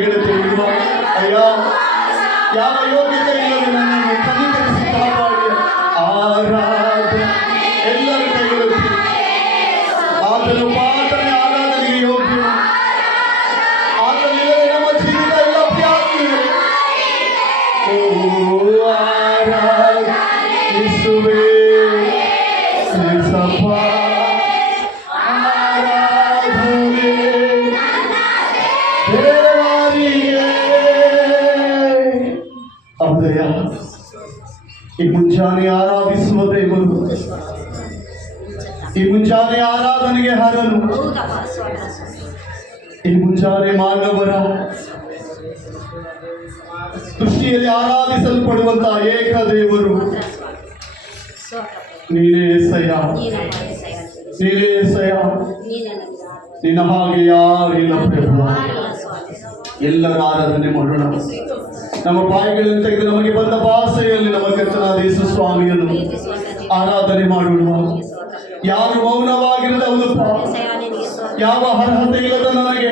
ಹೆಗ್ಗಡತೆ ಇರುವ ಅಯ್ಯ, ಯಾವ ಯೋಗ್ಯತೆ ಇಲ್ಲದೆ ನನ್ನನ್ನು ಕನಿಕರಿಸಿ ಕಾಪಾಡಿ ಆರಾಧನೆ. ಎಲ್ಲರ ಕೈಗೊಳ್ಳಿ. ಆತನು ಪಾತನೆ ಆರಾಧನೆಗೆ ಯೋಗ್ಯ. ಆತನಿಲ್ಲದೆ ನಮ್ಮ ಜೀವಿತ ಎಲ್ಲ ಪ್ರಿಯಾಗಿದೆ. ಓ ಆರಾಧಿಸುವೆ ಸಪ್ಪ ಆರಾಧನೆ ದೇವರಿಗೆ. ಹೌದಯ್ಯ, ಈ ಮುಂಜಾನೆ ಆರಾಧಿಸುವ ದೇವರು, ಈ ಮುಂಜಾನೆ ಆರಾಧನೆಗೆ ಹರನು, ಈ ಮುಂಜಾನೆ ಮಾನವರ ದೃಷ್ಟಿಯಲ್ಲಿ ಆರಾಧಿಸಲ್ಪಡುವಂತಹ ಏಕ ದೇವರು ನೀನೇ ಸಯ, ನೀನೇ ಸಯ. ನಿನ್ನ ಹಾಗೆ ಯಾರಿಲ್ಲ ಪ್ರಭು. ಎಲ್ಲರ ಆರಾಧನೆ ಮಾಡೋಣ. ನಮ್ಮ ಬಾಯಿಗಳನ್ನು ತೆಗೆದು ನಮಗೆ ಬಂದ ಭಾಷೆಯಲ್ಲಿ ನಮ್ಮ ಕರ್ತನಾದ ಯೇಸು ಸ್ವಾಮಿಯನ್ನು ಆರಾಧನೆ ಮಾಡೋಣ. ಯಾರು ಮೌನವಾಗಿರದವನಪ್ಪ, ಯಾವ ಅರ್ಹತೆ ಇಲ್ಲದ ನನಗೆ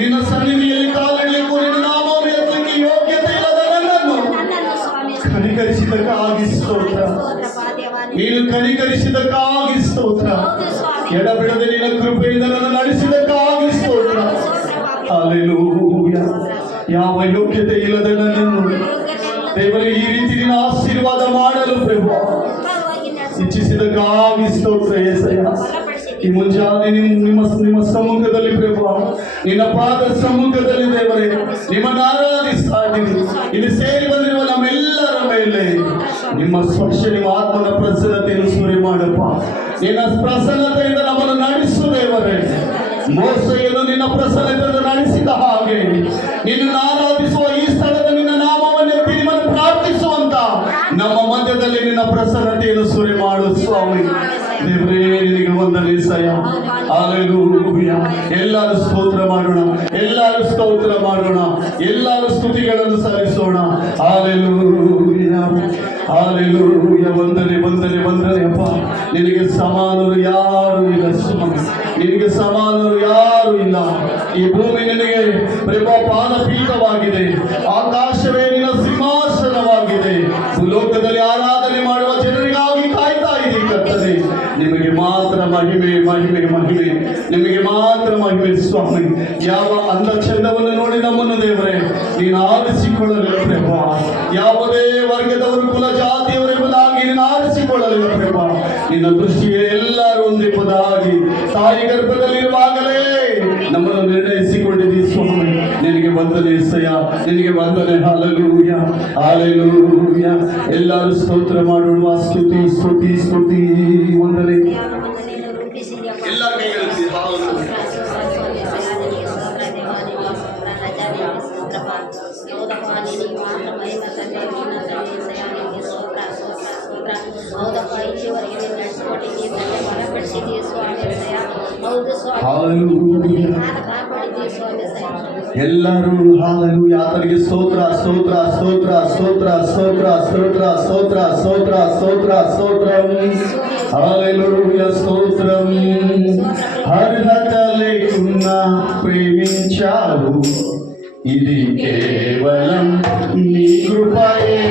ನಿನ್ನ ಸನ್ನಿಧಿಯಲ್ಲಿ ಕಾಲಿಡಲಿಕ್ಕೂ ನಿನ್ನ ನಾಮವನ್ನು ಎತ್ತಲಿಕ್ಕೆ ಯೋಗ್ಯತೆ ಇಲ್ಲದ ನನ್ನನ್ನು ಕನಿಕರಿಸಿದಕ್ಕಾಗಿ ಸ್ತೋತ್ರ. ನೀನು ಕನಿಕರಿಸಿದಕ್ಕಾಗಿ ಸ್ತೋತ್ರ. ಎಡಬಿಡದೆ ನಿನ್ನ ಕೃಪೆಯಿಂದ ನನ್ನ ನಡೆಸಿದಕ್ಕಾಗಿ ಸ್ತೋತ್ರ. ಹಲ್ಲೆಲೂಯಾ. ಯಾವ ಯೋಗ್ಯತೆ ಇಲ್ಲದ ನನ್ನನ್ನು ದೇವರೇ ಈ ರೀತಿ ನಿನ್ನ ಆಶೀರ್ವಾದ ಮಾಡಲು ಪ್ರಭು ಇಚ್ಛಿಸಿದಕ್ಕಾಗಿ ಸ್ತೋತ್ರ యేసయ్య. ಈ ಮುಂಜಾನೆ ನಿಮ್ಮ ಸಮ್ಮುಖದಲ್ಲಿ ಪ್ರಭು, ನಿನ್ನ ಪಾದ ಸಮ್ಮುಖದಲ್ಲಿ ದೇವರೇ ನಿಮ್ಮನ್ನು ಆರಾಧಿಸ್ತಾ ಇದ್ದೀನಿ. ಇಲ್ಲಿ ಸೇರಿ ಬಂದಿರುವ ನಮ್ಮೆಲ್ಲರ ಮೇಲೆ ನಿಮ್ಮ ಸ್ಪರ್ಶ, ನಿಮ್ಮ ಆತ್ಮನ ಪ್ರಸನ್ನತೆಯನ್ನು ಸುರಿ ಮಾಡಪ್ಪ. ನಿನ್ನ ಪ್ರಸನ್ನತೆಯಿಂದ ನಮ್ಮನ್ನು ನಡೆಸು ದೇವರೇ. ಮೋಸೆಯನ್ನು ನಿನ್ನ ಪ್ರಸನ್ನತೆಯಿಂದ ನಡೆಸಿದ ಹಾಗೆ ನಿನ್ನನ್ನು ಆರಾಧಿಸುವ ಈ ಸ್ಥಳದ ನಿನ್ನ ನಾಮವನ್ನು ಎತ್ತಿ ನಿಮ್ಮನ್ನು ಪ್ರಾರ್ಥಿಸುವಂತ ನಮ್ಮ ಮಧ್ಯದಲ್ಲಿ ನಿನ್ನ ಪ್ರಸನ್ನತೆಯನ್ನು ಸುರಿ ಮಾಡು ಸ್ವಾಮಿ. ದೇವರೇ ನಿನಗೆ ವಂದನೆ ಸಯ. ಹಲ್ಲೆಲೂಯಾ. ಎಲ್ಲರೂ ಸ್ತೋತ್ರ ಮಾಡೋಣ, ಎಲ್ಲರೂ ಸ್ತೋತ್ರ ಮಾಡೋಣ, ಎಲ್ಲರೂ ಸ್ತುತಿಗಳನ್ನು ಸಲ್ಲಿಸೋಣ. Hallelujah, hallelujah. ವಂದನೆ ವಂದನೆ ವಂದನೆ ಅಪ್ಪ. ನಿನಗೆ ಸಮಾನರು ಯಾರು ಇಲ್ಲ ಸ್ವಾಮಿ, ನಿನಗೆ ಸಮಾನರು ಯಾರು ಇಲ್ಲ. ಈ ಭೂಮಿ ನಿನಗೆ ಪ್ರಭು ಪಾದಪೀಠವಾಗಿದೆ, ಆಕಾಶವೇ ನಿನ್ನ ಸಿಂಹಾಸನವಾಗಿದೆ. ಲೋಕದಲ್ಲಿ ಆರಾಧನೆ ಮಾಡುವ ಜನರಿಗಾಗಿ ಕಾಯ್ತಾ ಇದೆ ಕರ್ತನೆ. ನಿಮಗೆ ಮಾತ್ರ ಮಹಿಮೆ ಮಹಿಮೆ ಮಹಿಮೆ, ನಿಮಗೆ ಮಾತ್ರ ಮಹಿಮೆ ಸ್ವಾಮಿ. ಯಾವ ಅಂದ ಚಂದವನ್ನು ನೋಡಿ ನಮ್ಮನ್ನು ದೇವರೇ ನೀನು ಆರಿಸಿಕೊಳ್ಳಲಿಲ್ಲ ಪ್ರಭ. ಯಾವುದೇ ವರ್ಗದವರು ಕುಲ ಜಾತಿಯವರೆಂಬುದಾಗಿ ನೀನು ಆರಿಸಿಕೊಳ್ಳಲಿಲ್ಲ ಪ್ರಭ. ನಿನ್ನ ದೃಷ್ಟಿಗೆ ಎಲ್ಲರೂ ಒಂದೆಂಬುದಾಗಿ ತಾಯಿ ಗರ್ಭದಲ್ಲಿರುವಾಗಲೇ ನಮ್ಮನ್ನು ನಿರ್ಣಯಿಸಿಕೊಂಡಿದ್ದೀ ಸ್ವಾಮಿ. ನಿನಗೆ ವಂದನೆ ಸಯ, ನಿನಗೆ ವಂದನೆ. Hallelujah, hallelujah. ಎಲ್ಲರೂ ಸ್ತೋತ್ರ ಮಾಡೋಣ. ಸ್ತುತಿ ಸ್ತುತಿ ಸ್ತುತಿ ವಂದನೆ. ಎಲ್ಲ ಕೈಗಳಲ್ಲಿ ಎಲ್ಲರೂ ಹಾಲೆಲೂಯಾ. ಆತನಿಗೆ ಸ್ತೋತ್ರ ಸ್ತೋತ್ರ ಸ್ತೋತ್ರ ಸ್ತೋತ್ರ ಸ್ತೋತ್ರ ಸ್ತೋತ್ರ ಸ್ತೋತ್ರ ಸ್ತೋತ್ರ ಸ್ತೋತ್ರ స్తోత్రం. హల్లెలూయా స్తోత్రం. అర్హత లేకున్నా ప్రేమించావు, ఇది కేవలం నీ కృపయే.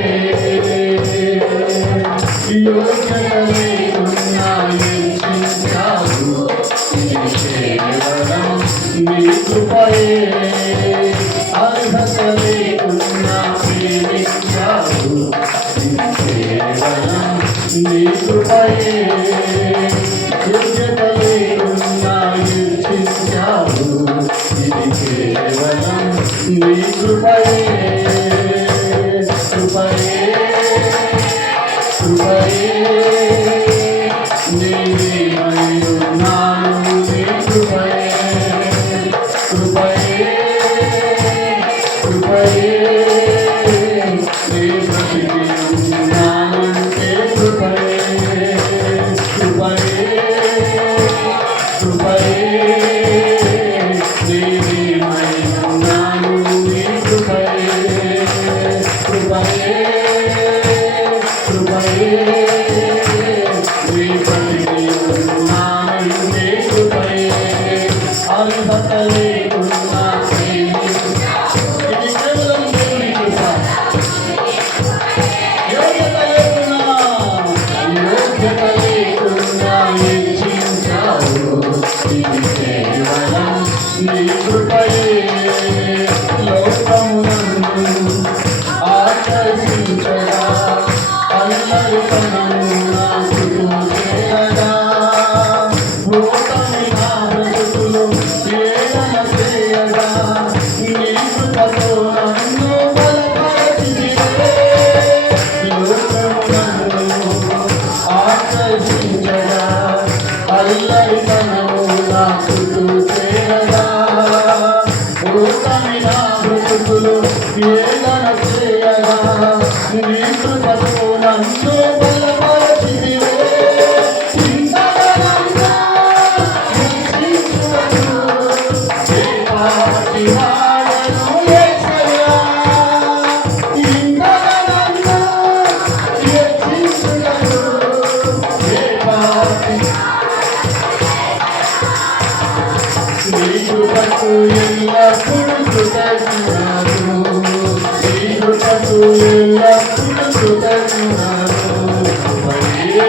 యోగ్యత లేకున్నా ఎంచావు, ఇది కేవలం నీ కృపయే. అర్హత లేకున్నా ప్రేమించావు, ఇది కేవలం నీ కృపయే. యోగ్యత లేకున్నా ఎంచావు, ఇది కేవలం నీ కృపయే. కృపయే కృపయే నేనేమైనాను నీ కృపయే. కృపయే కృపయే నీ బ్రతికినానంటే కృపయే. కృపయే కృపయే నేనేమైనాను నీ కృపయే. కృపయే కృపయే కృపతో నన్ను బలపరచితివే. లోకము నన్ను ఆకర్షించగా, అల్లరితనము నా చుట్టూ చేరగా, ఓటమి నా బ్రతుకులు ఏదన చేయగా, నీ కృపతో నన్ను బలపరచితివే. ఇంతగా నన్ను హెచ్చించుటకు ఏ పాటి వాడను యేసయ్యా. ఇంతగా నన్ను హెచ్చించుటకు ఏ పాటి నీ కృపకు ఎల్లప్పుడూ కృతజ్ఞతలు, నీ కృపకు ఎల్లప్పుడూ కృతజ్ఞతలు. కృపయే,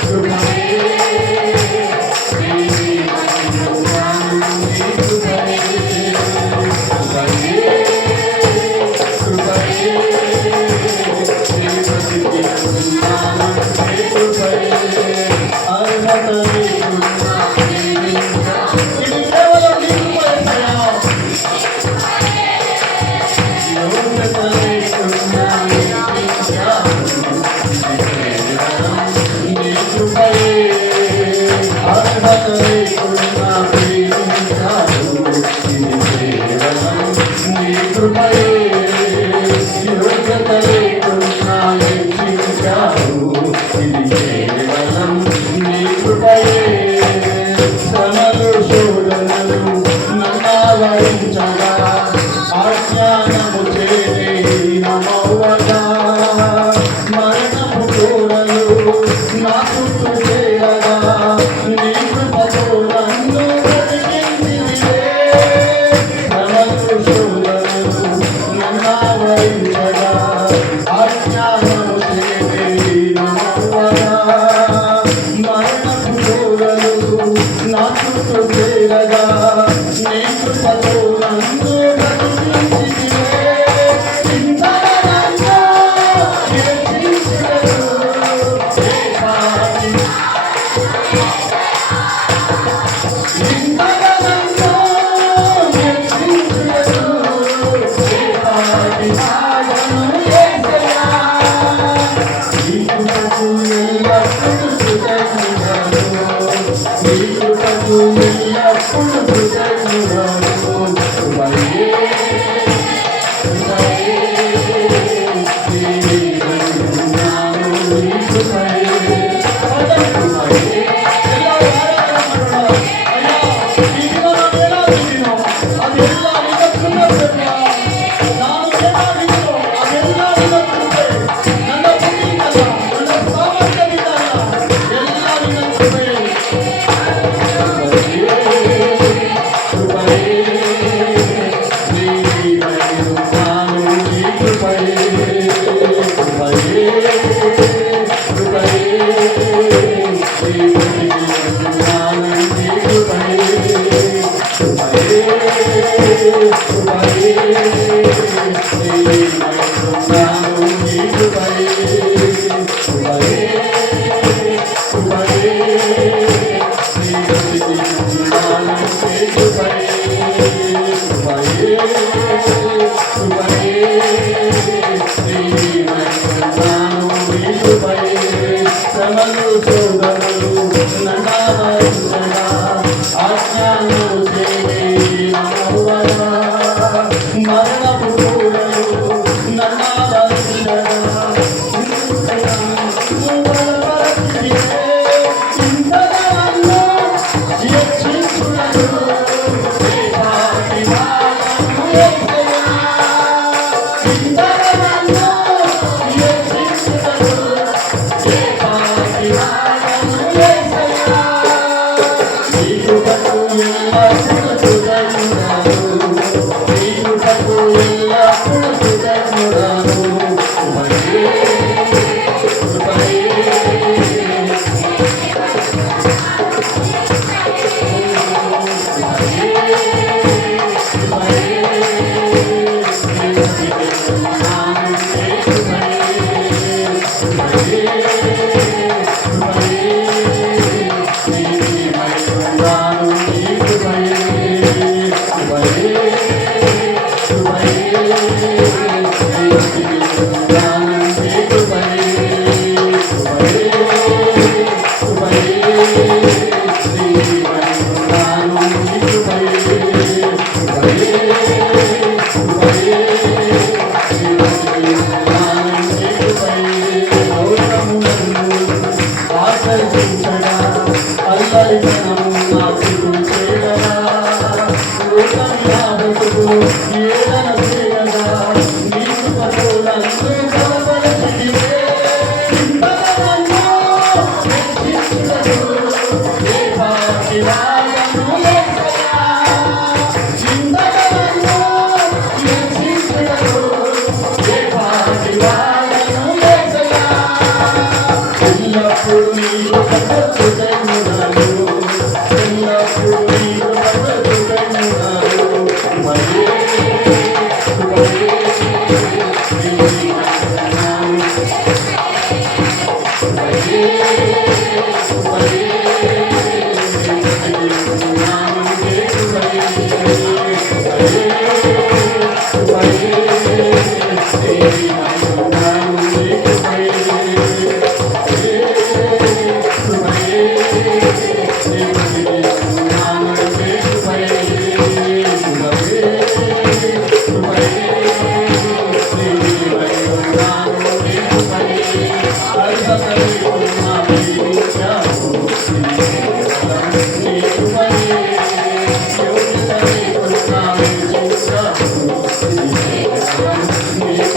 కృపయే, నీ కృపయే, కృపయే, కృపయే, నీ ప్రతిదినము నీ కృపయే. అర్హత లేకున్నా ఇది కేవలం నీ కృప యేసయ్యా. యోగ్యత లేకున్నా నీ కృపయే. అర్హత లేకున్నా ప్రేమించావు, ఇది కేవలం నీ కృపయే. యోగ్యత లేకున్నా హెచ్చించావు, ఇది కేవలం నీ కృపయే. శ్రమలు శోధనలు నన్నావరించగా, ఆజ్ఞానము చేరే నమవ్వగా, మరణపు కోరలు నా చుట్టూ చేరగా, నీ కృపతో నన్ను బ్రతికించితివే. శ్రమలు శోధనలు నన్నావరించగా, ఆజ్ఞానము చేరే నమవ్వగా, మరణపు కోరలు నా చుట్టూ చేరగా, నీ కృపతో నన్ను బ్రతికించితివే. ఇంతగా నన్ను హెచ్చించుటకు ఏ పాటి, ఇంతగా నన్ను హెచ్చించుటకు ఏ పాటి వాడను యేసయ్యా. నీ కృపకు ఎల్లప్పుడూ కృతజ్ఞతలు, నీ కృపకు ఎల్లప్పుడూ కృతజ్ఞతలు. కృపయే, కృపయే, నీ కృపయే, నీ కృపయే. కృపయే. ఎలా వాడగలమన్నా? అయ్యా, ఈ దినం ఎలా దినం ಅದೆಲ್ಲ ನಿನ್ನ ಕೃಪೆಯ. ನಾನು ಏನಾಗಿದ್ದೋ ಅದೆಲ್ಲ ನಿನ್ನ ಕೃಪೆ. ನನ್ನ ಬುದ್ಧಿಯಿಂದಲ್ಲ, ನನ್ನ ಸಾಮರ್ಥ್ಯದಿಂದಲ್ಲ, ಎಲ್ಲ ನಿನ್ನ ಕೃಪೆ. ಕೃಪಯೇ, ನೀನು ನಾನು ನೀ ಕೃಪಯೇ. ಕೃಪಯೇ, ಕೃಪಯೇ, ನಾನು ನೀ ಕೃಪಯೇ. ಕೃಪಯೇ, ಕೃಪಯೇ, ನಾನು ನೀ ಕೃಪಯೇ. ಕೃಪಯೇ, ಕೃಪಯೇ, ನಾನು ನೀ ಕೃಪಯೇ. ಕೃಪಯೇ, ಕೃಪಯೇ, ನಾನು ನೀ ಕೃಪಯೇ. శ్రమలు శోధనలు నన్నావరించగా, ఆజ్ఞానము చేరే నమవ్వగా, మరణపు కోరలు నన్నావరించగా, నన్ను బలపరచితివే. ఇంతగా నన్ను హెచ్చించుటకు ఏ పాటి వాడను యేసయ్యా. ఇంతగా నన్ను హెచ్చించుటకు ఏ పాటి వాడను యేసయ్యా. నీ కృపకు ఎల్లప్పుడూ కృతజ్ఞతలు, నీ కృపకు ఏదన చేయగా నీకు పట్టులందరూ బలపరచితివే. చింతనమయ్యో హెచ్చించుటకు దేవాకి వాడను యేసయ్యా. చింతనమయ్యో హెచ్చించుటకు దేవాకి వాడను యేసయ్యా. ఎల్లప్పుడూ నీకు భద్రతుడైయున్నాను, ఎల్లప్పుడూ నీకు భద్రతుడైయున్నాను. కృపయే కృపయే నీవైయున్నాను. కృపయే కృపయే నీవైయున్నాను. కృపయే కృపయే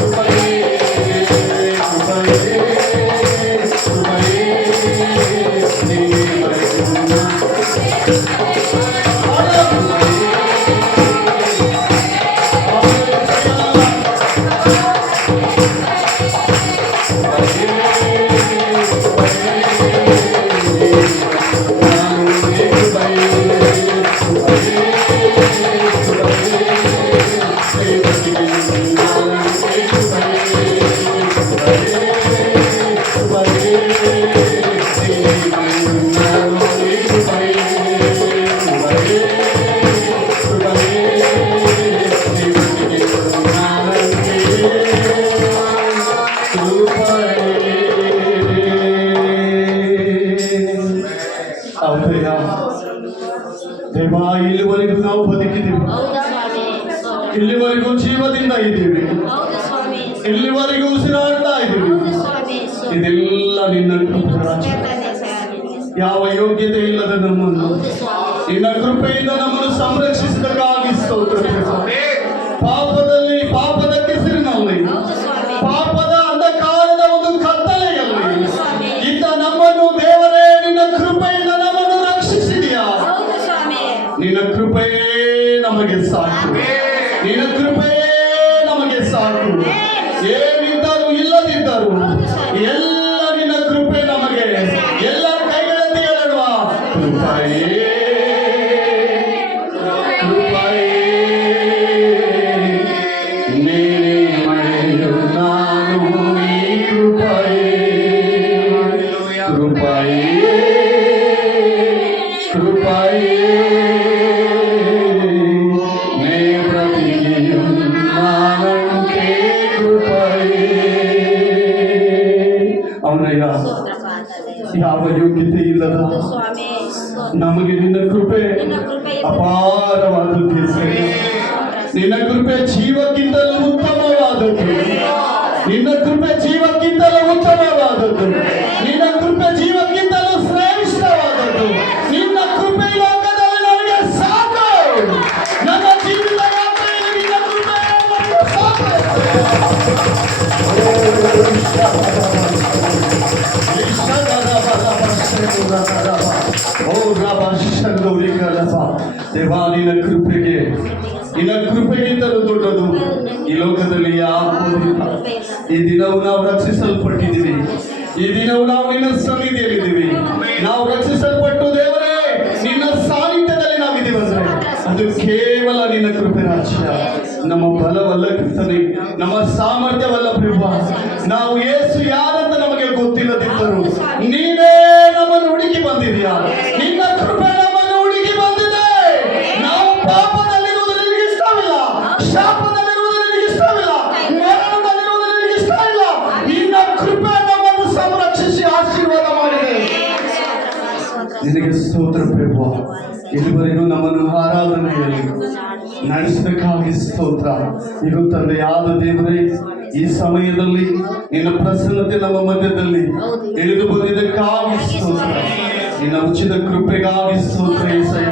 కృపయే నీవైయున్నాను. ದೇವಾ ಇಲ್ಲಿವರೆಗೂ ನಾವು ಬದುಕಿದ್ದೀವಿ, ಇಲ್ಲಿವರೆಗೂ ಜೀವದಿಂದ ಇದ್ದೀವಿ, ಇಲ್ಲಿವರೆಗೂ ಉಸಿರಾಡ್ತಾ ಇದ್ದೀವಿ. ಇದೆಲ್ಲ ನಿನ್ನ ಕೃಪೆ ರಾಜ. ಯಾವ ಯೋಗ್ಯತೆ ಇಲ್ಲದ ನಮ್ಮನ್ನು ನಿನ್ನ ಕೃಪೆಯಿಂದ ನಮ್ಮನ್ನು ಸಂರಕ್ಷಿಸಿದಕ್ಕಾಗಿ ಸ್ತೋತ್ರ. ಪಾಪದ ಕೆಸರಿನಲ್ಲಿ, ಪಾಪದ ಅಂಧಕಾರದ ಒಂದು ಕತ್ತಲೆಯಲ್ಲಿ ಇದ್ದ ನಮ್ಮನ್ನು ದೇವರೇ ನಿನ್ನ ಕೃಪೆಯಿಂದ ನಮ್ಮನ್ನು ರಕ್ಷಿಸಿದೆಯಾ. ನಿನ್ನ ಕೃಪೆಯೇ ನಮಗೆ ಸಾಕು, ನಿನ್ನ ಕೃಪೆಯೇ ನಮಗೆ ಸಾಕು. ಏನಿದ್ದರೂ ಇಲ್ಲದಿದ್ದರೂ ಎಲ್ಲ ನಿನ್ನ ಕೃಪೆ ನಮಗೆ. ಎಲ್ಲ ಕೈಗಳಲ್ಲಿ ಹೇಳುವ ಕೃಪೆಯೇ ಕೃಪೆಯೇ ನೀನೇ ಮಳೆಯು ನಾನು ನೀ ಕೃಪೆಯೇ ಕೃಪೆಯೇ ಕೃಪೆಯೇ ನೇ ಬ್ರತಿಕೆಯು ನಾನಂತೆ ಕೃಪೆಯೇ. ಅವನಯ್ಯ, ಯಾವ ಯೋಗ್ಯತೆ ಇಲ್ಲದ ನಮಗೆ ನಿನ್ನ ಕೃಪೆ ಅಪಾರವಾದದ್ದು. ನಿನ್ನ ಕೃಪೆ ಜೀವಕ್ಕಿಂತಲೂ ಉತ್ತಮವಾದದ್ದು, ನಿನ್ನ ಕೃಪೆ ಜೀವಕ್ಕಿಂತಲೂ ಉತ್ತಮವಾದದ್ದು, ನಿನ್ನ ಕೃಪೆ ಜೀವಕ್ಕಿಂತಲೂ ಶ್ರೇಷ್ಠವಾದದ್ದು. ನಿನ್ನ ಕೃಪೆ ಲೋಕದಲ್ಲಿ ನನಗೆ ಸಾಕು. ನನ್ನ ಜೀವಿತ ಯಾತ್ರೆಯಲ್ಲಿ ನಿನ್ನ ಕೃಪೆ ನನಗೆ ಸಾಕು. ದೇವಾ, ನಿನ್ನ ಕೃಪೆಗೆ, ನಿನ್ನ ಕೃಪೆಗಿಂತಲೂ ದೊಡ್ಡದು ಈ ಲೋಕದಲ್ಲಿ ಯಾವುದಿಲ್ಲ. ಈ ದಿನವು ನಾವು ರಕ್ಷಿಸಲ್ಪಟ್ಟಿದ್ದೀವಿ, ಈ ದಿನವು ನಾವು ನಿನ್ನ ಸನ್ನಿಧಿಯಲ್ಲಿದ್ದೀವಿ. ನಾವು ರಕ್ಷಿಸಲ್ಪಟ್ಟು ದೇವರೇ ನಿನ್ನ ಸಾನ್ನಿಧ್ಯದಲ್ಲಿ ನಾವಿದ್ದೀವಿ ಅಂದ್ರೆ ಅದು ಕೇವಲ ನಿನ್ನ ಕೃಪೆ ರಾಜ್ಯ. ನಮ್ಮ ಬಲವಲ್ಲ ಕರ್ತನೆ, ನಮ್ಮ ಸಾಮರ್ಥ್ಯವಲ್ಲ ಪ್ರಭು. ನಾವು ಯೇಸು ಯಾರಂತ ನಮಗೆ ಗೊತ್ತಿಲ್ಲದಿದ್ದರು ನೀನೇ ನಮ್ಮನ್ನು ಹುಡುಕಿ ಬಂದಿದ್ಯಾ. ನಿನ್ನ ಕೃಪೆ ನಮ್ಮನ್ನು ಹುಡುಕಿ ಬಂದಿದೆ. ನಾವು ಪಾಪದಲ್ಲಿರುವುದು ನಿನಗೆ ಇಷ್ಟವಿಲ್ಲ, ಶಾಪದಲ್ಲಿರುವುದು ನಿನಗೆ ಇಷ್ಟವಿಲ್ಲ, ಮರಣದಲ್ಲಿರುವುದು ನಿನಗೆ ಇಷ್ಟ ಇಲ್ಲ. ನಿನ್ನ ಕೃಪೆ ನಮ್ಮನ್ನು ಸಂರಕ್ಷಿಸಿ ಆಶೀರ್ವಾದ ಮಾಡಿದೆ. ನಿನಗೆ ಸ್ತೋತ್ರ ಪ್ರಭು. ಇದುವರೆಗೂ ನಮ್ಮನ್ನು ಆರಾಧನೆಯಲ್ಲಿ ನಡೆಸಬೇಕಾಗಿ ಸ್ತೋತ್ರ. ಈಗ ತಂದೆಯಾದ ದೇವರೇ, ಈ ಸಮಯದಲ್ಲಿ ನಿನ್ನ ಪ್ರಸನ್ನತೆ ನಮ್ಮ ಮಧ್ಯದಲ್ಲಿ ಇಳಿದು ಬಂದಿದ್ದಕ್ಕಾಗಿ ಸ್ತೋತ್ರ. ನಿನ್ನ ಉಚಿತ ಕೃಪೆಗಾಗಿ ಸ್ತೋತ್ರ ಏಸಯ್ಯ.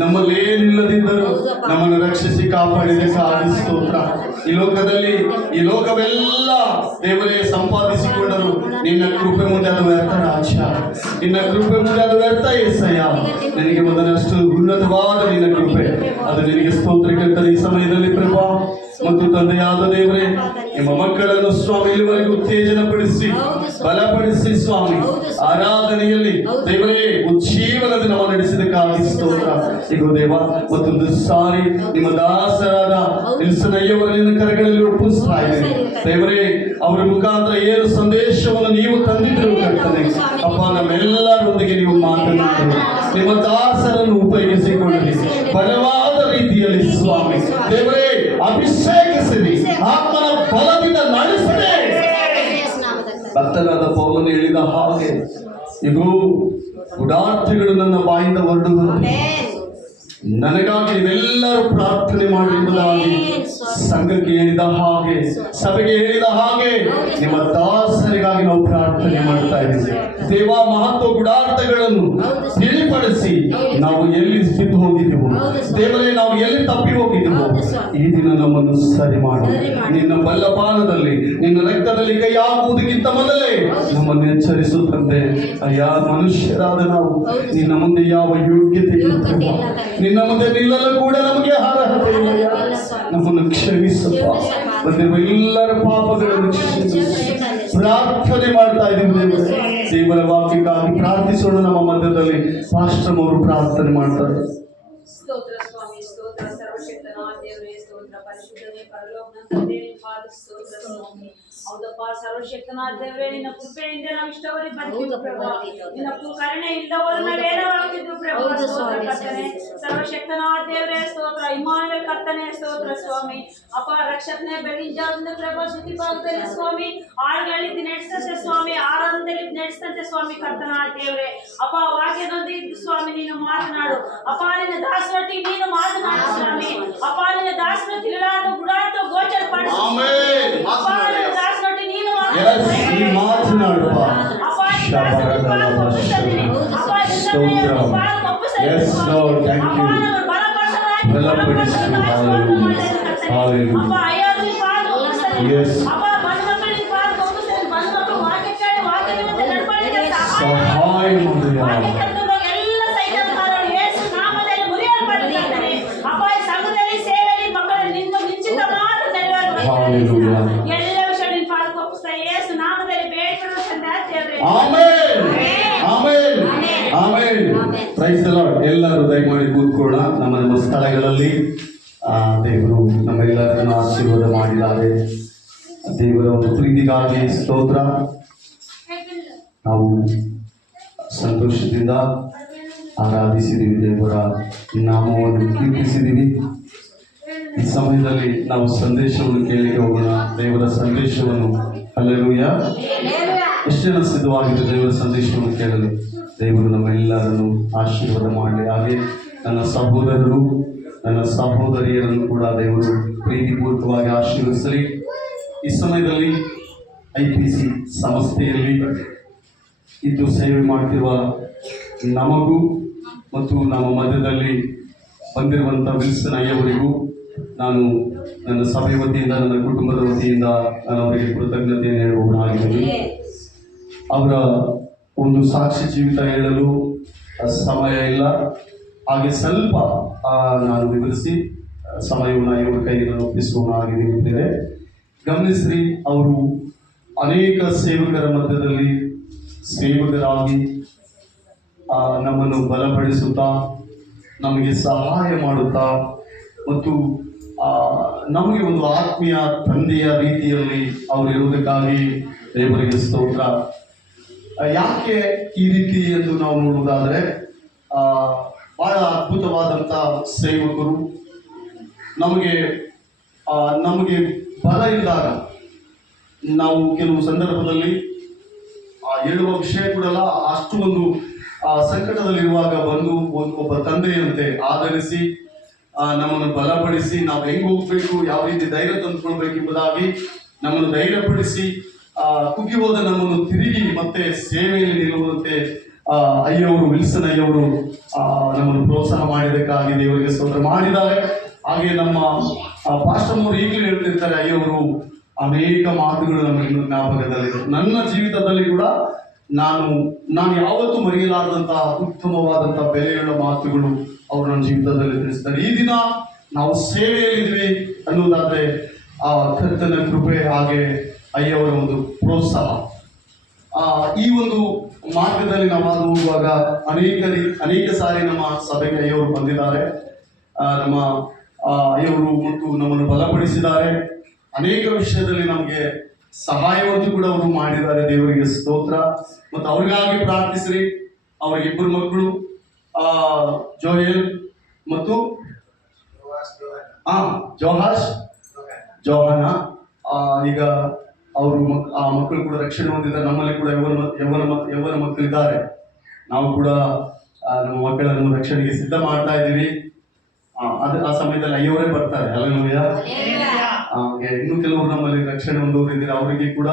ನಮ್ಮಲ್ಲಿ ಏನಿಲ್ಲದಿದ್ದರೂ ನಮ್ಮನ್ನು ರಕ್ಷಿಸಿ ಕಾಪಾಡಿದಕ್ಕಾಗಿ ಸ್ತೋತ್ರ. ಈ ಲೋಕವೆಲ್ಲ ದೇವರೇ ಸಂಪಾದಿಸಿಕೊಂಡರು, ನಿನ್ನ ಕೃಪೆ ಮುಂದೆ ಅದು ವ್ಯರ್ಥ ರಾಜ್ಯ, ನಿನ್ನ ಕೃಪೆ ಮುಂದೆ ಅದು ವ್ಯರ್ಥ ಏಸಯ್ಯ. ನಿನಗೆ ಮೊದಲಷ್ಟು ಉನ್ನತವಾದ ನಿನ್ನ ಕೃಪೆ, ಅದು ನಿನಗೆ ಸ್ತೋತ್ರ ಕರ್ತನೆ. ಈ ಸಮಯದಲ್ಲಿ ಪ್ರಭಾ ಮತ್ತು ತಂದೆಯಾದ ದೇವರೇ, ನಿಮ್ಮ ಮಕ್ಕಳನ್ನು ಸ್ವಾಮಿ ಇಲ್ಲಿವರೆಗೂ ಉತ್ತೇಜನಪಡಿಸಿ ಬಲಪಡಿಸಿ ಸ್ವಾಮಿ ಆರಾಧನೆಯಲ್ಲಿ ದೇವರೇ ಉಜ್ಜೀವನದ ನಾವು ನಡೆಸಿದಕ್ಕಾಗಿ ಸ್ತೋತ್ರ. ಈಗ ದೇವ ಮತ್ತೊಂದು ಸಾರಿ ನಿಮ್ಮ ದಾಸರಾದ ನಿಲ್ಸನ್ ಅಯ್ಯವರ ನಿನ್ನ ಕರೆಗಳಲ್ಲಿ ಒಪ್ಪಿಸ್ತಾ ಇದ್ದೇನೆ ದೇವರೇ. ಅವರ ಮುಖಾಂತರ ಏನು ಸಂದೇಶವನ್ನು ನೀವು ತಂದಿದ್ರು ಕರ್ತನೆ ಅಪ್ಪ, ನಮ್ಮೆಲ್ಲರೊಂದಿಗೆ ನೀವು ಮಾತನಾಡಿ ನಿಮ್ಮ ದಾಸರನ್ನು ಉಪಯೋಗಿಸಿಕೊಳ್ಳಿ ಬಲವಾದ ರೀತಿಯಲ್ಲಿ ಸ್ವಾಮಿ ದೇವರೇ. ಅಭಿಷೇಕಿಸಿರಿ, ಆತ್ಮನ ಬಲದಿಂದ ನಡೆಸಿದೆ. ಭಕ್ತರಾದ ಪೌಲನು ಹೇಳಿದ ಹಾಗೆ, ಇದು ಗುಡಾರ್ಥಿಗಳು ನನ್ನ ಬಾಯಿಂದ ಹೊರಡುವಂತೆ ನನಗಾಗಿ ನೀವೆಲ್ಲರೂ ಪ್ರಾರ್ಥನೆ ಮಾಡಿ ಎಂಬುದಾಗಿ ಸಂಘಕ್ಕೆ ಹೇಳಿದ ಹಾಗೆ, ಸಭೆಗೆ ಹೇಳಿದ ಹಾಗೆ ನಿಮ್ಮ ದಾಸರಿಗಾಗಿ ನಾವು ಪ್ರಾರ್ಥನೆ ಮಾಡ್ತಾ ಇದ್ದೀವಿ ದೇವ. ಮಹತ್ವ ಗುಡಾರ್ಥಗಳನ್ನು ತಿಳಿಪಡಿಸಿ ನಾವು ಎಲ್ಲಿ ಬಿದ್ದು ಹೋಗಿದ್ದೆವು ದೇವರೇ, ನಾವು ಎಲ್ಲಿ ತಪ್ಪಿ ಹೋಗಿದ್ದೆವು, ಈ ದಿನ ನಮ್ಮನ್ನು ಸರಿ ಮಾಡಿ ನಿನ್ನ ಬಲ್ಲಪಾನದಲ್ಲಿ ನಿನ್ನ ರಕ್ತದಲ್ಲಿ ಕೈ ಹಾಕುವುದಕ್ಕಿಂತ ಮೊದಲೇ ನಮ್ಮನ್ನು ಎಚ್ಚರಿಸುತ್ತಂತೆ. ಅಯ್ಯ, ಮನುಷ್ಯರಾದ ನಾವು ನಿನ್ನ ಮುಂದೆ ಯಾವ ಯೋಗ್ಯತೆ ಇರುತ್ತೇವೆ, ನಿನ್ನ ಮುಂದೆ ನಿಲ್ಲಲು ಕೂಡ ನಮಗೆ ಅರ್ಹತೆ ಇಲ್ಲ. ನಮ್ಮನ್ನು ಕ್ಷಮಿಸಪ್ಪ, ಬಂದಿರುವ ಎಲ್ಲರ ಪಾಪಗಳನ್ನು ಪ್ರಾರ್ಥನೆ ಮಾಡ್ತಾ ಇದ್ದೀವಿ ದೇವರ ವಾಕ್ಯಕ್ಕಾಗಿ ಪ್ರಾರ್ಥಿಸೋಣ. ನಮ್ಮ ಮಧ್ಯದಲ್ಲಿ ಪಾಸ್ಟರ್ ಅವರು ಪ್ರಾರ್ಥನೆ ಮಾಡ್ತಾರೆ. ಸ್ತೋತ್ರ ಸ್ವಾಮಿ, ಸ್ತೋತ್ರ ಸರ್ವಶಕ್ತನಾದ ದೇವರೇ, ಸ್ತೋತ್ರ ಪರಿಶುದ್ಧನೇ ಪರಲೋಕದ ತಂದೆಯೇ, ಪಾದ ಸ್ತೋತ್ರ ಸ್ವಾಮಿ. ಹೌದಪ್ಪ, ಸರ್ವಶಕ್ತನಾದ ದೇವರೇ, ನಿನ್ನ ಕೃಪೆಯಿಂದ ನಾವು ಇಷ್ಟವರೆಗೆ ಬಂದಿದ್ದು ಪ್ರಭು, ನಿನ್ನ ಕರುಣೆ ಇಲ್ಲದವರು ನಾವೇನೋ ಆಗಿದ್ದು ಪ್ರಭು. ಸ್ತೋತ್ರ ಕರ್ತನೆ, ಸರ್ವಶಕ್ತನಾದ ದೇವರೇ ಸ್ತೋತ್ರ. ಇಮ್ಮಾನುವೇಲ್ ಕರ್ತನೆ ಸ್ತೋತ್ರ ಸ್ವಾಮಿ. ಅಪ್ಪ, ರಕ್ಷಣೆ ಬೆಳಗಿನ ಜಾವದಿಂದ ಪ್ರಭು ಸ್ತುತಿ ಭಾಗದಲ್ಲಿ ಸ್ವಾಮಿ ಆಳುಗಳಲ್ಲಿ ನಡೆಸ್ತಂತೆ ಸ್ವಾಮಿ, ಆರಾಧನೆಯಲ್ಲಿ ನಡೆಸ್ತಂತೆ ಸ್ವಾಮಿ ಕರ್ತನಾದ ದೇವರೇ. ಅಪ್ಪ, ವಾಕ್ಯದೊಂದಿಗೆ ಇದ್ದು ಸ್ವಾಮಿ ನೀನು ಮಾತನಾಡು ಅಪ್ಪ, ನಿನ್ನ ದಾಸರೊಟ್ಟಿಗೆ ನೀನು ಮಾತನಾಡು ಸ್ವಾಮಿ. ಅಪ್ಪ, ನಿನ್ನ ದಾಸರ ತಿಳಿಲಾದ ಗುಡಾಟ ಗೋಚರ ಪಡಿಸು ಅಪ್ಪ, ನಿನ್ನ ದಾಸರೊಟ್ಟಿಗೆ ನೀನು ಮಾತನಾಡು. ಎಲ್ಲರೂ ದಯಮಾಡಿ ಕೂತ್ಕೊಳ್ಳೋಣ. ನಮ್ಮ ಸ್ಥಳಗಳಲ್ಲಿ ದೇವರು ನಮ್ಮೆಲ್ಲರನ್ನು ಆಶೀರ್ವಾದ ಮಾಡಿದ್ದಾರೆ. ದೇವರ ಒಂದು ಪ್ರೀತಿಗಾಗಿ ಸ್ತೋತ್ರ. ನಾವು ಸಂತೋಷದಿಂದ ಆರಾಧಿಸಿದ್ದೀವಿ, ದೇವರ ನಾಮವನ್ನು ಕೀರ್ತಿಸಿದ್ದೀವಿ. ಈ ಸಮಯದಲ್ಲಿ ನಾವು ಸಂದೇಶವನ್ನು ಕೇಳಲಿಕ್ಕೆ ಹೋಗೋಣ. ದೇವರ ಸಂದೇಶವನ್ನು ಹಲ್ಲೆಲೂಯ. ಎಷ್ಟು ಜನ ಸಿದ್ಧವಾಗಿದೆ ದೇವರ ಸಂದೇಶವನ್ನು ಕೇಳಲು? ದೇವರು ನಮ್ಮೆಲ್ಲರನ್ನು ಆಶೀರ್ವಾದ ಮಾಡಲಿ. ಹಾಗೆ ನನ್ನ ಸಹೋದರರು, ನನ್ನ ಸಹೋದರಿಯರನ್ನು ಕೂಡ ದೇವರು ಪ್ರೀತಿಪೂರ್ವಕವಾಗಿ ಆಶೀರ್ವದಿಸಲಿ. ಈ ಸಮಯದಲ್ಲಿ IPC ಸಂಸ್ಥೆಯಲ್ಲಿ ಇದ್ದು ಸೇವೆ ಮಾಡ್ತಿರುವ ನಮಗೂ ಮತ್ತು ನಮ್ಮ ಮಧ್ಯದಲ್ಲಿ ಬಂದಿರುವಂಥ ವಿಲ್ಸನ್ ಅಯ್ಯವರಿಗೂ ನಾನು ನನ್ನ ಸಭೆ ವತಿಯಿಂದ, ನನ್ನ ಕುಟುಂಬದ ವತಿಯಿಂದ ನಾನು ಅವರಿಗೆ ಕೃತಜ್ಞತೆಯನ್ನು ಹೇಳುವವನಾಗಿದ್ದೀನಿ. ಅವರ ಒಂದು ಸಾಕ್ಷಿ ಜೀವಿತ ಹೇಳಲು ಸಮಯ ಇಲ್ಲ. ಹಾಗೆ ಸ್ವಲ್ಪ ನಾನು ವಿವರಿಸಿ ಸಮಯವನ್ನು ಇವರ ಕೈಯಲ್ಲಿ ಒಪ್ಪಿಸುವವನಾಗಿದ್ದೇನೆ. ಗಮನಿಸ್ರಿ, ಅವರು ಅನೇಕ ಸೇವಕರ ಮಧ್ಯದಲ್ಲಿ ಸೇವಕರಾಗಿ ನಮ್ಮನ್ನು ಬಲಪಡಿಸುತ್ತಾ, ನಮಗೆ ಸಹಾಯ ಮಾಡುತ್ತಾ ಮತ್ತು ನಮಗೆ ಒಂದು ಆತ್ಮೀಯ ತಂದೆಯ ರೀತಿಯಲ್ಲಿ ಅವರು ಇರುವುದಕ್ಕಾಗಿ ದೇವರಿಗೆ ಸ್ತೋತ್ರ. ಯಾಕೆ ಈ ರೀತಿ ಎಂದು ನಾವು ನೋಡುವುದಾದರೆ, ಬಹಳ ಅದ್ಭುತವಾದಂಥ ಸೇವಕರು. ನಮಗೆ ಬಲ ಇದ್ದಾಗ ನಾವು ಕೆಲವು ಸಂದರ್ಭದಲ್ಲಿ ಹೇಳುವ ವಿಷಯ ಕೂಡಲ್ಲ, ಅಷ್ಟು ಒಂದು ಸಂಕಟದಲ್ಲಿರುವಾಗ ಬಂದು ಒಬ್ಬ ತಂದೆಯಂತೆ ಆಧರಿಸಿ ನಮ್ಮನ್ನು ಬಲಪಡಿಸಿ ನಾವು ಹೆಂಗೆ ಹೋಗ್ಬೇಕು, ಯಾವ ರೀತಿ ಧೈರ್ಯ ತಂದುಕೊಳ್ಬೇಕೆಂಬುದಾಗಿ ನಮ್ಮನ್ನು ಧೈರ್ಯಪಡಿಸಿ ಕುಗ್ಗಿ ಹೋದ ನಮ್ಮನ್ನು ತಿರುಗಿ ಮತ್ತೆ ಸೇವೆಯಲ್ಲಿ ನಿಲ್ಲುವಂತೆ ಅಯ್ಯವರು ವಿಲ್ಸನ್ ಅಯ್ಯವರು ನಮ್ಮನ್ನು ಪ್ರೋತ್ಸಾಹ ಮಾಡಿದ್ದಕ್ಕಾಗಿ ದೇವರಿಗೆ ಸ್ತೋತ್ರ ಮಾಡಿದ್ದಾರೆ. ಹಾಗೆ ನಮ್ಮ ಪಾಸ್ಟರ್ ಅವರು ಈಗಲೂ ಹೇಳ್ತಿರ್ತಾರೆ, ಅಯ್ಯವರು ಅನೇಕ ಮಾತುಗಳು ನಮಗೆ ಇನ್ನೂ ಜ್ಞಾಪಕದಲ್ಲಿದೆ. ನನ್ನ ಜೀವಿತದಲ್ಲಿ ಕೂಡ ನಾನು ಯಾವತ್ತೂ ಮರೆಯಲಾರದಂತಹ ಉತ್ತಮವಾದಂತಹ ಬೆಲೆಯುಳ್ಳ ಮಾತುಗಳು ಅವರು ನನ್ನ ಜೀವಿತದಲ್ಲಿ ತಿಳಿಸ್ತಾರೆ. ಈ ದಿನ ನಾವು ಸೇವೆಯಲ್ಲಿದ್ವಿ ಅನ್ನೋದಾದ್ರೆ ಆ ಕರ್ತನ ಕೃಪೆ, ಹಾಗೆ ಅಯ್ಯವರ ಒಂದು ಪ್ರೋತ್ಸಾಹ, ಈ ಒಂದು ಮಾರ್ಗದಲ್ಲಿ ನಾವು ಹೋಗುವಾಗ ಅನೇಕ ಸಾರಿ ನಮ್ಮ ಸಭೆಗೆ ಅಯ್ಯವರು ಬಂದಿದ್ದಾರೆ. ನಮ್ಮ ಅಯ್ಯವರು ಮತ್ತು ನಮ್ಮನ್ನು ಬಲಪಡಿಸಿದ್ದಾರೆ. ಅನೇಕ ವಿಷಯದಲ್ಲಿ ನಮಗೆ ಸಹಾಯವಂತೂ ಕೂಡ ಅವರು ಮಾಡಿದ್ದಾರೆ. ದೇವರಿಗೆ ಸ್ತೋತ್ರ. ಮತ್ತು ಅವ್ರಿಗಾಗಿ ಪ್ರಾರ್ಥಿಸ್ರಿ. ಅವರಿಗೆ ಇಬ್ಬರು ಮಕ್ಕಳು, ಜೋಯಲ್ ಮತ್ತು ಜೋಹಾನ. ಈಗ ಅವರು ಆ ಮಕ್ಕಳು ಕೂಡ ರಕ್ಷಣೆ ಹೊಂದಿದ್ದಾರೆ. ನಮ್ಮಲ್ಲಿ ಕೂಡ ಯೌವನ ಮಕ್ಕಳಿದ್ದಾರೆ. ನಾವು ಕೂಡ ನಮ್ಮ ಮಕ್ಕಳನ್ನು ರಕ್ಷಣೆಗೆ ಸಿದ್ಧ ಮಾಡ್ತಾ ಇದ್ದೀವಿ. ಆ ಸಮಯದಲ್ಲಿ ಅಯ್ಯವರೇ ಬರ್ತಾರೆ. ಹಲ್ಲೆಲೂಯಾ. ಇನ್ನು ಕೆಲವರು ನಮ್ಮಲ್ಲಿ ರಕ್ಷಣೆ ಹೊಂದೋರು ಇದ್ದಾರೆ. ಅವರಿಗೆ ಕೂಡ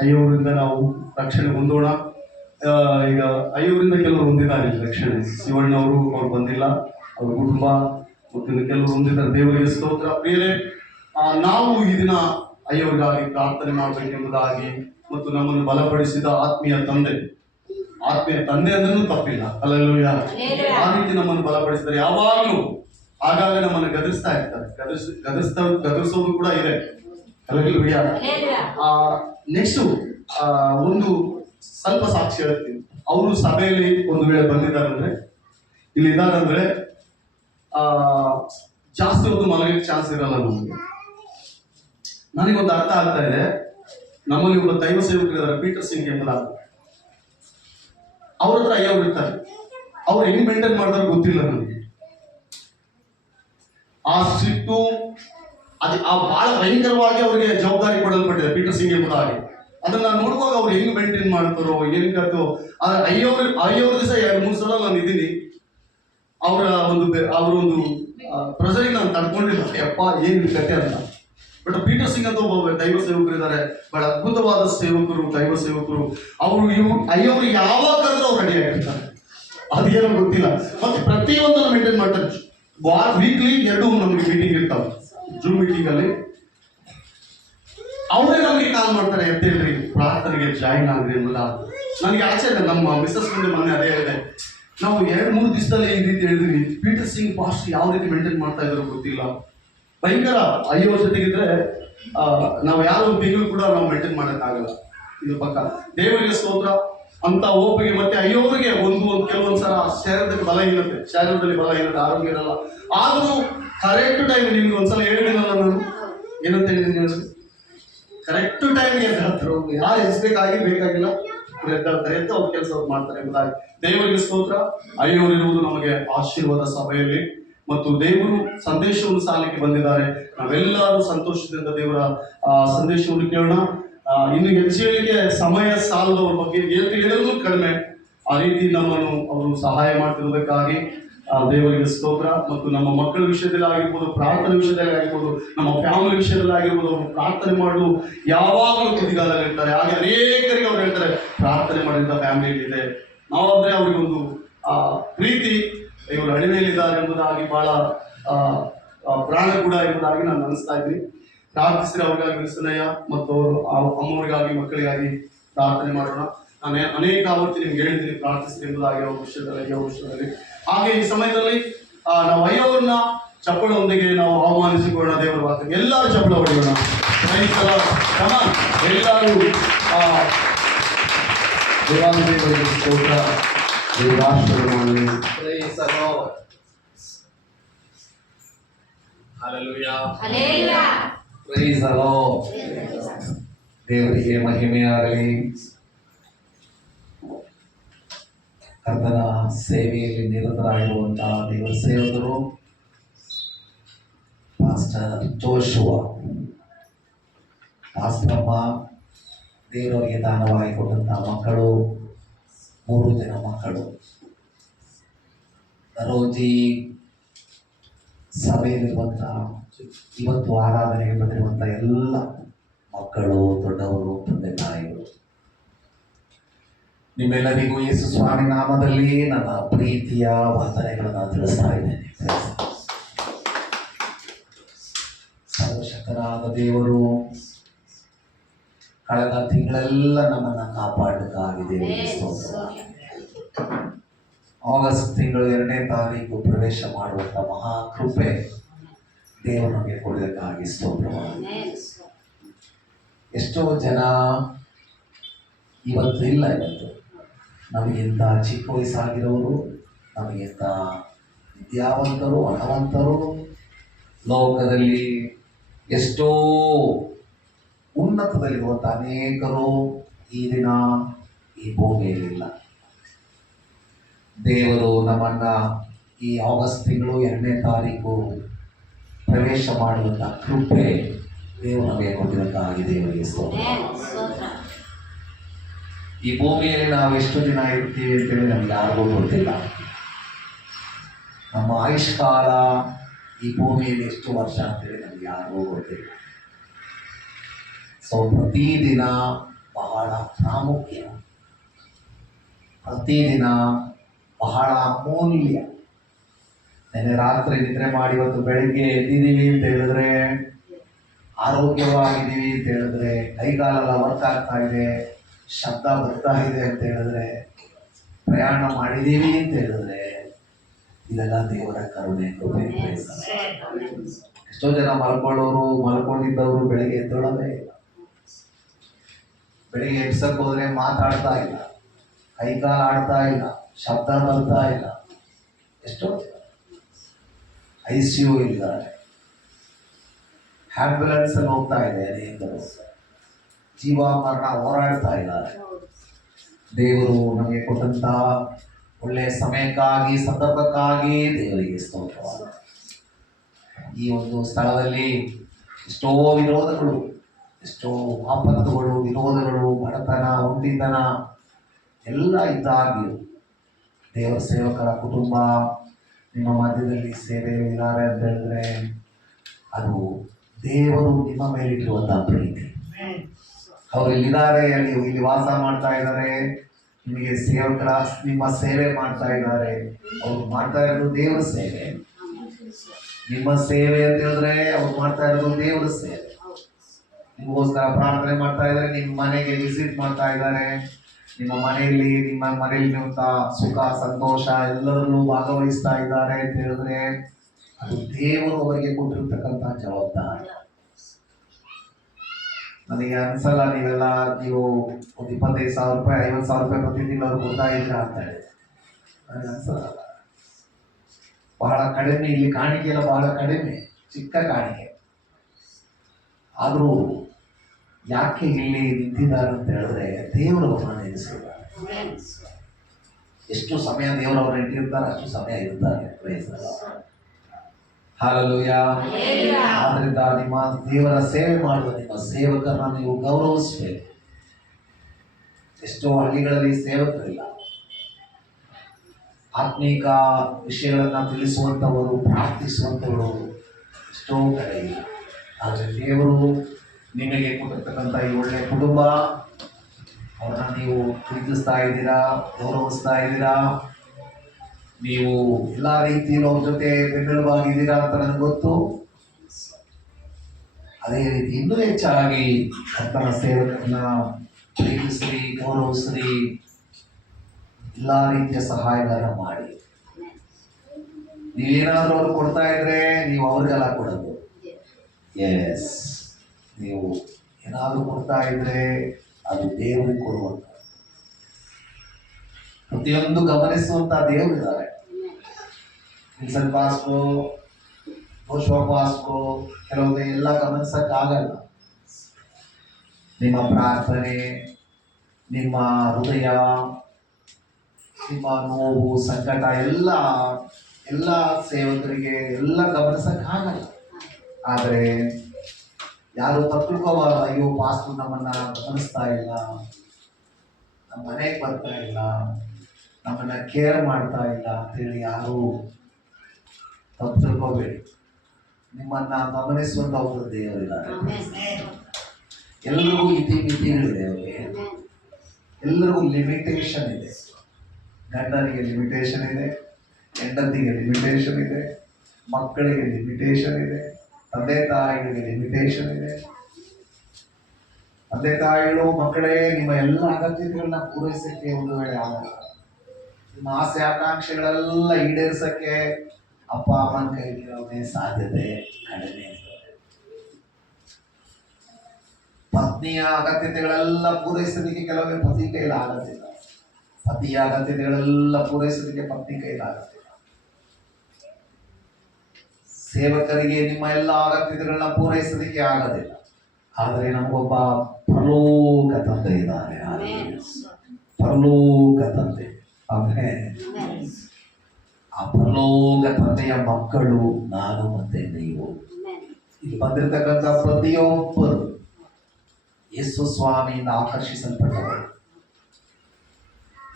ಅಯ್ಯವರಿಂದ ನಾವು ರಕ್ಷಣೆ ಹೊಂದೋಣ. ಈಗ ಅಯ್ಯವರಿಂದ ಕೆಲವರು ಹೊಂದಿದ್ದಾರೆ ರಕ್ಷಣೆ. ಶಿವಣ್ಣವರು ಅವ್ರು ಬಂದಿಲ್ಲ, ಅವ್ರ ಕುಟುಂಬ ಮತ್ತು ಕೆಲವರು ಹೊಂದಿದ್ದಾರೆ. ದೇವರಿಗೆ ಸ್ತೋತ್ರ. ಬೇರೆ ನಾವು ಈ ದಿನ ಅಯ್ಯವರಿಗಾಗಿ ಪ್ರಾರ್ಥನೆ ಮಾಡಬೇಕೆಂಬುದಾಗಿ, ಮತ್ತು ನಮ್ಮನ್ನು ಬಲಪಡಿಸಿದ ಆತ್ಮೀಯ ತಂದೆ ಅಂದ್ರೂ ತಪ್ಪಿಲ್ಲ. ಹಲ್ಲೆಲೂಯಾ. ಆ ರೀತಿ ನಮ್ಮನ್ನು ಬಲಪಡಿಸಿದ್ದಾರೆ. ಯಾವಾಗಲೂ ಆಗಾಗ ನಮ್ಮನ್ನು ಗದರಿಸ್ತಾ ಇರ್ತಾರೆ. ಗದರಿಸೋದು ಕೂಡ ಇದೆ. ಹಲ್ಲೆಲೂಯಾ. ನೆಕ್ಸ್ಟ್ ಒಂದು ಸ್ವಲ್ಪ ಸಾಕ್ಷಿ ಹೇಳ್ತೀನಿ. ಅವರು ಸಭೆಯಲ್ಲಿ ಒಂದು ವೇಳೆ ಬಂದಿದ್ದಾರಂದ್ರೆ, ಇಲ್ಲಿ ಇದ್ದಾರಂದ್ರೆ ಜಾಸ್ತಿ ಹೊತ್ತು ಮಲಗಲಿಕ್ಕೆ ಚಾನ್ಸ್ ಇರಲ್ಲ ನಮಗೆ. ನನಗೊಂದು ಅರ್ಥ ಆಗ್ತಾ ಇದೆ. ನಮ್ಮಲ್ಲಿ ಒಬ್ಬ ದೈವ ಸೇವಕರಿದ್ದಾರೆ, ಪೀಟರ್ ಸಿಂಗ್ ಎಂಬುದಾಗಿ. ಅವ್ರ ಹತ್ರ ಅಯ್ಯವ್ರು ಇರ್ತಾರೆ. ಅವ್ರು ಹೆಂಗ್ ಮೇಂಟೈನ್ ಮಾಡಿದ್ರೆ ಗೊತ್ತಿಲ್ಲ ನನಗೆ. ಆ ಸ್ಟ್ರಿಕ್ಟು ಬಹಳ ಭಯಂಕರವಾಗಿ ಅವರಿಗೆ ಜವಾಬ್ದಾರಿ ಕೊಡಲ್ಪಟ್ಟಿದೆ, ಪೀಟರ್ ಸಿಂಗ್ ಎಂಬುದಾಗಿ. ಅದನ್ನ ನೋಡುವಾಗ ಅವ್ರು ಹೆಂಗ್ ಮೇಂಟೈನ್ ಮಾಡ್ತಾರೋ, ಏನ್ ಕತ್ತೋ. ಆದ್ರೆ ಅಯ್ಯವ್ರ ದಿವಸ 2-3 ಸಲ ನಾನು ಇದ್ದೀನಿ. ಅವರ ಒಂದು ಪ್ರೆಸರಿಗೆ ನಾನು ತಡ್ಕೊಂಡಿಲ್ಲ, ಯಪ್ಪ ಏನ್ ಕತೆ ಅಂತ. ಬಟ್ ಪೀಟರ್ ಸಿಂಗ್ ಅಂತ ಒಬ್ಬ ದೈವ ಸೇವಕರು ಇದ್ದಾರೆ, ಬಹಳ ಅದ್ಭುತವಾದ ಸೇವಕರು, ದೈವ ಸೇವಕರು. ಅಯ್ಯವ್ರು ಯಾವಾಗ ಕರೆದ್ರು ಅವ್ರು ರೆಡಿ ಆಗಿರ್ತಾರೆ. ಅದೇನೋ ಗೊತ್ತಿಲ್ಲ. ಮತ್ತೆ ಪ್ರತಿಯೊಂದನ್ನು ಮೇಂಟೈನ್ ಮಾಡ್ತಾರೆ. ವೀಕ್ಲಿ 2 ನಮಗೆ ಮೀಟಿಂಗ್ ಇರ್ತಾವೆ, ಜೂಮ್ ಮೀಟಿಂಗ್ ಅಲ್ಲಿ. ಅವರೇ ನಮಗೆ ಕಾಲ್ ಮಾಡ್ತಾರೆ, ಎದ್ದೇಳ್ರಿ ಪ್ರಾರ್ಥನೆಗೆ ಜಾಯಿನ್ ಆಗ್ರಿ ಎಂಬುದ. ನನಗೆ ಆಶ್ಚರ್ಯ. ನಮ್ಮ ಮಿಸ್ಸಸ್ ಮುಂದೆ ಮೊನ್ನೆ ಅದೇ ಹೇಳಿದೆ, ನಾವು 2-3 ದಿವಸದಲ್ಲಿ ಈ ರೀತಿ ಹೇಳಿದ್ವಿ. ಪೀಟರ್ ಸಿಂಗ್ ಪಾಸ್ಟ್ ಯಾವ ರೀತಿ ಮೇಂಟೈನ್ ಮಾಡ್ತಾ ಇದ್ರು ಗೊತ್ತಿಲ್ಲ. ಭಯಂಕರ. ಅಯ್ಯೋ ಜೊತೆಗಿದ್ರೆ ನಾವು ಯಾರೋ ಒಂದು ತಿಂಗಳು ಕೂಡ ನಾವು ಮೇಂಟೈನ್ ಮಾಡೋಕ್ಕಾಗಲ್ಲ. ಇದು ಪಕ್ಕ. ದೇವರಿಗೆ ಸ್ತೋತ್ರ. ಅಂತ ಓಪಿಗೆ ಮತ್ತೆ ಅಯ್ಯೋರಿಗೆ ಕೆಲವೊಂದ್ಸಲ ಶರೀರದಲ್ಲಿ ಬಲ ಇರುತ್ತೆ, ಆರೋಗ್ಯ ಇರಲ್ಲ. ಆದರೂ ಕರೆಕ್ಟ್ ಟೈಮ್, ನಿಮ್ಗೆ ಒಂದ್ಸಲ ಹೇಳಿದ್ದೀನಲ್ಲ ನಾನು, ಏನಂತ ಹೇಳಿದ್ದೀನಿ, ಕರೆಕ್ಟ್ ಟೈಮ್ಗೆ ಎದ್ದಾಡ್ತಾರೆ. ಯಾರು ಬೇಕಾಗಿಲ್ಲ, ಎದ್ದಾಡ್ತಾರೆ ಅಂತ ಅವ್ರ ಕೆಲಸ ಅವ್ರು ಮಾಡ್ತಾರೆ ಎಂಬುದಾಗಿ. ದೇವರಿಗೆ ಸ್ತೋತ್ರ. ಅಯ್ಯೋರಿರುವುದು ನಮಗೆ ಆಶೀರ್ವಾದ ಸಭೆಯಲ್ಲಿ. ಮತ್ತು ದೇವರು ಸಂದೇಶವನ್ನು ಸಾಲಿಗೆ ಬಂದಿದ್ದಾರೆ. ನಾವೆಲ್ಲರೂ ಸಂತೋಷದಿಂದ ದೇವರ ಸಂದೇಶವನ್ನು ಕೇಳೋಣ. ಇನ್ನು ಹೆಚ್ಚಿಗೆ ಸಮಯ ಸಾಲದವ್ರ ಬಗ್ಗೆ ಹೇಳಿದ್ರೂ ಕಡಿಮೆ. ಆ ರೀತಿ ನಮ್ಮನ್ನು ಅವರು ಸಹಾಯ ಮಾಡ್ತಿರೋದಕ್ಕಾಗಿ ದೇವರಿಗೆ ಸ್ತೋತ್ರ. ಮತ್ತು ನಮ್ಮ ಮಕ್ಕಳ ವಿಷಯದಲ್ಲಿ ಆಗಿರ್ಬೋದು, ಪ್ರಾರ್ಥನೆ ವಿಷಯದಲ್ಲಿ ಆಗಿರ್ಬೋದು, ನಮ್ಮ ಫ್ಯಾಮಿಲಿ ವಿಷಯದಲ್ಲಿ ಆಗಿರ್ಬೋದು, ಅವರು ಪ್ರಾರ್ಥನೆ ಮಾಡಲು ಯಾವಾಗಲೂ ತುದಿಗಾಲಲ್ಲಿ ಇರ್ತಾರೆ. ಹಾಗೆ ಅನೇಕರಿಗೆ ಅವ್ರು ಹೇಳ್ತಾರೆ, ಪ್ರಾರ್ಥನೆ ಮಾಡಿದ ಫ್ಯಾಮಿಲಿ ಇದೆ. ನಾವಂದ್ರೆ ಅವ್ರಿಗೊಂದು ಪ್ರೀತಿ, ಇವರು ಅಡಿಮೆಯಲ್ಲಿದ್ದಾರೆ ಎಂಬುದಾಗಿ, ಬಹಳ ಪ್ರಾಣ ಕೂಡ ಎಂಬುದಾಗಿ ನಾನು ಅನಿಸ್ತಾ ಇದ್ದೀನಿ. ಪ್ರಾರ್ಥಿಸಿದ್ರೆ ಅವ್ರಿಗಾಗಿ ವಿಲ್ಸನಯ್ಯ ಮತ್ತು ಅವರು ಅಮ್ಮವ್ರಿಗಾಗಿ, ಮಕ್ಕಳಿಗಾಗಿ ಪ್ರಾರ್ಥನೆ ಮಾಡೋಣ. ನಾನು ಅನೇಕ ಆವರ್ತಿ ನಿಮ್ಗೆ ಹೇಳಿದ್ದೀನಿ, ಪ್ರಾರ್ಥಿಸಿದ್ರೆ ಎಂಬುದಾಗಿ ಅವ್ರ ವಿಷಯದಲ್ಲಿ. ಹಾಗೆ ಈ ಸಮಯದಲ್ಲಿ ನಾವು ಅಯ್ಯವ್ರನ್ನ ಚಪ್ಪಳೊಂದಿಗೆ ನಾವು ಆಹ್ವಾನಿಸಿಕೊಳ್ಳೋಣ. ದೇವರ ವಾಕ್ಯ ಎಲ್ಲರೂ ಚಪ್ಪಳ ಹೊಡೆಯೋಣ. ಎಲ್ಲರೂ ದೇವಾಲಯಗಳಿಗೆ ಸ್ತೋತ್ರ. ದೇವರಿಗೆ ಮಹಿಮೆಯಾಗಲಿ. ಕರ್ತನ ಸೇವೆಯಲ್ಲಿ ನಿರತರಾಗಿರುವಂತಹ ದೇವರ ಸೇವಕರು, ಪಾಸ್ಟರ್ ಜೋಶುವ, ಪಾಸ್ಟರಮ್ಮ, ದೇವರಿಗೆ ದಾನವಾಗಿ ಕೊಟ್ಟಂತಹ ಮಕ್ಕಳು, 3 ಜನ ಮಕ್ಕಳು, ರೋಜಿ, ಸಭೆಯಲ್ಲಿರುವಂತಹ, ಇವತ್ತು ಆರಾಧನೆಗೆ ಬಂದಿರುವಂತಹ ಎಲ್ಲ ಮಕ್ಕಳು, ದೊಡ್ಡವರು, ತಂದೆ ತಾಯಿಗಳು, ನಿಮ್ಮೆಲ್ಲರಿಗೂ ಯೇಸು ಸ್ವಾಮಿ ನಾಮದಲ್ಲಿ ನನ್ನ ಪ್ರೀತಿಯ ವಂದನೆಗಳನ್ನು ತಿಳಿಸ್ತಾ ಇದ್ದೇನೆ. ಸರ್ವಶಕ್ತನಾದ ದೇವರು ಕಳೆದ ತಿಂಗಳೆಲ್ಲ ನಮ್ಮನ್ನ ಕಾಪಾಡಲಿಕ್ಕಾಗಿ ದೇವರಿಗೆ ಸ್ತೋತ್ರ. ಆಗಸ್ಟ್ ತಿಂಗಳು 2ನೇ ತಾರೀಕು ಪ್ರವೇಶ ಮಾಡುವಂತ ಮಹಾ ಕೃಪೆ ದೇವರು ನಮಗೆ ಕೊಡಲಿಕ್ಕಾಗಿ ಸ್ತೋತ್ರವಾಗಿದೆ. ಎಷ್ಟೋ ಜನ ಇವತ್ತು ಇಲ್ಲ, ಇವತ್ತು ನಮಗಿಂತ ಚಿಕ್ಕ ವಯಸ್ಸಾಗಿರೋರು, ನಮಗಿಂತ ವಿದ್ಯಾವಂತರು, ಹಣವಂತರು, ಲೋಕದಲ್ಲಿ ಎಷ್ಟೋ ಉನ್ನತದಲ್ಲಿರುವಂಥ ಅನೇಕರು ಈ ದಿನ ಈ ಭೂಮಿಯಲ್ಲಿಲ್ಲ. ದೇವರು ನಮ್ಮನ್ನ ಈ ಆಗಸ್ಟ್ ತಿಂಗಳು 2ನೇ ತಾರೀಕು ಪ್ರವೇಶ ಮಾಡುವಂಥ ಕೃಪೆ ದೇವರು ನಮಗೆ ಕೊಟ್ಟಿದ್ದಕ್ಕಾಗಿ ದೇವರಿಗೆ ಸ್ತೋತ್ರ. ಈ ಭೂಮಿಯಲ್ಲಿ ನಾವು ಎಷ್ಟು ದಿನ ಇರ್ತೀವಿ ಅಂತೇಳಿ ನಮ್ಗೆ ಯಾರಿಗೂ ಗೊತ್ತಿಲ್ಲ. ನಮ್ಮ ಆಯುಷ್ಕಾಲ ಈ ಭೂಮಿಯಲ್ಲಿ ಎಷ್ಟು ವರ್ಷ ಅಂತೇಳಿ ನಮ್ಗೆ ಯಾರಿಗೂ ಗೊತ್ತಿಲ್ಲ. ಸೊ ಪ್ರತಿದಿನ ಬಹಳ ಪ್ರಾಮುಖ್ಯ, ಪ್ರತಿದಿನ ಬಹಳ ಅಮೂಲ್ಯ. ನೆನ್ನೆ ರಾತ್ರಿ ನಿದ್ರೆ ಮಾಡಿ ಇವತ್ತು ಬೆಳಿಗ್ಗೆ ಎದ್ದಿದ್ದೀವಿ ಅಂತ ಹೇಳಿದ್ರೆ, ಆರೋಗ್ಯವಾಗಿದ್ದೀವಿ ಅಂತ ಹೇಳಿದ್ರೆ, ಕೈಕಾಲೆಲ್ಲ ವರ್ಕ್ ಆಗ್ತಾ ಇದೆ, ಶಬ್ದ ಬರ್ತಾ ಇದೆ ಅಂತ ಹೇಳಿದ್ರೆ, ಪ್ರಯಾಣ ಮಾಡಿದ್ದೀವಿ ಅಂತ ಹೇಳಿದ್ರೆ, ಇದೆಲ್ಲ ದೇವರ ಕರುಣೆ ಕೃಪೆ. ಎಷ್ಟೋ ಜನ ಮಲ್ಕೊಂಡಿದ್ದವರು ಬೆಳಿಗ್ಗೆ ಎದ್ದೊಳದೇ ಇಲ್ಲ. ಬೆಳಿಗ್ಗೆ ಎಬ್ಸಕ್ ಹೋದ್ರೆ ಮಾತಾಡ್ತಾ ಇಲ್ಲ, ಕೈಕಾಲ ಆಡ್ತಾ ಇಲ್ಲ, ಶಬ್ದ ಬರ್ತಾ ಇಲ್ಲ. ಎಷ್ಟೋ ICU ಇದ್ದಾರೆ, ಆಂಬ್ಯುಲೆನ್ಸ್ ಅಲ್ಲಿ ಹೋಗ್ತಾ ಇದೆ, ಅನೇಕರು ಜೀವ ಮರಣ ಹೋರಾಡ್ತಾ ಇದ್ದಾರೆ. ದೇವರು ನಮಗೆ ಕೊಟ್ಟಂತ ಒಳ್ಳೆಯ ಸಮಯಕ್ಕಾಗಿ, ಸಂದರ್ಭಕ್ಕಾಗಿ ದೇವರಿಗೆ ಸ್ತೋತ್ರವಾದ. ಈ ಒಂದು ಸ್ಥಳದಲ್ಲಿ ಎಷ್ಟೋ ವಿರೋಧಗಳು, ಎಷ್ಟೋ ಆಪತ್ತುಗಳು, ವಿರೋಧಗಳು, ಬಡತನ, ಒಂಟಿತನ ಎಲ್ಲ ಇದ್ದಾಗ್ಯೂ ದೇವರ ಸೇವಕರ ಕುಟುಂಬ ನಿಮ್ಮ ಮಧ್ಯದಲ್ಲಿ ಸೇವೆಯಲ್ಲಿದ್ದಾರೆ ಅಂತ ಹೇಳಿದ್ರೆ, ಅದು ದೇವರು ನಿಮ್ಮ ಮೇಲಿಟ್ಟಿರುವಂತಹ ಪ್ರೀತಿ. ಅವರು ಇಲ್ಲಿದ್ದಾರೆ, ಇಲ್ಲಿ ವಾಸ ಮಾಡ್ತಾ ಇದ್ದಾರೆ, ನಿಮಗೆ ನಿಮ್ಮ ಸೇವೆ ಮಾಡ್ತಾ ಇದ್ದಾರೆ. ಅವ್ರು ಮಾಡ್ತಾ ಇರೋದು ದೇವರ ಸೇವೆ. ನಿಮ್ಮ ಸೇವೆ ಅಂತ ಹೇಳಿದ್ರೆ ಅವ್ರು ಮಾಡ್ತಾ ಇರೋದು ದೇವರ ಸೇವೆ. ನಿಮಗೋಸ್ಕರ ಪ್ರಾರ್ಥನೆ ಮಾಡ್ತಾ ಇದ್ದಾರೆ, ನಿಮ್ಮ ಮನೆಗೆ ವಿಸಿಟ್ ಮಾಡ್ತಾ ಇದ್ದಾರೆ, ನಿಮ್ಮ ಮನೆಯಲ್ಲಿ ಸುಖ ಸಂತೋಷ ಎಲ್ಲರಲ್ಲೂ ಭಾಗವಹಿಸ್ತಾ ಇದ್ದಾರೆ ಅಂತ ಹೇಳಿದ್ರೆ, ಅದು ದೇವರು ಅವರಿಗೆ ಕೊಟ್ಟಿರ್ತಕ್ಕಂಥ ಜವಾಬ್ದಾರಿ. ನನಗೆ ಅನ್ಸಲ್ಲ ನೀವು ಒಂದು 25,000 ರೂಪಾಯಿ 50,000 ರೂಪಾಯಿ ಪ್ರತಿ ತಿಂಗಳು ಕೊಡ್ತಾ ಇದ್ದೀರಾ ಅಂತ ಹೇಳಿ. ನನಗೆ ಅನ್ಸಲ್ಲ. ಬಹಳ ಕಡಿಮೆ, ಇಲ್ಲಿ ಕಾಣಿಕೆ ಎಲ್ಲ ಬಹಳ ಕಡಿಮೆ, ಚಿಕ್ಕ ಕಾಣಿಕೆ. ಆದರೂ ಯಾಕೆ ಇಲ್ಲಿ ನಿಂತಿದ್ದಾರೆ ಅಂತ ಹೇಳಿದ್ರೆ, ದೇವರು ಅವರನ್ನ ನೆನೆಸಿದ್ದಾರೆ. ಎಷ್ಟು ಸಮಯ ದೇವರು ಅವರನ್ನ ಇಟ್ಟಿರ್ತಾರೆ, ಅಷ್ಟು ಸಮಯ ಇರ್ತಾರೆ. ಹಲ್ಲೆಲೂಯಾ. ಆದ್ರಿಂದ ನಿಮ್ಮ ದೇವರ ಸೇವೆ ಮಾಡುವ ನಿಮ್ಮ ಸೇವಕರನ್ನ ನೀವು ಗೌರವಿಸಬೇಕು. ಎಷ್ಟೋ ಹಳ್ಳಿಗಳಲ್ಲಿ ಸೇವಕರಿಲ್ಲ, ಆತ್ಮೀಕ ವಿಷಯಗಳನ್ನ ತಿಳಿಸುವಂಥವರು, ಪ್ರಾರ್ಥಿಸುವಂಥವರು ಎಷ್ಟೋ ಕಡೆ ಇಲ್ಲ. ಆದರೆ ದೇವರು ನಿಮಗೆ ಕೊಟ್ಟಿರ್ತಕ್ಕಂಥ ಈ ಒಳ್ಳೆಯ ಕುಟುಂಬ, ಅವರನ್ನ ನೀವು ಪ್ರೀತಿಸ್ತಾ ಇದ್ದೀರಾ, ಗೌರವಿಸ್ತಾ ಇದ್ದೀರಾ, ನೀವು ಎಲ್ಲ ರೀತಿಯಲ್ಲೂ ಅವ್ರ ಜೊತೆ ಬೆಂಬಲವಾಗಿದ್ದೀರಾ ಅಂತ ನನಗೆ ಗೊತ್ತು. ಅದೇ ರೀತಿ ಇನ್ನೂ ಹೆಚ್ಚಾಗಿ ಕರ್ತನ ಸೇವಕರನ್ನ ಪ್ರೀತಿಸ್ರಿ, ಗೌರವಿಸ್ರಿ, ಎಲ್ಲ ರೀತಿಯ ಸಹಾಯಗಳನ್ನ ಮಾಡಿ. ನೀವೇನಾದ್ರೂ ಅವ್ರು ಕೊಡ್ತಾ ಇದ್ರೆ ನೀವು ಅವ್ರಿಗೆಲ್ಲ ಕೊಡೋದು. ಎಸ್, ನೀವು ಏನಾದರೂ ಕೊಡ್ತಾ ಇದ್ರೆ ಅದು ದೇವರಿಗೆ ಕೊಡುವಂತ. ಪ್ರತಿಯೊಂದು ಗಮನಿಸುವಂತ ದೇವರಿದ್ದಾರೆ. ವಿಲ್ಸನ್ ಪಾಸ್ಕೋ, ಪುಷ್ಪ ಪಾಸ್ಕೋ ಕೆಲವೊಂದು ಎಲ್ಲ ಗಮನಿಸಕ್ಕಾಗಲ್ಲ. ನಿಮ್ಮ ಪ್ರಾರ್ಥನೆ, ನಿಮ್ಮ ಹೃದಯ, ನಿಮ್ಮ ನೋವು, ಸಂಕಟ ಎಲ್ಲ ಸೇವಕರಿಗೆ ಎಲ್ಲ ಗಮನಿಸಕ್ಕಾಗಲ್ಲ. ಆದರೆ ಯಾರು ತಪ್ಪುಕೋಬಾರ್ದು, ಅಯ್ಯೋ ಪಾಸ್ಟರ್ ನಮ್ಮನ್ನ ಗಮನಿಸ್ತಾ ಇಲ್ಲ, ನಮ್ಮ ಮನೆಗೆ ಬರ್ತಾ ಇಲ್ಲ, ನಮ್ಮನ್ನ ಕೇರ್ ಮಾಡ್ತಾ ಇಲ್ಲ ಅಂತೇಳಿ ಯಾರು ತಪ್ಪು ತಿಳ್ಕೋಬೇಡಿ. ನಿಮ್ಮನ್ನ ಗಮನಿಸುವಂತ ಒಬ್ಬರು ದೇವರಿದ್ದಾರೆ. ಎಲ್ಲರಿಗೂ ಮಿತಿಗಳಿದೆ. ಅವರಿಗೆ ಎಲ್ಲರಿಗೂ ಲಿಮಿಟೇಷನ್ ಇದೆ. ಗಂಡನಿಗೆ ಲಿಮಿಟೇಷನ್ ಇದೆ, ಹೆಂಡತಿಗೆ ಲಿಮಿಟೇಷನ್ ಇದೆ, ಮಕ್ಕಳಿಗೆ ಲಿಮಿಟೇಷನ್ ಇದೆ, ತಂದೆ ತಾಯಿಗಳಿಗೆ ಲಿಮಿಟೇಷನ್ ಇದೆ. ತಂದೆ ತಾಯಿಗಳು ಮಕ್ಕಳೇ ನಿಮ್ಮ ಎಲ್ಲ ಅಗತ್ಯತೆಗಳನ್ನ ಪೂರೈಸಕ್ಕೆ ಒಂದು ವೇಳೆ ಆಗಲ್ಲ, ನಿಮ್ಮ ಆಸೆ ಆಕಾಂಕ್ಷೆಗಳೆಲ್ಲ ಈಡೇರಿಸಕ್ಕೆ ಅಪ್ಪ ಅಮ್ಮನ ಕೈಲಿರೋದೇ ಸಾಧ್ಯತೆ ಕಡಿಮೆ ಇರ್ತದೆ. ಪತ್ನಿಯ ಅಗತ್ಯತೆಗಳೆಲ್ಲ ಪೂರೈಸೋದಕ್ಕೆ ಕೆಲವೊಮ್ಮೆ ಪತಿ ಕೈಲಾಗೋದಿಲ್ಲ, ಪತಿಯ ಅಗತ್ಯತೆಗಳೆಲ್ಲ ಪೂರೈಸೋದಕ್ಕೆ ಪತ್ನಿ ಕೈಲಾಗೋದಿಲ್ಲ. ಸೇವಕರಿಗೆ ನಿಮ್ಮ ಎಲ್ಲ ಅಗತ್ಯತೆಗಳನ್ನ ಪೂರೈಸೋದಕ್ಕೆ ಆಗೋದಿಲ್ಲ. ಆದರೆ ನಮಗೊಬ್ಬ ಪರಲೋಕ ತಂದೆ ಇದ್ದಾನೆ. ಪರಲೋಕ ತಂದೆ, ಆಮೇಲೆ ಆ ಪರಲೋಕ ತಂದೆಯ ಮಕ್ಕಳು ನಾನು ಮತ್ತೆ ನೀವು. ಇಲ್ಲಿ ಬಂದಿರತಕ್ಕಂಥ ಪ್ರತಿಯೊಬ್ಬರು ಯೇಸು ಸ್ವಾಮಿಯಿಂದ ಆಕರ್ಷಿಸಲ್ಪಟ್ಟವರು.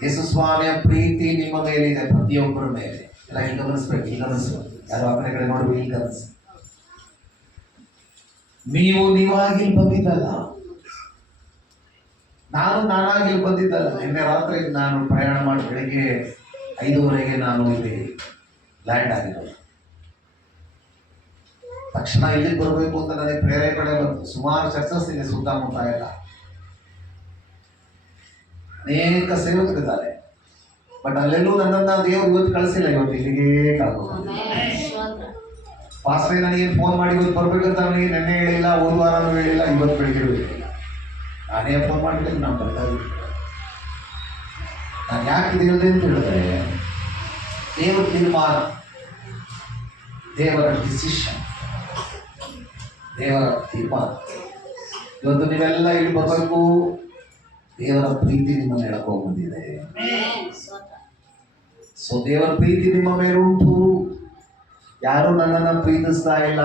ಯೇಸು ಸ್ವಾಮಿಯ ಪ್ರೀತಿ ನಿಮ್ಮ ಮೇಲಿದೆ, ಪ್ರತಿಯೊಬ್ಬರ ಮೇಲೆ. ಎಲ್ಲ ಈಗ ಗಮನಿಸ್ಬೇಕು, ಈಗ ಗಮನಿಸ್ಬೇಕು, ಯಾರು ಆ ಕಡೆ ನೋಡ್ಬೇಕು, ಈಗ ಗಮನಿಸಿ. ನೀವಾಗಿ ಬಂದಿದ್ದಲ್ಲ, ನಾನಾಗಿ ಬಂದಿದ್ದಲ್ಲ. ನಿನ್ನೆ ರಾತ್ರಿ ನಾನು ಪ್ರಯಾಣ ಮಾಡಿ ಬೆಳಿಗ್ಗೆ 5:30 ನಾನು ಇಲ್ಲಿ ಲ್ಯಾಂಡ್ ಆಗಿರೋದು. ತಕ್ಷಣ ಇಲ್ಲಿಗೆ ಬರಬೇಕು ಅಂತ ನನಗೆ ಪ್ರೇರೇಪಣೆ ಬಂತು. ಸುಮಾರು ಚರ್ಚಿಸ್ತೀನಿ ಸುತ್ತಮುತ್ತ ಎಲ್ಲ, ಅನೇಕ ಸೇವಕರಿದ್ದಾರೆ. ಬಟ್ ಅಲ್ಲೆಲ್ಲೂ ನನ್ನನ್ನ ದೇವರು ಇವತ್ತು ಕಳಿಸಿಲ್ಲ. ಇವತ್ತು ಇಲ್ಲಿಗೆ ಕಳ್ಕೊಂಡು ಪಾಸ್ಟ್ರೇ ನನಗೆ ಫೋನ್ ಮಾಡಿ ಇವತ್ತು ಬರ್ಬೇಕಂತ ನನಗೆ ನೆನ್ನೆ ಹೇಳಿಲ್ಲ, ಒಂದು ವಾರನೂ ಹೇಳಿಲ್ಲ, ಇವತ್ತು ಬೆಳಿಗ್ಗೆ ಹೇಳಿಲ್ಲ. ನಾನೇ ಫೋನ್ ಮಾಡಿದ್ರೆ ನಾನು ಬರ್ತಾ ಇದ್ದೀನಿ. ನಾನು ಯಾಕೆ ಇದು ಹೇಳಿದೆ ಅಂತ ಹೇಳಿದ್ರೆ, ದೇವರ ತೀರ್ಮಾನ, ದೇವರ ಡಿಸಿಷನ್, ದೇವರ ತೀರ್ಮಾನ. ಇವತ್ತು ನೀವೆಲ್ಲ ಇಲ್ಲಿ ಬರಬೇಕು, ದೇವರ ಪ್ರೀತಿ ನಿಮ್ಮನ್ನು ಎಳ್ಕೊಂಡು ಬಂದಿದೆ. ಸೊ ದೇವರ ಪ್ರೀತಿ ನಿಮ್ಮ ಮೇಲುಂಟು. ಯಾರು ನನ್ನನ್ನು ಪ್ರೀತಿಸ್ತಾ ಇಲ್ಲ,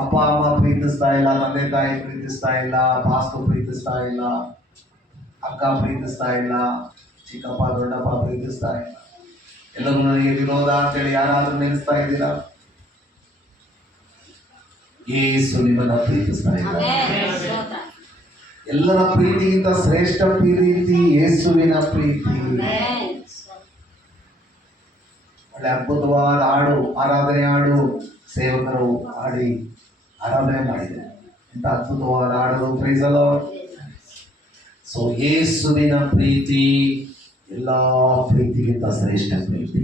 ಅಪ್ಪ ಅಮ್ಮ ಪ್ರೀತಿಸ್ತಾ ಇಲ್ಲ, ತಂದೆ ತಾಯಿ ಪ್ರೀತಿಸ್ತಾ ಇಲ್ಲ, ಪಾಸ್ಟರ್ ಪ್ರೀತಿಸ್ತಾ ಇಲ್ಲ, ಅಕ್ಕ ಪ್ರೀತಿಸ್ತಾ ಇಲ್ಲ, ಚಿಕ್ಕಪ್ಪ ದೊಡ್ಡಪ್ಪ ಪ್ರೀತಿಸ್ತಾ ಇಲ್ಲ. ಎಲ್ಲರೂ ನನಗೆ ವಿರೋಧ ಅಂತೇಳಿ ಯಾರಾದ್ರೂ ನೆನೆಸ್ತಾ ಇದ್ದೀರಾ? ಯೇಸು ನಿಮ್ಮನ್ನ ಪ್ರೀತಿಸ್ತಾ ಇದ್ದಾರೆ. ಎಲ್ಲರ ಪ್ರೀತಿಗಿಂತ ಶ್ರೇಷ್ಠ ಪ್ರೀತಿ ಯೇಸುವಿನ ಪ್ರೀತಿ. ಒಳ್ಳೆ ಅದ್ಭುತವಾದ ಹಾಡು, ಆರಾಧನೆ ಹಾಡು ಸೇವಕರು ಹಾಡಿ ಆರಾಧನೆ ಮಾಡಿದ್ದಾರೆ. ಇಂಥ ಅದ್ಭುತವಾದ ಹಾಡು, ಪ್ರೈಸ್ ದಿ ಲಾರ್ಡ್. ಸೊ ಯೇಸುವಿನ ಪ್ರೀತಿ ಎಲ್ಲ ಪ್ರೀತಿಗಿಂತ ಶ್ರೇಷ್ಠ ಪ್ರೀತಿ.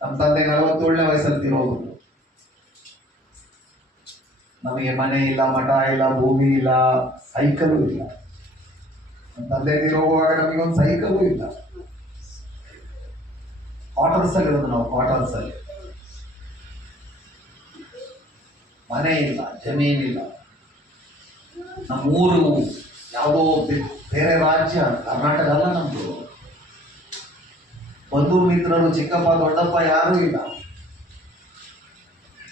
ನಮ್ಮ ತಂದೆ 47ನೇ ವಯಸ್ಸಲ್ಲಿ ತಿರೋದು. ನಮಗೆ ಮನೆ ಇಲ್ಲ, ಮಠ ಇಲ್ಲ, ಭೂಮಿ ಇಲ್ಲ, ಸೈಕಲು ಇಲ್ಲ. ನಮ್ಮ ತಂದೆ ತಿರೋಗುವಾಗ ನಮಗೊಂದು ಸೈಕಲು ಇಲ್ಲ. ಕ್ವಾರ್ಟರ್ಸ್ ಅಲ್ಲಿ ಇರೋದು ನಾವು, ಕ್ವಾರ್ಟರ್ಸ್ ಅಲ್ಲಿ. ಮನೆ ಇಲ್ಲ, ಜಮೀನಿಲ್ಲ. ನಮ್ಮೂರು ಯಾವುದೋ ಬೇರೆ ರಾಜ್ಯ, ಕರ್ನಾಟಕ ಅಲ್ಲ ನಮ್ದು. ಬಂಧು ಮಿತ್ರರು, ಚಿಕ್ಕಪ್ಪ ದೊಡ್ಡಪ್ಪ ಯಾರೂ ಇಲ್ಲ.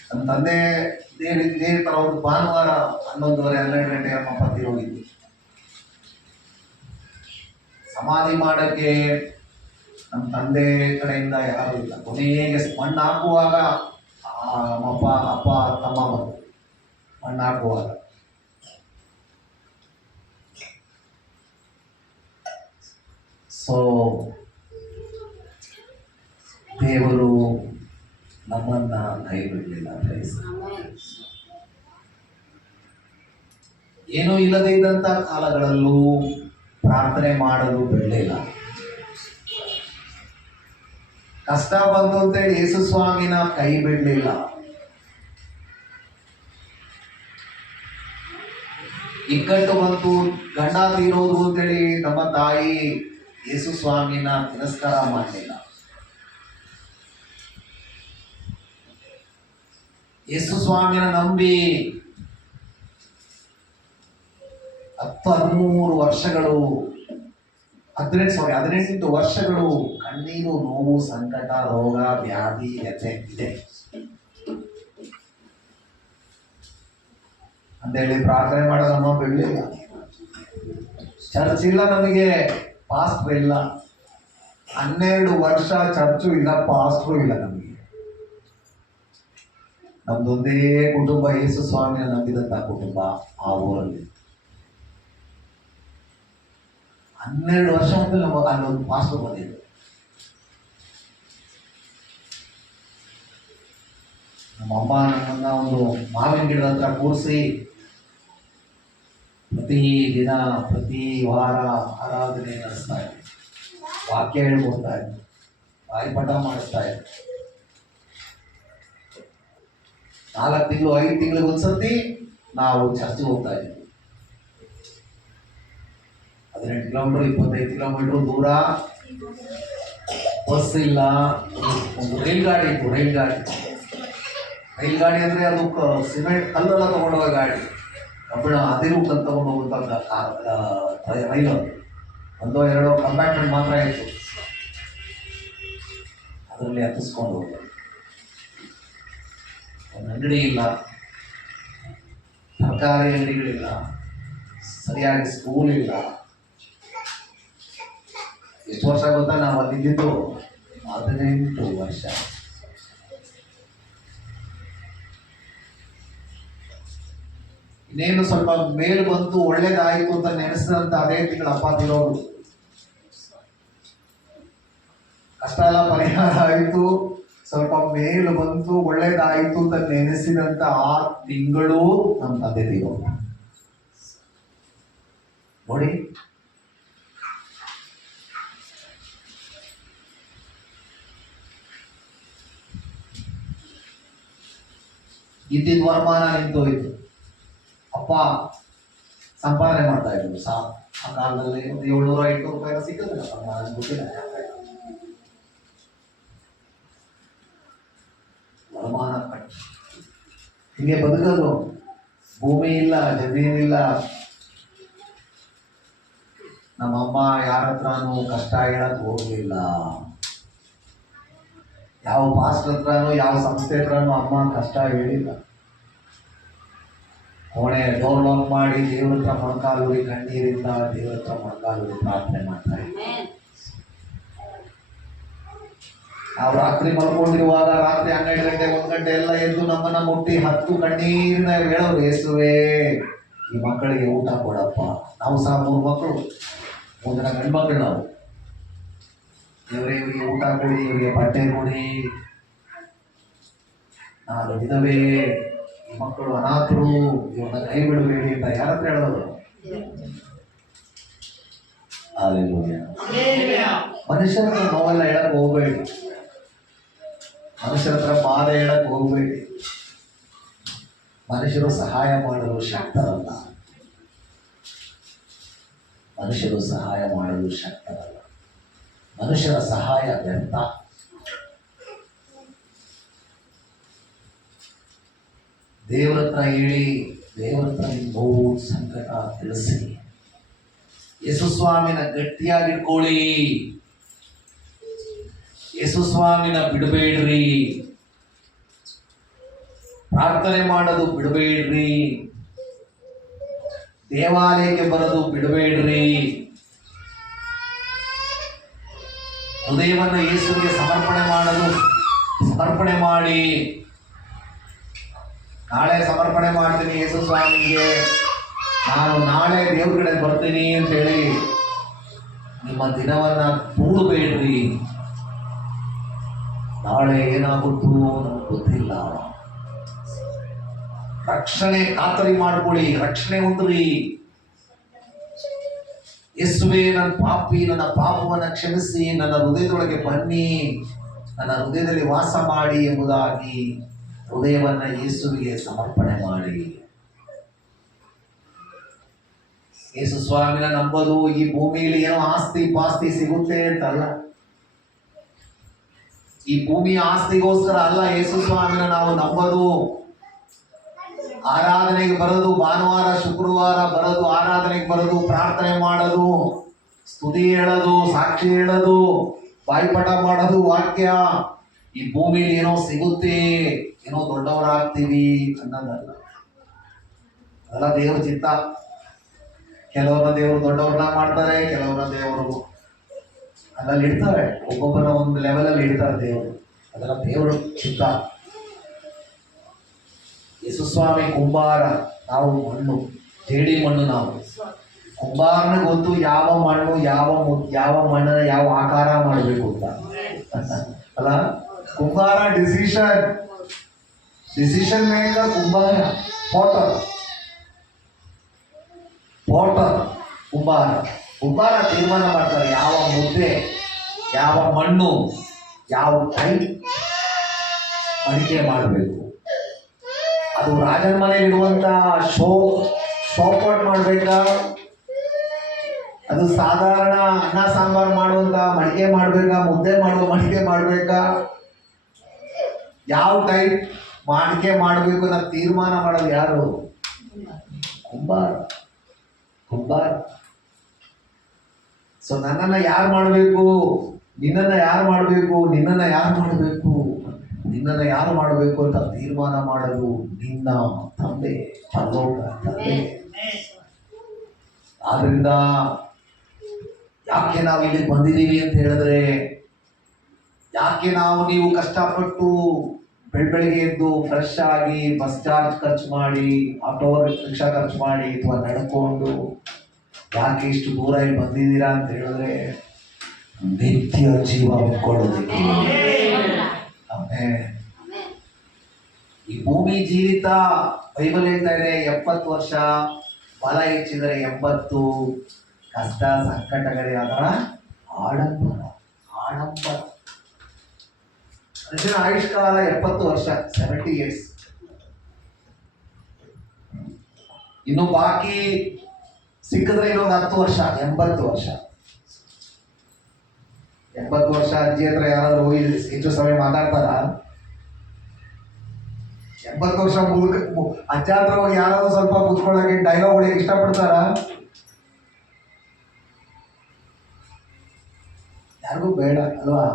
ನಮ್ಮ ತಂದೆ ಇದೇ ತರ ಒಂದು ಭಾನುವಾರ 11:30-12 ಗಂಟೆಗೆ ನಮ್ಮ ಪತಿ ಹೋಗಿದ್ದು. ಸಮಾಧಿ ಮಾಡಕ್ಕೆ ನಮ್ಮ ತಂದೆ ಕಡೆಯಿಂದ ಯಾರೂ ಇಲ್ಲ. ಕೊನೆಗೆ ಮಣ್ಣು ಹಾಕುವಾಗ ಅಪ್ಪ ತಮ್ಮ ಬಂದರು ಮಣ್ಣು ಹಾಕುವಾಗ. ಸೊ ದೇವರು ನಮ್ಮನ್ನ ಕೈ ಬಿಡಲಿಲ್ಲ. ಏನೂ ಇಲ್ಲದೇ ಇದ್ದಂಥ ಕಾಲಗಳಲ್ಲೂ ಪ್ರಾರ್ಥನೆ ಮಾಡಲು ಬಿಡಲಿಲ್ಲ. ಕಷ್ಟ ಬಂತು ಅಂತೇಳಿ ಯೇಸು ಸ್ವಾಮಿನ ಕೈ ಬಿಡಲಿಲ್ಲ. ಇಕ್ಕಟ್ಟು ಬಂತು, ಗಂಡ ತೀರೋದು ಅಂತೇಳಿ ನಮ್ಮ ತಾಯಿ ಯೇಸು ಸ್ವಾಮಿನ ತಿರಸ್ಕಾರ ಮಾಡಲಿಲ್ಲ. ಯೇಸು ಸ್ವಾಮಿನ ನಂಬಿ 13 ವರ್ಷಗಳು 18 ವರ್ಷಗಳು ಕಣ್ಣೀರು, ನೋವು, ಸಂಕಟ, ರೋಗ, ವ್ಯಾಧಿ, ವ್ಯಥೆ ಇದೆ ಅಂತೇಳಿ ಪ್ರಾರ್ಥನೆ ಮಾಡೋದಮ್ಮ ಬಿಡಲಿಲ್ಲ. ಚರ್ಚ್ ಇಲ್ಲ, ನಮಗೆ ಪಾಸ್ಟರ್ ಇಲ್ಲ. 12 ವರ್ಷ ಚರ್ಚು ಇಲ್ಲ, ಪಾಸ್ಟ್ರು ಇಲ್ಲ. ನಮಗೆ ನಮ್ದೊಂದೇ ಕುಟುಂಬ, ಯೇಸು ಸ್ವಾಮಿಯ ನಂಬಿದಂತ ಕುಟುಂಬ ಆ ಊರಲ್ಲಿ. 12 ವರ್ಷ ಆದ್ಮೇಲೆ ನಮಗೆ ಅಲ್ಲೊಂದು ಪಾಸ್ಟರ್ ಬಂದಿದ್ದು. ನಮ್ಮಮ್ಮ ನಮ್ಮನ್ನ ಒಂದು ಮಾವಿನ ಗಿಡದ ಹತ್ರ ಕೂರಿಸಿ ಪ್ರತಿ ದಿನ ಪ್ರತಿ ವಾರ ಆರಾಧನೆ ನಡೆಸ್ತಾ ಇದ್ವಿ, ವಾಕ್ಯ ಹೇಳ್ಕೊಡ್ತಾ ಇದ್ವಿ, ಬಾಯಿಪಾಠ ಮಾಡಿಸ್ತಾ ಇದ್ವಿ. 4 ತಿಂಗಳು 5 ತಿಂಗಳಿಗೆ ಒಂದ್ಸತಿ ನಾವು ಚರ್ಚ್ಗೆ ಹೋಗ್ತಾ ಇದ್ವಿ. 18 ಕಿಲೋಮೀಟರ್ 25 ಕಿಲೋಮೀಟರ್ ದೂರ, ಬಸ್ ಇಲ್ಲ, ಒಂದು ರೈಲ್ಗಾಡಿ ಇತ್ತು. ರೈಲ್ಗಾಡಿ ಅಂದರೆ ಅದು ಸಿಮೆಂಟ್ ಕಲ್ಲೆಲ್ಲ ತಗೊಂಡೋಗೋ ಗಾಡಿ, ಕಬ್ಬಿಣ ಅದಿರು ಕಲ್ಲು ತಗೊಂಡು ಹೋಗುವಂಥ ರೈಲು. 1-2 ಕಂಪಾರ್ಟ್ಮೆಂಟ್ ಮಾತ್ರ ಇತ್ತು, ಅದರಲ್ಲಿ ಹತ್ತಿಸ್ಕೊಂಡು ಹೋಗೋದು. ಒಂದು ಅಂಗಡಿ ಇಲ್ಲ, ತರಕಾರಿ ಅಂಗಡಿಗಳಿಲ್ಲ, ಸರಿಯಾಗಿ ಸ್ಕೂಲ್ ಇಲ್ಲ. ಎಷ್ಟು ವರ್ಷ ಗೊತ್ತಾ ನಾವು ಅಲ್ಲಿದ್ದು? 18 ವರ್ಷ. ಇನ್ನೇನು ಸ್ವಲ್ಪ ಮೇಲ್ ಬಂತು, ಒಳ್ಳೇದಾಯಿತು ಅಂತ ನೆನೆಸಿದಂತ ಅದೇ ತಿಂಗಳು ಅಪ್ಪ ತಿರೋರು. ಕಷ್ಟ ಎಲ್ಲ ಪರಿಹಾರ ಆಯಿತು, ಸ್ವಲ್ಪ ಮೇಲು ಬಂತು, ಒಳ್ಳೇದಾಯಿತು ಅಂತ ನೆನೆಸಿದಂತ ಆ ತಿಂಗಳು ನಮ್ಮ ತಂದೆ ತಿರೋರು. ನೋಡಿ, ಇದ್ದಿದ್ದ ವರಮಾನ ನಿಂತೋಯ್ತು. ಅಪ್ಪ ಸಂಪಾದನೆ ಮಾಡ್ತಾ ಇದ್ರು. ಆ ಕಾಲದಲ್ಲಿ ಒಂದು 700-800 ರೂಪಾಯಿ ಸಿಕ್ಕಿದ್ರೆ ಗೊತ್ತಿಲ್ಲ, ವರಮಾನ ಕಟ್ಟಿ ಹೀಗೆ ಬದುಕೋದು. ಭೂಮಿ ಇಲ್ಲ, ಜಮೀನಿಲ್ಲ. ನಮ್ಮಮ್ಮ ಯಾರ ಹತ್ರನೂ ಕಷ್ಟ ಹೇಳಕ್ ಹೋಗ್ಲಿಲ್ಲ. ಯಾವ ಪಾಸ್ಟರ್ ಹತ್ರನೂ ಯಾವ ಸಂಸ್ಥೆ ಹತ್ರನೂ ಅಮ್ಮ ಕಷ್ಟ ಹೇಳಿಲ್ಲ. ಕೋಣೆ ಡೋರ್ ಲಾಕ್ ಮಾಡಿ ದೇವ್ರ ಹತ್ರ ಮೊಣಕಾಲೂರಿ ಕಣ್ಣೀರಿಂದ ದೇವ್ರ ಹತ್ರ ಮೊಣಕಾಲೂರಿ ಪ್ರಾರ್ಥನೆ ಮಾಡ್ತಾ ಇದ್ವಿ. ನಾವು ರಾತ್ರಿ ಮಲ್ಕೊಂಡಿರುವಾಗ ರಾತ್ರಿ 12 ಗಂಟೆ 1 ಗಂಟೆ ಎಲ್ಲ ಎದ್ದು ನಮ್ಮನ್ನ ಮುಟ್ಟಿ 10 ಕಣ್ಣೀರಿನ ಹೇಳೋರು, ಯೇಸುವೇ ಈ ಮಕ್ಕಳಿಗೆ ಊಟ ಕೊಡಪ್ಪ. ನಾವು ಸಹ 3 ಮಕ್ಕಳು, 3 ಜನ ಗಂಡು ಮಕ್ಕಳು. ನಾವು ದೇವರೇ ಇವರಿಗೆ ಊಟ ಕೊಡಿ, ಇವರಿಗೆ ಬಟ್ಟೆ ಕೊಡಿ, ನಾನು ವಿಧವೇ, ಈ ಮಕ್ಕಳು ಅನಾಥರು, ಇವ್ರನ್ನ ಕೈ ಬಿಡಬೇಡಿ ಅಂತ ಯಾರ ಹತ್ರ ಹೇಳೋದು? ಮನುಷ್ಯರ ಹತ್ರ ನೋವೆಲ್ಲ ಹೇಳಕ್ ಹೋಗ್ಬೇಡಿ, ಮನುಷ್ಯರ ಹತ್ರ ಬಾಧೆ ಹೇಳಕ್ ಹೋಗ್ಬೇಡಿ. ಮನುಷ್ಯರು ಸಹಾಯ ಮಾಡಲು ಶಕ್ತರಲ್ಲ, ಮನುಷ್ಯರು ಸಹಾಯ ಮಾಡಲು ಶಕ್ತರಲ್ಲ. ಮನುಷ್ಯರ ಸಹಾಯ ವ್ಯರ್ಥ. ದೇವರ ಹತ್ರ ಹೇಳಿ, ದೇವರ ಹತ್ರ ನಿಮ್ಮ ನೋವು ಸಂಕಟ ತಿಳಿಸಿ. ಯೇಸು ಸ್ವಾಮಿನ ಗಟ್ಟಿಯಾಗಿಟ್ಕೊಳ್ಳಿ, ಯೇಸು ಸ್ವಾಮಿನ ಬಿಡಬೇಡ್ರಿ, ಪ್ರಾರ್ಥನೆ ಮಾಡೋದು ಬಿಡಬೇಡ್ರಿ, ದೇವಾಲಯಕ್ಕೆ ಬರೋದು ಬಿಡಬೇಡ್ರಿ, ಹೃದಯವನ್ನು ಯೇಸುವಿಗೆ ಸಮರ್ಪಣೆ ಮಾಡಿ. ನಾಳೆ ಸಮರ್ಪಣೆ ಮಾಡ್ತೀನಿ ಯೇಸು ಸ್ವಾಮಿಗೆ, ನಾನು ನಾಳೆ ದೇವ್ರ ಕಡೆ ಬರ್ತೀನಿ ಅಂತೇಳಿ ನಿಮ್ಮ ದಿನವನ್ನ ಕೂಡಬೇಡ್ರಿ. ನಾಳೆ ಏನಾಗುತ್ತೋ ನಮ್ಗೆ ಗೊತ್ತಿಲ್ಲ. ರಕ್ಷಣೆ ಖಾತರಿ ಮಾಡ್ಕೊಳ್ಳಿ, ರಕ್ಷಣೆ ಹೊಂದ್ರಿ. ಯೇಸುವೇ ನನ್ನ ಪಾಪಿ, ನನ್ನ ಪಾಪವನ್ನು ಕ್ಷಮಿಸಿ, ನನ್ನ ಹೃದಯದೊಳಗೆ ಬನ್ನಿ, ನನ್ನ ಹೃದಯದಲ್ಲಿ ವಾಸ ಮಾಡಿ ಎಂಬುದಾಗಿ ಹೃದಯವನ್ನ ಯೇಸುವಿಗೆ ಸಮರ್ಪಣೆ ಮಾಡಿ. ಯೇಸು ಸ್ವಾಮಿನ ನಂಬೋದು ಈ ಭೂಮಿಯಲ್ಲಿ ಏನೋ ಆಸ್ತಿ ಪಾಸ್ತಿ ಸಿಗುತ್ತೆ ಅಂತಲ್ಲ, ಈ ಭೂಮಿಯ ಆಸ್ತಿಗೋಸ್ಕರ ಅಲ್ಲ ಯೇಸು ಸ್ವಾಮಿನ ನಾವು ನಂಬೋದು. ಆರಾಧನೆಗೆ ಬರೋದು, ಭಾನುವಾರ ಶುಕ್ರವಾರ ಬರೋದು, ಆರಾಧನೆಗೆ ಬರೋದು, ಪ್ರಾರ್ಥನೆ ಮಾಡೋದು, ಸ್ತುತಿ ಹೇಳೋದು, ಸಾಕ್ಷಿ ಹೇಳೋದು, ಬಾಯಿಪಾಠ ಮಾಡೋದು, ವಾಕ್ಯ, ಈ ಭೂಮಿಲಿ ಏನೋ ಸಿಗುತ್ತೆ, ಏನೋ ದೊಡ್ಡವರಾಗ್ತೀವಿ ಅನ್ನೋದಲ್ಲ. ಅದೆಲ್ಲ ದೇವ್ರ ಚಿತ್ತ. ಕೆಲವ್ರನ್ನ ದೇವರು ದೊಡ್ಡವ್ರನ್ನ ಮಾಡ್ತಾರೆ, ಕೆಲವ್ರನ್ನ ದೇವರು ಅದ್ರಲ್ಲಿ ಇಡ್ತಾರೆ, ಒಬ್ಬೊಬ್ಬರ ಒಂದು ಲೆವೆಲಲ್ಲಿ ಇಡ್ತಾರೆ ದೇವರು. ಅದೆಲ್ಲ ದೇವರ ಚಿತ್ತ. ಯೇಸುಸ್ವಾಮಿ ಕುಂಬಾರ, ನಾವು ಮಣ್ಣು, ಜೇಡಿ ಮಣ್ಣು. ನಾವು ಕುಂಬಾರನ ಗೊತ್ತು ಯಾವ ಮಣ್ಣು ಯಾವ ಮಣ್ಣನ ಯಾವ ಆಕಾರ ಮಾಡಬೇಕು ಅಂತ ಅಲ್ಲ. ಕುಂಬಾರ ಡಿಸಿಷನ್ ಮೇಕರ್ ಕುಂಬಾರ, ಪಾಟರ್ ಕುಂಬಾರ ತೀರ್ಮಾನ ಮಾಡ್ತಾರೆ ಯಾವ ಮುದ್ದೆ, ಯಾವ ಮಣ್ಣು, ಯಾವ ಟೈಪ್ ಮಡಿಕೆ ಮಾಡಬೇಕು. ಅದು ರಾಜನ ಮನೆಯಲ್ಲಿ ಇರುವಂತ ಶೋಪಾಟ್ ಮಾಡ್ಬೇಕಾ, ಅದು ಸಾಧಾರಣ ಅನ್ನ ಸಾಂಬಾರು ಮಾಡುವಂತ ಮಡಿಕೆ ಮಾಡ್ಬೇಕಾ, ಮುದ್ದೆ ಮಾಡುವ ಮಡಿಕೆ ಮಾಡ್ಬೇಕಾ, ಯಾವ ಟೈಪ್ ಮಡಿಕೆ ಮಾಡಬೇಕು ಅಂತ ತೀರ್ಮಾನ ಮಾಡೋದು ಯಾರು? ಕುಂಬಾರ. ಸೊ ನನ್ನನ್ನು ಯಾರು ಮಾಡಬೇಕು, ನಿನ್ನನ್ನು ಯಾರು ಮಾಡಬೇಕು, ನಿನ್ನನ್ನು ಯಾರು ಮಾಡಬೇಕು ಅಂತ ತೀರ್ಮಾನ ಮಾಡೋದು ನಿನ್ನ ತಂದೆ, ಪರಲೋಕ ತಂದೆ. ಆದ್ರಿಂದ ಯಾಕೆ ನಾವು ಇಲ್ಲಿ ಬಂದಿದ್ದೀವಿ ಅಂತ ಹೇಳಿದ್ರೆ, ಯಾಕೆ ನೀವು ಕಷ್ಟಪಟ್ಟು ಬೆಳಗ್ಗೆ ಎದ್ದು ಫ್ರೆಶ್ ಆಗಿ ಬಸ್ ಚಾರ್ಜ್ ಖರ್ಚು ಮಾಡಿ, ಆಟೋ ರಿಕ್ಷಾ ಖರ್ಚು ಮಾಡಿ ಅಥವಾ ನಡ್ಕೊಂಡು ಯಾಕೆ ಇಷ್ಟು ದೂರ ಇಲ್ಲಿ ಬಂದಿದ್ದೀರಾ ಅಂತ ಹೇಳಿದ್ರೆ, ನಿತ್ಯ ಜೀವ ಕೊಡೋದಕ್ಕೆ. ಈ ಭೂಮಿ ಜೀವಿತ ಬೈಬಲ್ ಹೇಳ್ತಾ ಇದೆ 70 ವರ್ಷ, ಬಲ ಹೆಚ್ಚಿದರೆ 80, ಕಷ್ಟ ಸಂಕಟಗಳೇ ಅದರ ಆಡಂಬರ. ಮನುಷ್ಯನ ಆಯುಷ್ಕಾಲ 70 ವರ್ಷ, 70 years. ಇನ್ನು ಬಾಕಿ ಸಿಕ್ಕಿದ್ರೆ ಇನ್ನೊಂದು 10 ವರ್ಷ, 80 ವರ್ಷ. 80 ವರ್ಷ ಅಜ್ಜಿ ಹತ್ರ ಯಾರಾದ್ರೂ ಹೋಗಿ ಹೆಚ್ಚು ಸಮಯ ಮಾತಾಡ್ತಾರ? 80 ವರ್ಷ ಅಜ್ಜ ಹತ್ರ ಹೋಗಿ ಯಾರಾದ್ರೂ ಸ್ವಲ್ಪ ಕುತ್ಕೊಳ್ಳೋಕೆ ಡೈಲಾಗ್ ಹೊಡೆಯಕ್ಕೆ ಇಷ್ಟಪಡ್ತಾರ? ಯಾರಿಗೂ ಬೇಡ ಅಲ್ವಾ?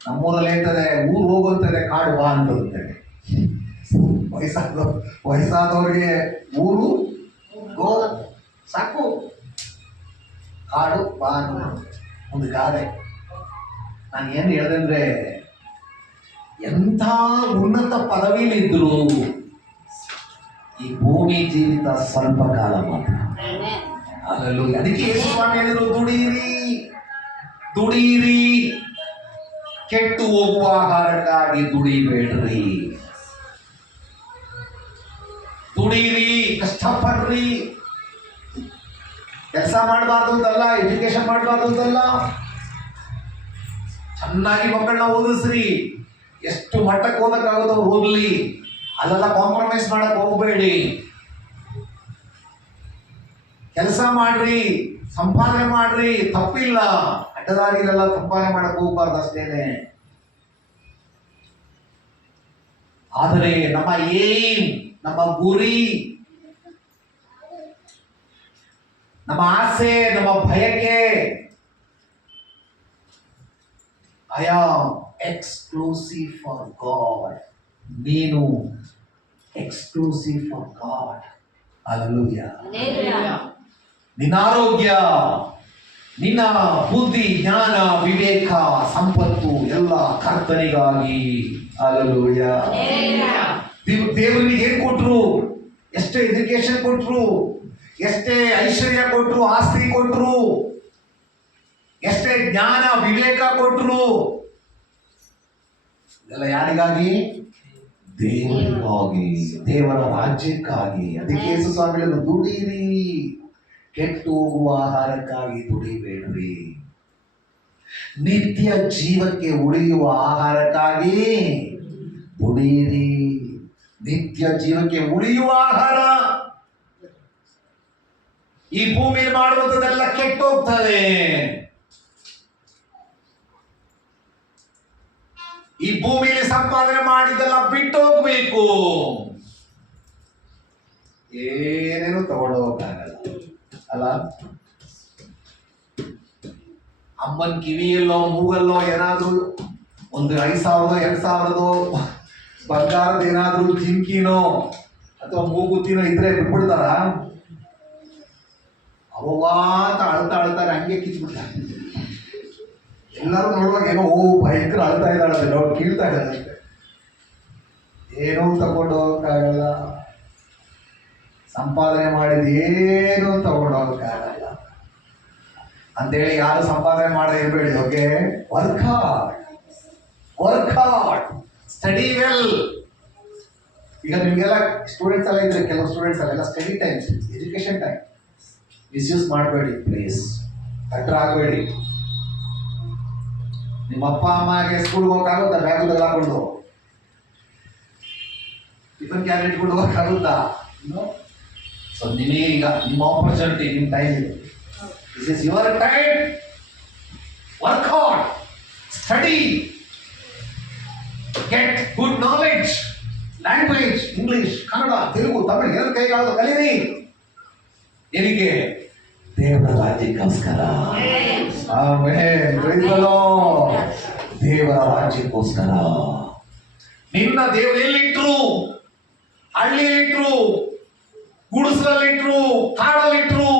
ನಮ್ಮೂರಲ್ಲಿ ಹೇಳ್ತದೆ, ಊರು ಹೋಗುತ್ತದೆ ಕಾಡು ಬಾ ಅಂತಂತೇಳಿ. ವಯಸ್ಸಾದವ್ರಿಗೆ ಊರು ಗೋ ಸಾಕು, ಕಾಡು ಬಾ ಒಂದು ಗಾದೆ. ನಾನು ಏನು ಹೇಳಿದ್ರೆ, ಎಂಥ ಉನ್ನತ ಪದವಿಲಿದ್ರು ಈ ಭೂಮಿ ಜೀವಿತ ಸ್ವಲ್ಪ ಕಾಲ ಮಾತ್ರ. ಅದರಲ್ಲೂ ಅದಕ್ಕೆ ಸ್ವಾಮಿ ಹೇಳಿದ್ರು, ದುಡೀರಿ, ಕೆಟ್ಟು ಹೋಗುವ ಆಹಾರಕ್ಕಾಗಿ ದುಡಿಬೇಡ್ರಿ, ದುಡೀರಿ, ಕಷ್ಟಪಡ್ರಿ. ಕೆಲಸ ಮಾಡಬಾರ್ದು ಅಂತಲ್ಲ, ಎಜುಕೇಶನ್ ಮಾಡಬಾರ್ದು ಅಂತಲ್ಲ, ಚೆನ್ನಾಗಿ ಮಕ್ಕಳನ್ನ ಓದಿಸ್ರಿ, ಎಷ್ಟು ಮಟ್ಟಕ್ಕೆ ಓದಕ್ಕಾಗೋದು ಹೋಗ್ಲಿ, ಅಲ್ಲೆಲ್ಲ ಕಾಂಪ್ರಮೈಸ್ ಮಾಡಕ್ ಹೋಗ್ಬೇಡಿ. ಕೆಲಸ ಮಾಡ್ರಿ, ಸಂಪಾದನೆ ಮಾಡ್ರಿ, ತಪ್ಪಿಲ್ಲ. ಅಡ್ಡದಾರಿಲೆಲ್ಲ ಸಂಪಾದನೆ ಮಾಡಕ್ ಹೋಗ್ಬಾರ್ದು ಅಷ್ಟೇನೆ. ಆದರೆ ನಮ್ಮ ಏಮ್, ನಮ್ಮ ಗುರಿ, ನಮ್ಮ ಆಸೆ, ನಮ್ಮ ಬಯಕೆ, I am exclusive for god. ನೀನು ಎಕ್ಸ್ಕ್ಲೂಸಿವ್ ಫಾರ್ ಗಾಡ್. ಹಲ್ಲೆಲೂಯಾ. ನಿನ್ನ ಆರೋಗ್ಯ, ನಿನ್ನ ಬುದ್ಧಿ, ಜ್ಞಾನ, ವಿವೇಕ, ಸಂಪತ್ತು ಎಲ್ಲ ಕರ್ತನಿಗಾಗಿ. ಹಲ್ಲೆಲೂಯಾ. ದೇವರಿಗೆ ಏನ್ ಕೊಟ್ರು, ಎಷ್ಟೇ ಎಜುಕೇಶನ್ ಕೊಟ್ರು, ಎಷ್ಟೇ ಐಶ್ವರ್ಯ ಕೊಟ್ರು, ಆಸ್ತಿ ಕೊಟ್ರು, ಎಷ್ಟೇ ಜ್ಞಾನ ವಿವೇಕ ಕೊಟ್ರು, ಇದೆಲ್ಲ ಯಾರಿಗಾಗಿ? ದೇವರಿಗಾಗಿ, ದೇವರ ರಾಜ್ಯಕ್ಕಾಗಿ. ಅದಕ್ಕೆ ಯೇಸು ಸ್ವಾಮಿ ಹೇಳಿದ್ರು, ದುಡೀರಿ, ಕೆಟ್ಟು ಹೋಗುವ ಆಹಾರಕ್ಕಾಗಿ ದುಡಿಬೇಡ್ರಿ, ನಿತ್ಯ ಜೀವಕ್ಕೆ ಉಳಿಯುವ ಆಹಾರಕ್ಕಾಗಿ ದುಡೀರಿ. ನಿತ್ಯ ಜೀವಕ್ಕೆ ಉಳಿಯುವ ಆಹಾರ. ಈ ಭೂಮಿಯಲ್ಲಿ ಮಾಡುವಂಥದ್ದೆಲ್ಲ ಕೆಟ್ಟೋಗ್ತದೆ. ಈ ಭೂಮಿಯಲ್ಲಿ ಸಂಪಾದನೆ ಮಾಡಿದ್ದೆಲ್ಲ ಬಿಟ್ಟು ಹೋಗ್ಬೇಕು. ಏನೇನು ತಗೊಂಡೋಗಕ್ಕಾಗಲ್ಲ ಅಲ್ಲ. ಅಮ್ಮನ ಕಿವಿಯಲ್ಲೋ ಮೂಗಲ್ಲೋ ಏನಾದ್ರೂ ಒಂದು 5,000 2,000 ಬಂಗಾರದ ಏನಾದ್ರೂ ಜಿಂಕಿನೋ ಅಥವಾ ಮೂಗುತ್ತಿನೋ ಇದ್ರೆ ಬಿಟ್ಬಿಡ್ತಾರ? ಅವ್ವ ಅಂತ ಅಳ್ತಾರೆ, ಹಂಗೆ ಕಿಚ್ಬಿಡ್ತಾರೆ. ಎಲ್ಲರೂ ನೋಡುವಾಗ ಏನೋ ಭಯಂಕರ ಅಳ್ತಾ ಇದ್ದಾಳೆ, ನೋಡಿ ಕೀಳ್ತಾ ಇದ್ದಾಳೆ. ಏನೋ ತಗೊಂಡು ಹೋಗಕ್ಕಾಗಲ್ಲ, ಸಂಪಾದನೆ ಮಾಡಿದ ಏನೂ ತಗೊಂಡು ಹೋಗಕ್ಕಾಗಲ್ಲ. ಅಂತೇಳಿ ಯಾರು ಸಂಪಾದನೆ ಮಾಡದೆ ಇರಬೇಡಿ. Okay, work hard, study well. ಈಗ ನಿಮಗೆಲ್ಲ ಸ್ಟೂಡೆಂಟ್ಸ್ ಎಲ್ಲ ಇದ್ರೆ, ಕೆಲವು ಸ್ಟೂಡೆಂಟ್ಸ್ ಎಲ್ಲ study time, education time misuse ಮಾಡಬೇಡಿ ಪ್ಲೀಸ್. ಹತ್ರ ಆಗಬೇಡಿ. ನಿಮ್ಮ ಅಪ್ಪ ಅಮ್ಮಗೆ ಸ್ಕೂಲ್ಗೆ ಹೋಗಕ್ಕಾಗುತ್ತಾ? ಬ್ಯಾಗ್ ಹಾಕೊಂಡು ಟಿಫನ್ ಕ್ಯಾನ್ ಇಟ್ಕೊಂಡು ಹೋಗಕ್ಕಾಗುತ್ತಾ? ಸೊ ನಿಮಗೆ ಈಗ ನಿಮ್ಮ ಆಪರ್ಚುನಿಟಿ, ನಿಮ್ಮ ಟೈಮ್ ಇದೆ. This is your time. Work hard, study, get good knowledge, language, English, Kannada, Telugu, Tamil, ಎರಡು ಕೈಗಾಲದ ಕಲೀರಿ. ಏನಿಗೆ? ದೇವರ ರಾಜ್ಯಕ್ಕೋಸ್ಕರ. ಆಮೆನ್. Praise the lord. ದೇವರ ರಾಜ್ಯಕ್ಕೋಸ್ಕರ. ನಿನ್ನ ದೇವರು ಎಲ್ಲಿಟ್ರು? ಹಳ್ಳಿಯಲ್ಲಿಟ್ರು, ಗುಡಿಸಲಲ್ಲಿಟ್ರು, ಕಾಡಲ್ಲಿಟ್ರು,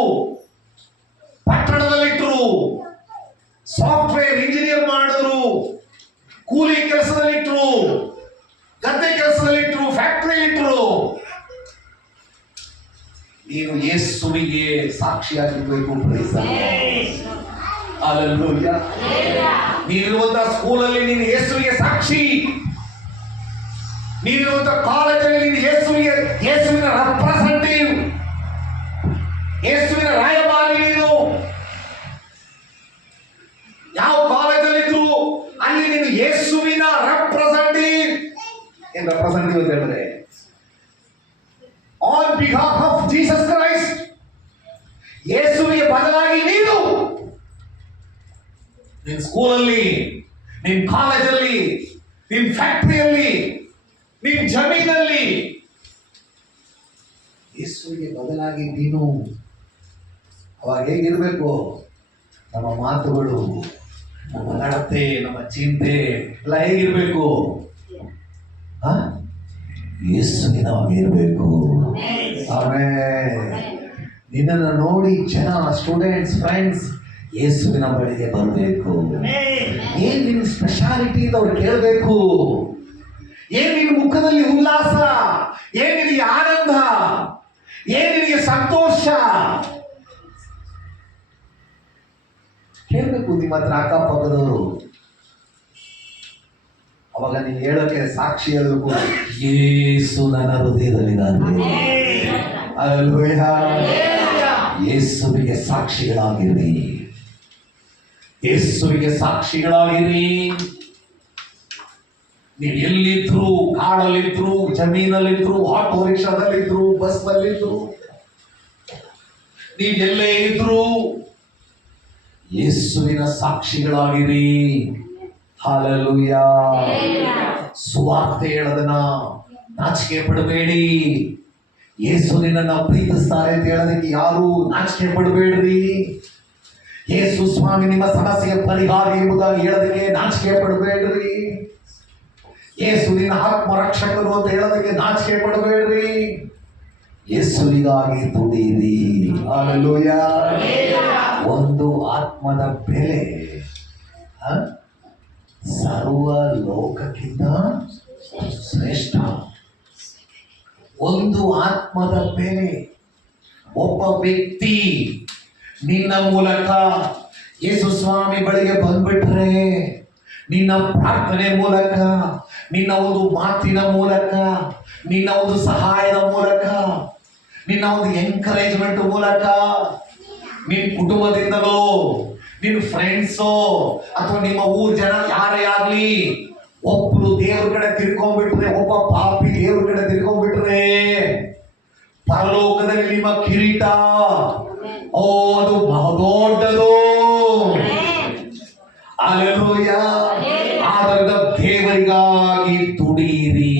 ಪಟ್ಟಣದಲ್ಲಿಟ್ರು, ಸಾಫ್ಟ್ವೇರ್ ಇಂಜಿನಿಯರ್ ಮಾಡಿದ್ರು, ಕೂಲಿ ಕೆಲಸದಲ್ಲಿಟ್ರು, ಗದ್ದೆ ಕೆಲಸದಲ್ಲಿಟ್ರು, ಫ್ಯಾಕ್ಟರಿಯಲ್ಲಿಟ್ರು, ನೀನು ಯೇಸುವಿಗೆ ಸಾಕ್ಷಿಯಾಗಿರ್ಬೇಕು. ಹಲ್ಲೆಲೂಯಾ. ನೀನಿರುವಂತಹ ಸ್ಕೂಲಲ್ಲಿ ನೀನು ಯೇಸುವಿಗೆ ಸಾಕ್ಷಿ, ನೀನಿರುವಂತಹ ಕಾಲೇಜಲ್ಲಿ ನೀನು ಯೇಸುವಿನ ರೆಪ್ರೆಸೆಂಟೇಟಿವ್, ಯೇಸುವಿನ ರಾಯಭಾರಿ. ನೀನು ಯಾವ ಕಾಲೇಜಲ್ಲಿದ್ರು ಅಲ್ಲಿ ನೀನು ಯೇಸುವಿನ ರೆಪ್ರೆಸೆಂಟೇಟಿವ್. ಏನ್ ರೆಪ್ರೆಸೆಂಟೇಟಿವ್ ಅಂತ ಹೇಳಿದ್ರೆ, on behalf of Jesus Christ, ಯೇಸುವಿಗೆ ಬದಲಾಗಿ ನೀನು ನಿನ್ನ ಸ್ಕೂಲಲ್ಲಿ, ನಿನ್ನ ಕಾಲೇಜಲ್ಲಿ, ನಿನ್ನ ಫ್ಯಾಕ್ಟರಿಯಲ್ಲಿ, ನಿನ್ನ ಜಮೀನಲ್ಲಿ ಯೇಸುವಿಗೆ ಬದಲಾಗಿ ನೀನು. ಅವಾಗ ಹೇಗಿರ್ಬೇಕು? ನಮ್ಮ ಮಾತುಗಳು, ನಮ್ಮ ನಡತೆ, ನಮ್ಮ ಚಿಂತೆ ಎಲ್ಲ ಹೇಗಿರ್ಬೇಕು? ಯೇಸುವಿನವಾಗಿರ್ಬೇಕು. ಆಮೆನ್. ನಿನ್ನನ್ನು ನೋಡಿ ಜನ, ಸ್ಟೂಡೆಂಟ್ಸ್, ಫ್ರೆಂಡ್ಸ್ ಯೇಸುವಿನ ಬಳಿಗೆ ಬರಬೇಕು. ಏನ್ ನಿನ್ನ ಸ್ಪೆಷಾಲಿಟಿ ಅಂತ ಅವ್ರು ಕೇಳಬೇಕು. ಏನ್ ನಿನ್ನ ಮುಖದಲ್ಲಿ ಉಲ್ಲಾಸ, ಏನ್ ನಿನಗೆ ಆನಂದ, ಏನ್ ನಿನಗೆ ಸಂತೋಷ ಕೇಳಬೇಕು ನಿಮ್ಮ ಹತ್ರ ಅಕ್ಕಪಕ್ಕದವರು. ಅವಾಗ ನೀನು ಹೇಳೋಕೆ ಸಾಕ್ಷಿ ಹೇಳಬೇಕು, ಯೇಸು ನನ್ನ ಹೃದಯದಲ್ಲಿದ್ದಾನೆ. ಹಲ್ಲೆಲೂಯಾ. ಯೇಸುವಿಗೆ ಸಾಕ್ಷಿಗಳಾಗಿರಿ, ಯೇಸುವಿಗೆ ಸಾಕ್ಷಿಗಳಾಗಿರಿ. ನೀವು ಎಲ್ಲಿದ್ರು, ಕಾಡಲ್ಲಿದ್ರು, ಜಮೀನಲ್ಲಿದ್ರು, ಆಟೋ ರಿಕ್ಷಾದಲ್ಲಿದ್ರು, ಬಸ್ನಲ್ಲಿದ್ರು, ನೀವು ಎಲ್ಲೇ ಇದ್ರು ಯೇಸುವಿನ ಸಾಕ್ಷಿಗಳಾಗಿರಿ. ಹಲ್ಲೆಲೂಯಾ. ಸುವಾರ್ತೆ ಹೇಳೋದನ್ನ ನಾಚಿಕೆ ಪಡಬೇಡಿ. ಯೇಸು ನಿನ್ನನ್ನು ಪ್ರೀತಿಸ್ತಾರೆ ಅಂತ ಹೇಳೋದಕ್ಕೆ ಯಾರು ನಾಚಿಕೆ ಪಡಬೇಡ್ರಿ. ಯೇಸು ಸ್ವಾಮಿ ನಿಮ್ಮ ಸಮಸ್ಯೆಗೆ ಪರಿಹಾರ ಎಂಬುದಾಗಿ ಹೇಳೋದಕ್ಕೆ ನಾಚಿಕೆ ಪಡಬೇಡ್ರಿ. ಯೇಸು ನಿನ್ನ ಆತ್ಮರಕ್ಷಕರು ಅಂತ ಹೇಳೋದಕ್ಕೆ ನಾಚಿಕೆ ಪಡಬೇಡ್ರಿ. ಯೇಸುವಿಗಾಗಿ ದುಡಿಯಿರಿ. ಹಲ್ಲೆಲೂಯಾ. ಒಂದು ಆತ್ಮದ ಬೆಲೆ ಸರ್ವ ಲೋಕಕ್ಕಿಂತ ಶ್ರೇಷ್ಠ. ಒಂದು ಆತ್ಮದ ಬೆಲೆ. ಒಬ್ಬ ವ್ಯಕ್ತಿ ನಿನ್ನ ಮೂಲಕ ಯೇಸು ಸ್ವಾಮಿ ಬಳಿಗೆ ಬಂದ್ಬಿಟ್ರೆ, ನಿನ್ನ ಪ್ರಾರ್ಥನೆ ಮೂಲಕ, ನಿನ್ನ ಒಂದು ಮಾತಿನ ಮೂಲಕ, ನಿನ್ನ ಒಂದು ಸಹಾಯದ ಮೂಲಕ, ನಿನ್ನ ಒಂದು ಎಂಕರೇಜ್ಮೆಂಟ್ ಮೂಲಕ, ನಿನ್ನ ಕುಟುಂಬದಿಂದಲೋ, ನಿನ್ನ ಫ್ರೆಂಡ್ಸೋ ಅಥವಾ ನಿಮ್ಮ ಊರ್ ಜನ ಯಾರೇ ಆಗ್ಲಿ, ಒಬ್ರು ದೇವ್ರ ಕಡೆ ತಿರ್ಕೊಂಡ್ಬಿಟ್ರೆ, ಒಬ್ಬ ಪಾಪಿ ದೇವ್ರ ಕಡೆ ತಿರ್ಕೊಂಡ್ಬಿಟ್ರೆ, ಪರಲೋಕದಲ್ಲಿ ನಿಮ್ಮ ಕಿರೀಟ ಅದು ಬಹುದೊಡ್ಡದು. ಹಲ್ಲೆಲೂಯಾ. ಆದ್ದರಿಂದ ದೇವರಿಗಾಗಿ ದುಡಿಯಿರಿ.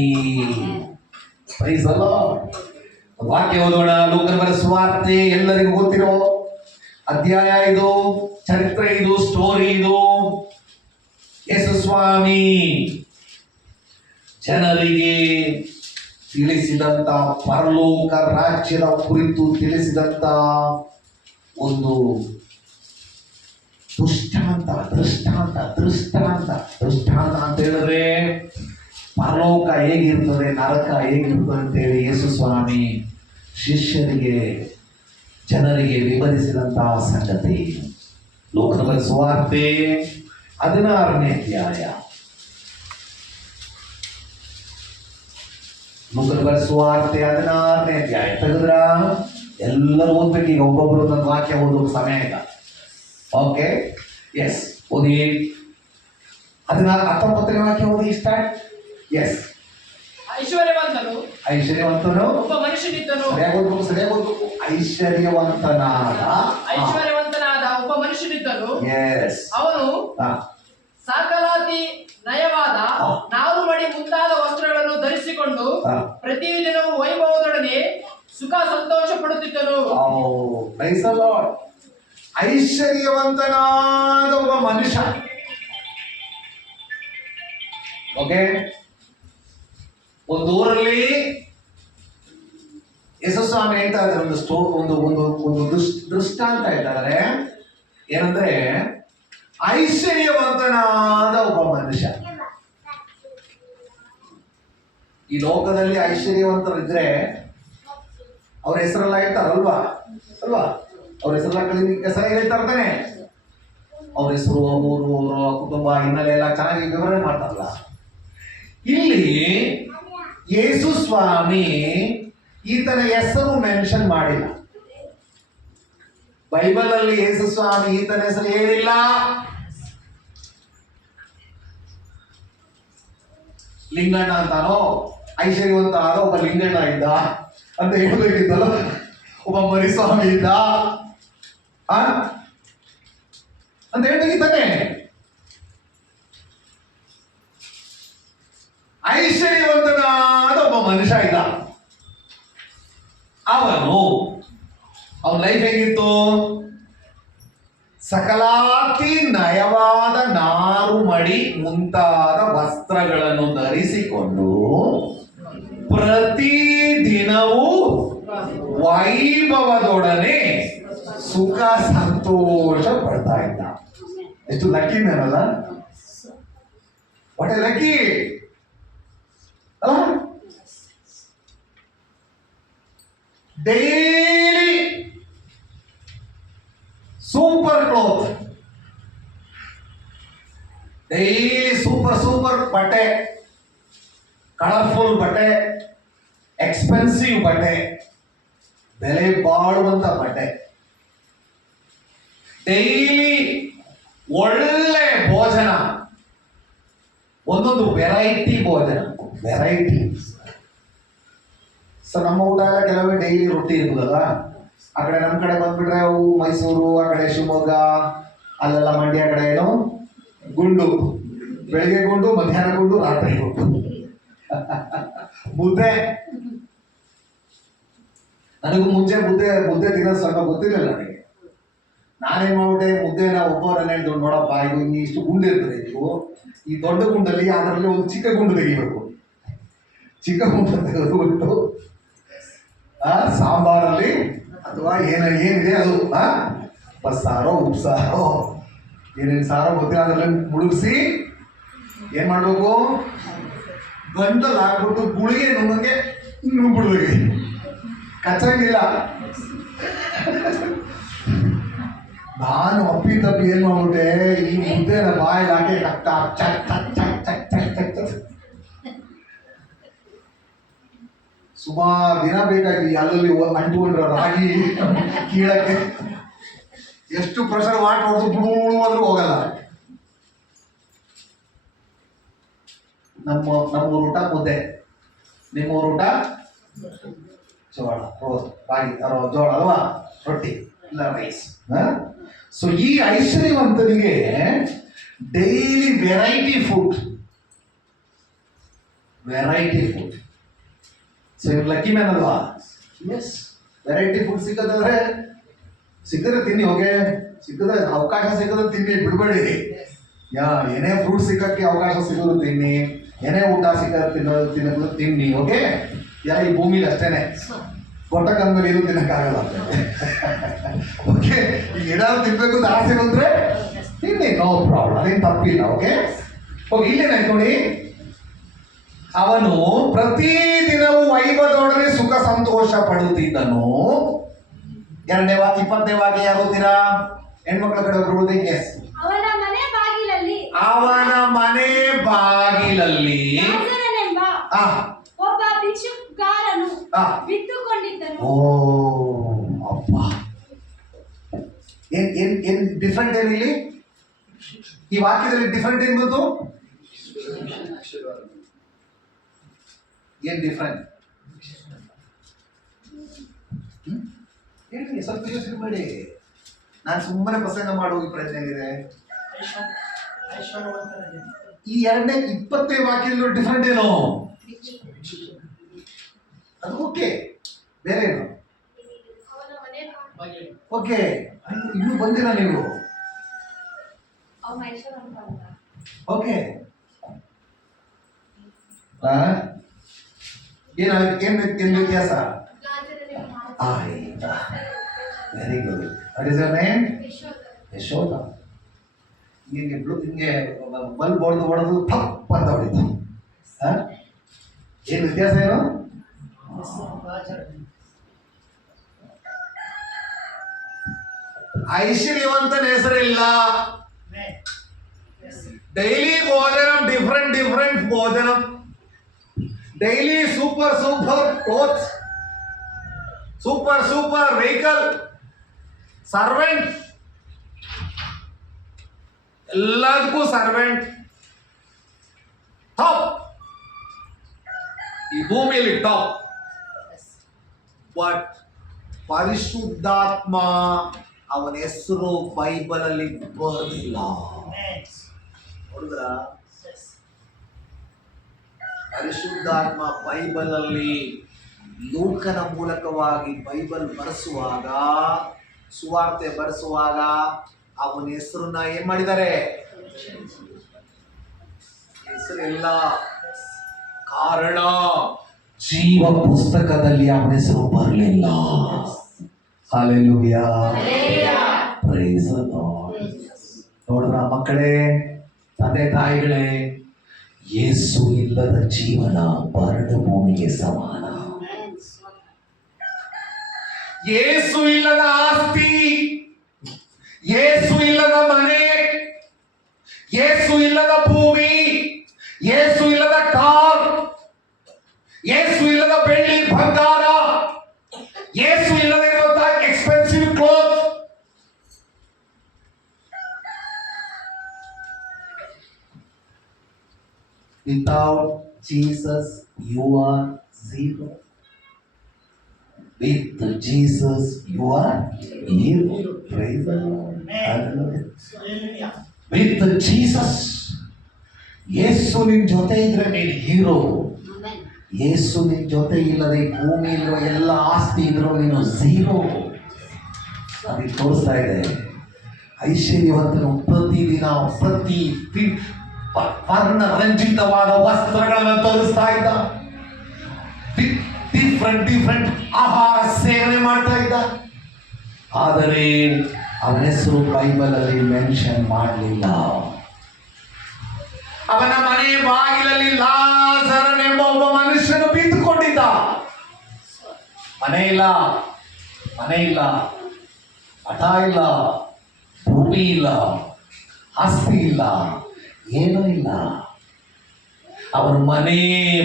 Praise the lord. ವಾಕ್ಯ ಓದೋಣ. ಲೂಕನ ಬರೆದ ಸುವಾರ್ತೆ ಎಲ್ಲರಿಗೂ ಗೊತ್ತಿರೋ ಅಧ್ಯಾಯ ಇದು, ಚರಿತ್ರೆ ಇದು, ಸ್ಟೋರಿ ಇದು. ಯೇಸು ಸ್ವಾಮಿ ಜನರಿಗೆ ತಿಳಿಸಿದಂತ ಪರಲೋಕ ರಾಜ್ಯದ ಕುರಿತು ತಿಳಿಸಿದಂತ ಒಂದು ದೃಷ್ಟಾಂತ ಅಂತ ಹೇಳಿದ್ರೆ, ಪರಲೋಕ ಹೇಗಿರ್ತದೆ, ನರಕ ಹೇಗಿರ್ತದೆ ಅಂತೇಳಿ ಯೇಸು ಸ್ವಾಮಿ ಶಿಷ್ಯರಿಗೆ, ಜನರಿಗೆ ವಿವರಿಸಿದಂತಹ ಸಂಗತಿ. ಲೋಕದ ಸುವಾರ್ತೆ 16ನೇ ಅಧ್ಯಾಯ. ಲೋಕದ ಸುವಾರ್ತೆ 16ನೇ ಅಧ್ಯಾಯ ತೆಗೆದ್ರ ಎಲ್ಲರೂ ಓದ್ಬೇಕು. ಈಗ ಒಬ್ಬೊಬ್ರು ನನ್ನ ವಾಕ್ಯ ಓದೋಕೆ ಸಮಯ ಇಲ್ಲ. ಓಕೆ, ಎಸ್, ಓದಿ. 19ನೇ ವಾಕ್ಯ ಓದಿ. ಸ್ಟಾರ್ಟ್. ಎಸ್. ಐಶ್ವರ್ಯವಂತನು ಒಬ್ಬ ಮನುಷ್ಯನಿದ್ದನು. ಸರಿಯಾಗಿ ಓದ್ಬೇಕು. ಐಶ್ವರ್ಯವಂತನಾದ ಒಬ್ಬ ಮನುಷ್ಯನಿದ್ದನು. ಎಸ್. ಅವನು ಸಕಲಾತಿ ನಯವಾದ ನಾರುಮಡಿ ಮುಂತಾದ ವಸ್ತ್ರಗಳನ್ನು ಧರಿಸಿಕೊಂಡು ಪ್ರತಿದಿನವೂ ವೈಭವದೊಡನೆ ಸುಖ ಸಂತೋಷ ಪಡುತ್ತಿದ್ದನು. ಐಶ್ವರ್ಯವಂತನಾದ ಒಬ್ಬ ಮನುಷ್ಯ. ಓಕೆ, ಒಂದು ಊರಲ್ಲಿ ಯೇಸುಸ್ವಾಮಿ ಹೇಳ್ತಾ ಇದ್ದಾರೆ, ಒಂದು ದೃಷ್ಟಾಂತ ಹೇಳ್ತಾ ಇದ್ದಾರೆ. ಏನಂದ್ರೆ ಐಶ್ವರ್ಯವಂತನಾದ ಒಬ್ಬ ಮನುಷ್ಯ. ಈ ಲೋಕದಲ್ಲಿ ಐಶ್ವರ್ಯವಂತರಿದ್ರೆ ಅವ್ರ ಹೆಸರೆಲ್ಲ ಹೇಳ್ತಾರಲ್ವಾ ಅವ್ರ ಹೆಸರೆಲ್ಲ ಹೇಳ್ತಾರೆ ತಾನೆ. ಅವ್ರ ಹೆಸರು, ಊರು, ಅವರ ಕುಟುಂಬ, ಹಿನ್ನೆಲೆ ಎಲ್ಲ ಚೆನ್ನಾಗಿ ವಿವರಣೆ ಮಾಡ್ತಾರಲ್ಲ. ಇಲ್ಲಿ ಯೇಸು ಸ್ವಾಮಿ ಈತನ ಹೆಸರು ಮೆನ್ಷನ್ ಮಾಡಿಲ್ಲ. ಬೈಬಲ್ ಅಲ್ಲಿ ಯೇಸು ಸ್ವಾಮಿ ಈತನ ಹೆಸರು ಹೇಳಿಲ್ಲ. ಲಿಂಗಣ್ಣ ಅಂತಾನೋ, ಐಶ್ವರ್ಯವಂತ ಆದ ಒಬ್ಬ ಲಿಂಗಣ್ಣ ಇದ್ದ ಅಂತ ಹೇಳ್ಬೇಕಿತ್ತಲ್ಲ, ಒಬ್ಬ ಮರಿಸ್ವಾಮಿ ಇದ್ದ ಅಂತ ಹೇಳ್ಬೇಕಿತ್ತಾನೆ. ಐಶ್ವರ್ಯವಂತನಾದ ಒಬ್ಬ ಮನುಷ್ಯ ಇದ್ದ. ಅವನ ಲೈಫ್ ಹೇಗಿತ್ತು? ಸಕಲಾತಿ ನಯವಾದ ನಾರು ಮಡಿ ಮುಂತಾದ ವಸ್ತ್ರಗಳನ್ನು ಧರಿಸಿಕೊಂಡು ಪ್ರತಿದಿನವೂ ವೈಭವದೊಡನೆ ಸುಖ ಸಂತೋಷ ಪಡ್ತಾ ಇದ್ದ. ಎಷ್ಟು ಲಕ್ಕಿ ಮ್ಯಾನ್ ಅಲ್ಲ? ವಾಟ್ ಎ ಲಕ್ಕಿ ಅಲ್ಲ? Daily super cloth, daily super ಬಟ್ಟೆ, ಕಲರ್ಫುಲ್ ಬಟ್ಟೆ, ಎಕ್ಸ್ಪೆನ್ಸಿವ್ ಬಟ್ಟೆ, ಬೆಲೆ ಬಾಳುವಂತ ಬಟ್ಟೆ, ಡೈಲಿ ಒಳ್ಳೆ ಭೋಜನ, ಒಂದೊಂದು ವೆರೈಟಿ ಭೋಜನ, ವೆರೈಟಿ. ಸೊ ನಮ್ಮ ಊಟ ಎಲ್ಲ ಕೆಲವೇ ಡೈಲಿ ರೊಟ್ಟಿ ಇರ್ತದಲ್ಲ. ಆ ಕಡೆ ನಮ್ಮ ಕಡೆ ಬಂದ್ಬಿಟ್ರೆ ಅವು ಮೈಸೂರು, ಆ ಕಡೆ ಶಿವಮೊಗ್ಗ, ಅಲ್ಲೆಲ್ಲ ಮಂಡ್ಯ ಕಡೆ ಏನು ಗುಂಡು, ಬೆಳಿಗ್ಗೆ ಗುಂಡು, ಮಧ್ಯಾಹ್ನ ಗುಂಡು, ರಾತ್ರಿ ಗುಂಡು. ಮುದ್ದೆ, ನನಗೂ ಮುಂಚೆ ಮುದ್ದೆ ತಿನ್ನೋದು ಸ್ವಲ್ಪ ಗೊತ್ತಿರಲಿಲ್ಲ ನನಗೆ. ನಾನೇನ್ ಮಾಡ್ಬಿಟ್ಟೆ, ಮುದ್ದೆನ ಒಬ್ಬರನ್ನ ಹೇಳಿದ್ರು, ನೋಡಪ್ಪ ಇದು ಇಷ್ಟು ಗುಂಡು ಇರ್ತದೆ, ಇದು ಈ ದೊಡ್ಡ ಗುಂಡಲ್ಲಿ ಅದರಲ್ಲಿ ಒಂದು ಚಿಕ್ಕ ಗುಂಡು ತೆಗಿಬೇಕು. ಚಿಕ್ಕ ಗುಂಡು ತೆಗೆದುಬಿಟ್ಟು ಸಾಂಬಾರಲ್ಲಿ ಅಥವಾ ಏನಿದೆ ಅದು ಬಸ್ಸಾರೋ ಉಪ್ಸಾರೋ ಏನೇನು ಸಾರೋ ಗೊತ್ತಿಲ್ಲ, ಅದರಲ್ಲಿ ಮುಳುಗಿಸಿ ಏನ್ ಮಾಡ್ಬೇಕು, ಗಂಟಲ್ಲಿ ಹಾಕ್ಬಿಟ್ಟು ಗುಳಿಗೆ ನುಂಗಂಗೆ ನುಂಗ್ಬಿಡ್ಬೇಕು, ಕಚ್ಚಂಗಿಲ್ಲ. ನಾನು ಅಪ್ಪಿ ತಪ್ಪಿ ಏನ್ ಮಾಡ್ಬಿಟ್ಟೆ, ಈ ಮುದ್ದೆನ ಬಾಯಿಗೆ ಹಾಕಿ ಸುಮಾರು ದಿನ ಬೇಕಾಗಿ ಅಲ್ಲಲ್ಲಿ ಅಂಟುಕೊಂಡ್ರ ರಾಗಿ ಕೀಳಕ್ಕೆ. ಎಷ್ಟು ಪ್ರೆಷರ್ ವಾಟ್ ಹೊಡೆದು ಬುಡು ಅಂದ್ರೂ ಹೋಗಲ್ಲ. ನಮ್ಮ ಊಟ ಮುದ್ದೆ, ನಿಮ್ಮ ಊಟ ಜೋಳ, ರಾಗಿ, ಜೋಳ ಅಲ್ವಾ, ರೊಟ್ಟಿ ಇಲ್ಲ ರೈಸ್. ಸೊ ಈ ಐಶ್ವರ್ಯವಂತನಿಗೆ ಡೈಲಿ ವೆರೈಟಿ ಫುಡ್. ಸೊ ಇವ್ರು ಲಕ್ಕಿ ಮ್ಯಾನ್ ಅಲ್ವಾ? ಎಸ್, ವೆರೈಟಿ ಫುಡ್ ಸಿಕ್ಕಿದ್ರೆ ತಿನ್ನಿ. ಓಕೆ, ಸಿಕ್ಕಿದ್ರೆ ಅವಕಾಶ ಸಿಕ್ಕಿದ್ರೆ ತಿನ್ನಿ, ಬಿಡಬೇಡಿ. ಏನೇ ಫ್ರೂಟ್ ಸಿಕ್ಕಕ್ಕೆ ಅವಕಾಶ ಸಿಗೋದು ತಿನ್ನಿ, ಏನೇ ಊಟ ಸಿಕ್ಕಿದ್ರೆ ತಿನ್ನೋದು ತಿನ್ನಿ. ಓಕೆ, ಎಲ್ಲ ಈ ಭೂಮಿಲಿ ಅಷ್ಟೇನೆ, ಕೊಟ್ಟಕ್ಕಂದ್ಮೇಲೆ ಏನು ತಿನ್ನಕ್ಕಾಗಲ್ಲ. ಓಕೆ, ಈಗ ಏನಾದ್ರು ತಿನ್ಬೇಕು ಅಂತ ಆಸೆ ಬಂದ್ರೆ ತಿನ್ನಿ, ನೋ ಪ್ರಾಬ್ಲಮ್, ಅದೇನು ತಪ್ಪಿಲ್ಲ. ಓಕೆ, ಹೋಗಿ ಇಲ್ಲೇನಾಯ್ತು ನೋಡಿ, ಅವನು ಪ್ರತಿದಿನವೂ ವೈಭವದೊಡನೆ ಸುಖ ಸಂತೋಷ ಪಡುತ್ತಿದ್ದನು. 20ನೇ ವಾಕ್ಯ ಯಾರು ಓದ್ತೀರಾ? ಹೆಣ್ಮಕ್ಳ ಕಡೆ ಒಬ್ರು ಎಸ್. ಅವನ ಮನೆ ಬಾಗಿಲಲ್ಲಿ ಅವನ ಮನೆ ಬಾಗಿಲಲ್ಲಿ ಲಾಜರನೆಂಬ ಆ, ಒಬ್ಬ ಭಿಕ್ಷುಕಾರನು ಆ. ಬಿತ್ತುಕೊಂಡಿದ್ದನು. ಓ ಅಪ್ಪ, ಏನ್ ಡಿಫ್ರೆಂಟ್ ಏನಿಲ್ಲಿ ಈ ವಾಕ್ಯದಲ್ಲಿ ಡಿಫ್ರೆಂಟ್ ಏನ್ ಬಂತು? ಏನ್ ಡಿಫ್ರೆಂಟ್ ಹೇಳಿ, ಸ್ವಲ್ಪ ಯೋಚನೆ ಮಾಡಿ. ನಾನು ಸುಮ್ಮನೆ ಪ್ರಸಂಗ ಮಾಡುವ ಪ್ರಯತ್ನ ಇದೆ. ಈ ಎರಡನೇ 20 ವಾಕ್ಯದಲ್ಲೂ ಡಿಫ್ರೆಂಟ್ ಏನು? ಅದು ಓಕೆ, ಬೇರೆ ಏನು? ಓಕೆ, ಇನ್ನೂ ಬಂದಿಲ್ಲ ನೀವು. ಓಕೆ, ಏನ್ ವ್ಯತ್ಯಾಸ? ಆಯ್ತಾ, very good. What is your name? Yashodha. ಹಿಂಗೆ ಬಲ್ಬ್ ಹೊಡೆದು ಥಪ್ ಅಂತ ಹೊಡಿತು. ಏನು ವ್ಯತ್ಯಾಸ ಏನು? ಐಶ್ವರ್ಯವಂತನ ಹೆಸರಿಲ್ಲ. ಡೈಲಿ ಭೋಜನಂ, ಡಿಫ್ರೆಂಟ್ ಭೋಜನಂ, daily super clothes, super vehicle, servant, ಎಲ್ಲದಕ್ಕೂ ಸರ್ವೆಂಟ್, ಟಾಪ್, ಈ ಭೂಮಿಯಲ್ಲಿ ಟಾಪ್. ಬಟ್ ಪರಿಶುದ್ಧಾತ್ಮ ಅವನ ಹೆಸರು ಬೈಬಲ್ ಅಲ್ಲಿ ಬರಲಿಲ್ಲ. ನೋಡಿದ್ರ, ಪರಿಶುದ್ಧಾತ್ಮ ಬೈಬಲ್ ಅಲ್ಲಿ ಲೂಕನ ಮೂಲಕವಾಗಿ ಬೈಬಲ್ ಬರೆಸುವಾಗ, ಸುವಾರ್ತೆ ಬರೆಸುವಾಗ ಅವನ ಹೆಸರನ್ನ ಏನ್ ಮಾಡಿದ್ದಾರೆ? ಹೆಸರೆಲ್ಲ. ಕಾರಣ ಜೀವ ಪುಸ್ತಕದಲ್ಲಿ ಅವನ ಹೆಸರು ಬರಲಿಲ್ಲ. Hallelujah, praise the lord. ನೋಡಿದ್ರ ಮಕ್ಕಳೇ, ತಂದೆ ತಾಯಿಗಳೇ, ಯೇಸು ಇಲ್ಲದ ಜೀವನ ಬರಡು ಭೂಮಿಗೆ ಸಮಾನ. ಯೇಸು ಇಲ್ಲದ ಆಸ್ತಿ, ಯೇಸು ಇಲ್ಲದ ಮನೆ, ಯೇಸು ಇಲ್ಲದ ಭೂಮಿ, ಯೇಸು ಇಲ್ಲದ ಕಾರ್, ಯೇಸು ಇಲ್ಲದ ಬೆಳ್ಳಿ ಬಂಗಾರ, ಯೇಸು ಇಲ್ಲದ ಇರುವಂತಹ expensive cloth, without Jesus you are zero. With Jesus you are hero. Praise the Lord. Hallelujah. With Jesus, ಯೇಸು ನಿನ್ ಜೊತೆ ಇದ್ರೆ ನೀನು ಹೀರೋ. ಯೇಸು ನಿನ್ ಜೊತೆ ಇಲ್ಲದೆ ಭೂಮಿ ಇರುವ ಎಲ್ಲ ಆಸ್ತಿ ಇದ್ರು ನೀನು ಝೀರೋ. ಅದಕ್ಕೆ ತೋರಿಸ್ತಾ ಇದೆ, ಐಶ್ವರ್ಯವಂತನು ಪ್ರತಿದಿನ ವರ್ಣ ರಂಜಿತವಾದ ವಸ್ತ್ರಗಳನ್ನು ತೋರಿಸ್ತಾ ಇದ್ದ, ಡಿಫ್ರೆಂಟ್ ಆಹಾರ ಸೇವನೆ ಮಾಡ್ತಾ ಇದ್ದ. ಆದರೆ ಅವನ ಹೆಸರು ಬೈಬಲ್ ಅಲ್ಲಿ ಮೆನ್ಷನ್ ಮಾಡಲಿಲ್ಲ. ಅವನ ಮನೆ ಬಾಗಿಲಲ್ಲಿ ಲಾಜರನೆಂಬ ಒಬ್ಬ ಮನುಷ್ಯನು ಬಿದ್ದುಕೊಂಡಿದ್ದ. ಮನೆ ಇಲ್ಲ, ಮಠ ಇಲ್ಲ, ಭೂಮಿ ಇಲ್ಲ, ಆಸ್ತಿ ಇಲ್ಲ, ಏನೂ ಇಲ್ಲ. ಅವನ ಮನೆ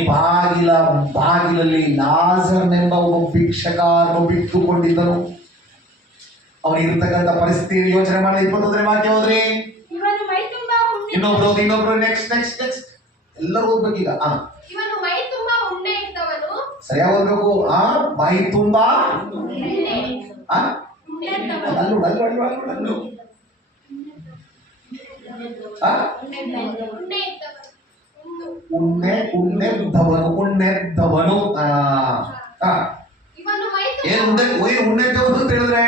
ಬಾಗಿಲಲ್ಲಿ ಲಾಜರನೆಂಬ ಒಬ್ಬ ಭಿಕ್ಷುಕನು ಬಿಟ್ಟುಕೊಂಡಿದ್ದನು. ಅವನಿರ್ತಕ್ಕಂಥ ಪರಿಸ್ಥಿತಿ ಯೋಚನೆ ಮಾಡಿ. 21ನೇ ವಾಕ್ಯ ಹೋದ್ರಿ. ಇವನು ಮೈ ತುಂಬಾ ಇನ್ನೊಬ್ರು ನೆಕ್ಸ್ಟ್ ಎಲ್ಲರೂ ಓದ್ಬೇಕೀಗ. ಇವನು ಮೈ ತುಂಬಾ ಉಣ್ಣೆ ಇದ್ದವನು. ಸರಿಯಾಗಿ ಓದ್ಬೇಕು. ಮೈ ತುಂಬಾ ಉಣ್ಣೆದ್ದವನು. ಏನು ಉಣ್ಣೆದ್ದವನು ಅಂತ ಹೇಳಿದ್ರೆ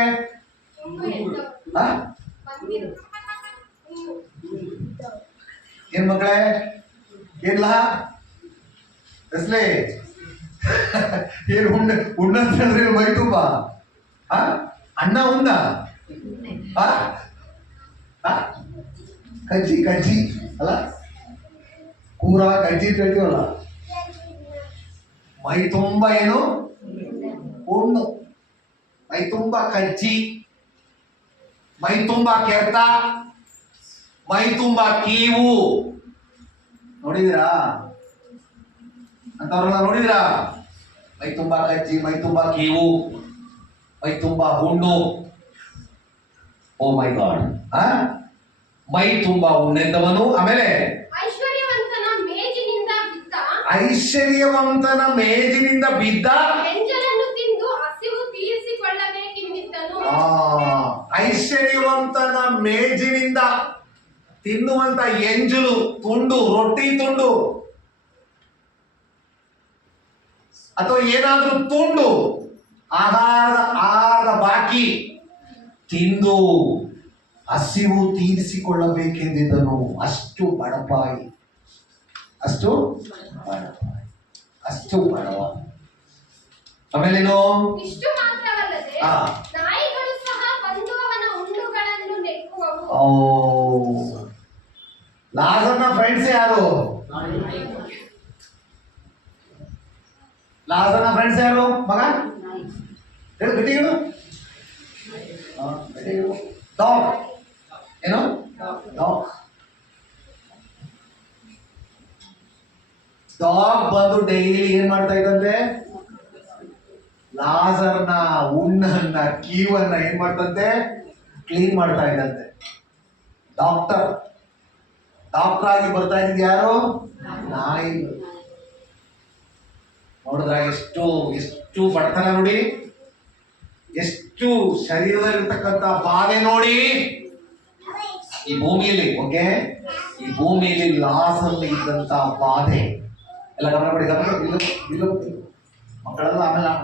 ಏನ್ ಮಕ್ಕಳೇ? ಏನ್ಲ ಏನು ಉಣ್ಣ ಅಂತ ಹೇಳಿದ್ರೆ ಮೈ ತುಂಬ ಅಣ್ಣ ಉಣ್ಣ, ಕಜ್ಜಿ ಅಲ್ಲ, ಕೂರ ಕಜ್ಜಿ ಅಂತ ಹೇಳ್ತೀವಲ್ಲ. ಮೈ ತುಂಬ ಏನು ಉಣ್ಣು, ಮೈ ತುಂಬ ಕಜ್ಜಿ. ಮೈ ತುಂಬಾ ಕೆರೆತ, ಮೈ ತುಂಬಾ ಕೀವು. ನೋಡಿದಿರಾ ಅಂತವ್ರನ್ನ ನೋಡಿದಿರಾ? ಮೈ ತುಂಬಾ ಕಚ್ಚಿ, ಮೈ ತುಂಬಾ ಕೀವು, ಮೈ ತುಂಬಾ ಹುಣ್ಣು. ಓ ಮೈ ಗಾಡ್. ಮೈ ತುಂಬಾ ಹುಣ್ಣೆಂದವನು. ಆಮೇಲೆ ಐಶ್ವರ್ಯವಂತನ ಮೇಜಿನಿಂದ ಬಿದ್ದ ಐಶ್ವರ್ಯವಂತನ ಮೇಜಿನಿಂದ ಬಿದ್ದ ಎಂಜಲನ್ನು ತಿಂದು ಹಸಿವು ತೀರಿಸಿಕೊಳ್ಳಬೇಕೆಂದಿದ್ದನು. ಐಶ್ವರ್ಯವಂತನ ಮೇಜಿನಿಂದ ತಿನ್ನುವಂತ ಎಂಜಲು ತುಂಡು, ರೊಟ್ಟಿ ತುಂಡು ಅಥವಾ ಏನಾದ್ರೂ ತುಂಡು ಆಹಾರದ ಬಾಕಿ ತಿಂದು ಹಸಿವು ತೀರಿಸಿಕೊಳ್ಳಬೇಕೆಂದಿದ್ದನು. ಅಷ್ಟು ಬಡಪಾಯಿ, ಅಷ್ಟು ಬಡಪಾಯಿ, ಅಷ್ಟು ಬಡವ. ಆಮೇಲೇನು? ಇಷ್ಟು ಮಾತ್ರವಲ್ಲದೆ ಆ. ನಾಯಿಗಳು ಸಹ ಬಂದು ಅವನ ಹುಣ್ಣುಗಳನ್ನು ನೆಕ್ಕುವವು. ಲಾಜರ್ನ ಫ್ರೆಂಡ್ಸ್ ಯಾರು? ಲಾಜರ್ನ ಫ್ರೆಂಡ್ಸ್ ಯಾರು? ಮಗ ಹೇಳು, ಗಟ್ಟಿ ಹೇಳು. ಡಾಗ್. ಏನು? ಡಾಗ್. ಡಾಗ್ ಬಂದು ಡೈಲಿ ಏನ್ ಮಾಡ್ತಾ ಇದ್ದಂತೆ? ಲಾಜರ್ನ ಹುಣ್ಣನ್ನ, ಕೀವನ್ನ ಏನ್ ಮಾಡ್ತಂತೆ? ಕ್ಲೀನ್ ಮಾಡ್ತಾ ಇದ್ದಂತೆ. ಡಾಕ್ಟರ್ ಆಗಿ ಬರ್ತಾ ಇದ್ದಿದ್ದು ಯಾರು? ನಾಯಿ. ನೋಡಿದ್ರ ಎಷ್ಟು ಎಷ್ಟು ಬಡತನ ನೋಡಿ, ಎಷ್ಟು ಶರೀರದಲ್ಲಿರ್ತಕ್ಕಂಥ ಬಾಧೆ ನೋಡಿ. ಈ ಭೂಮಿಯಲ್ಲಿ ಓಕೆ, ಈ ಭೂಮಿಯಲ್ಲಿ ಲಾಸಲ್ಲಿ ಇದ್ದಂತ ಬಾಧೆ ಎಲ್ಲ ಗಮನ ಕೊಡಿ. ಮಕ್ಕಳೆಲ್ಲ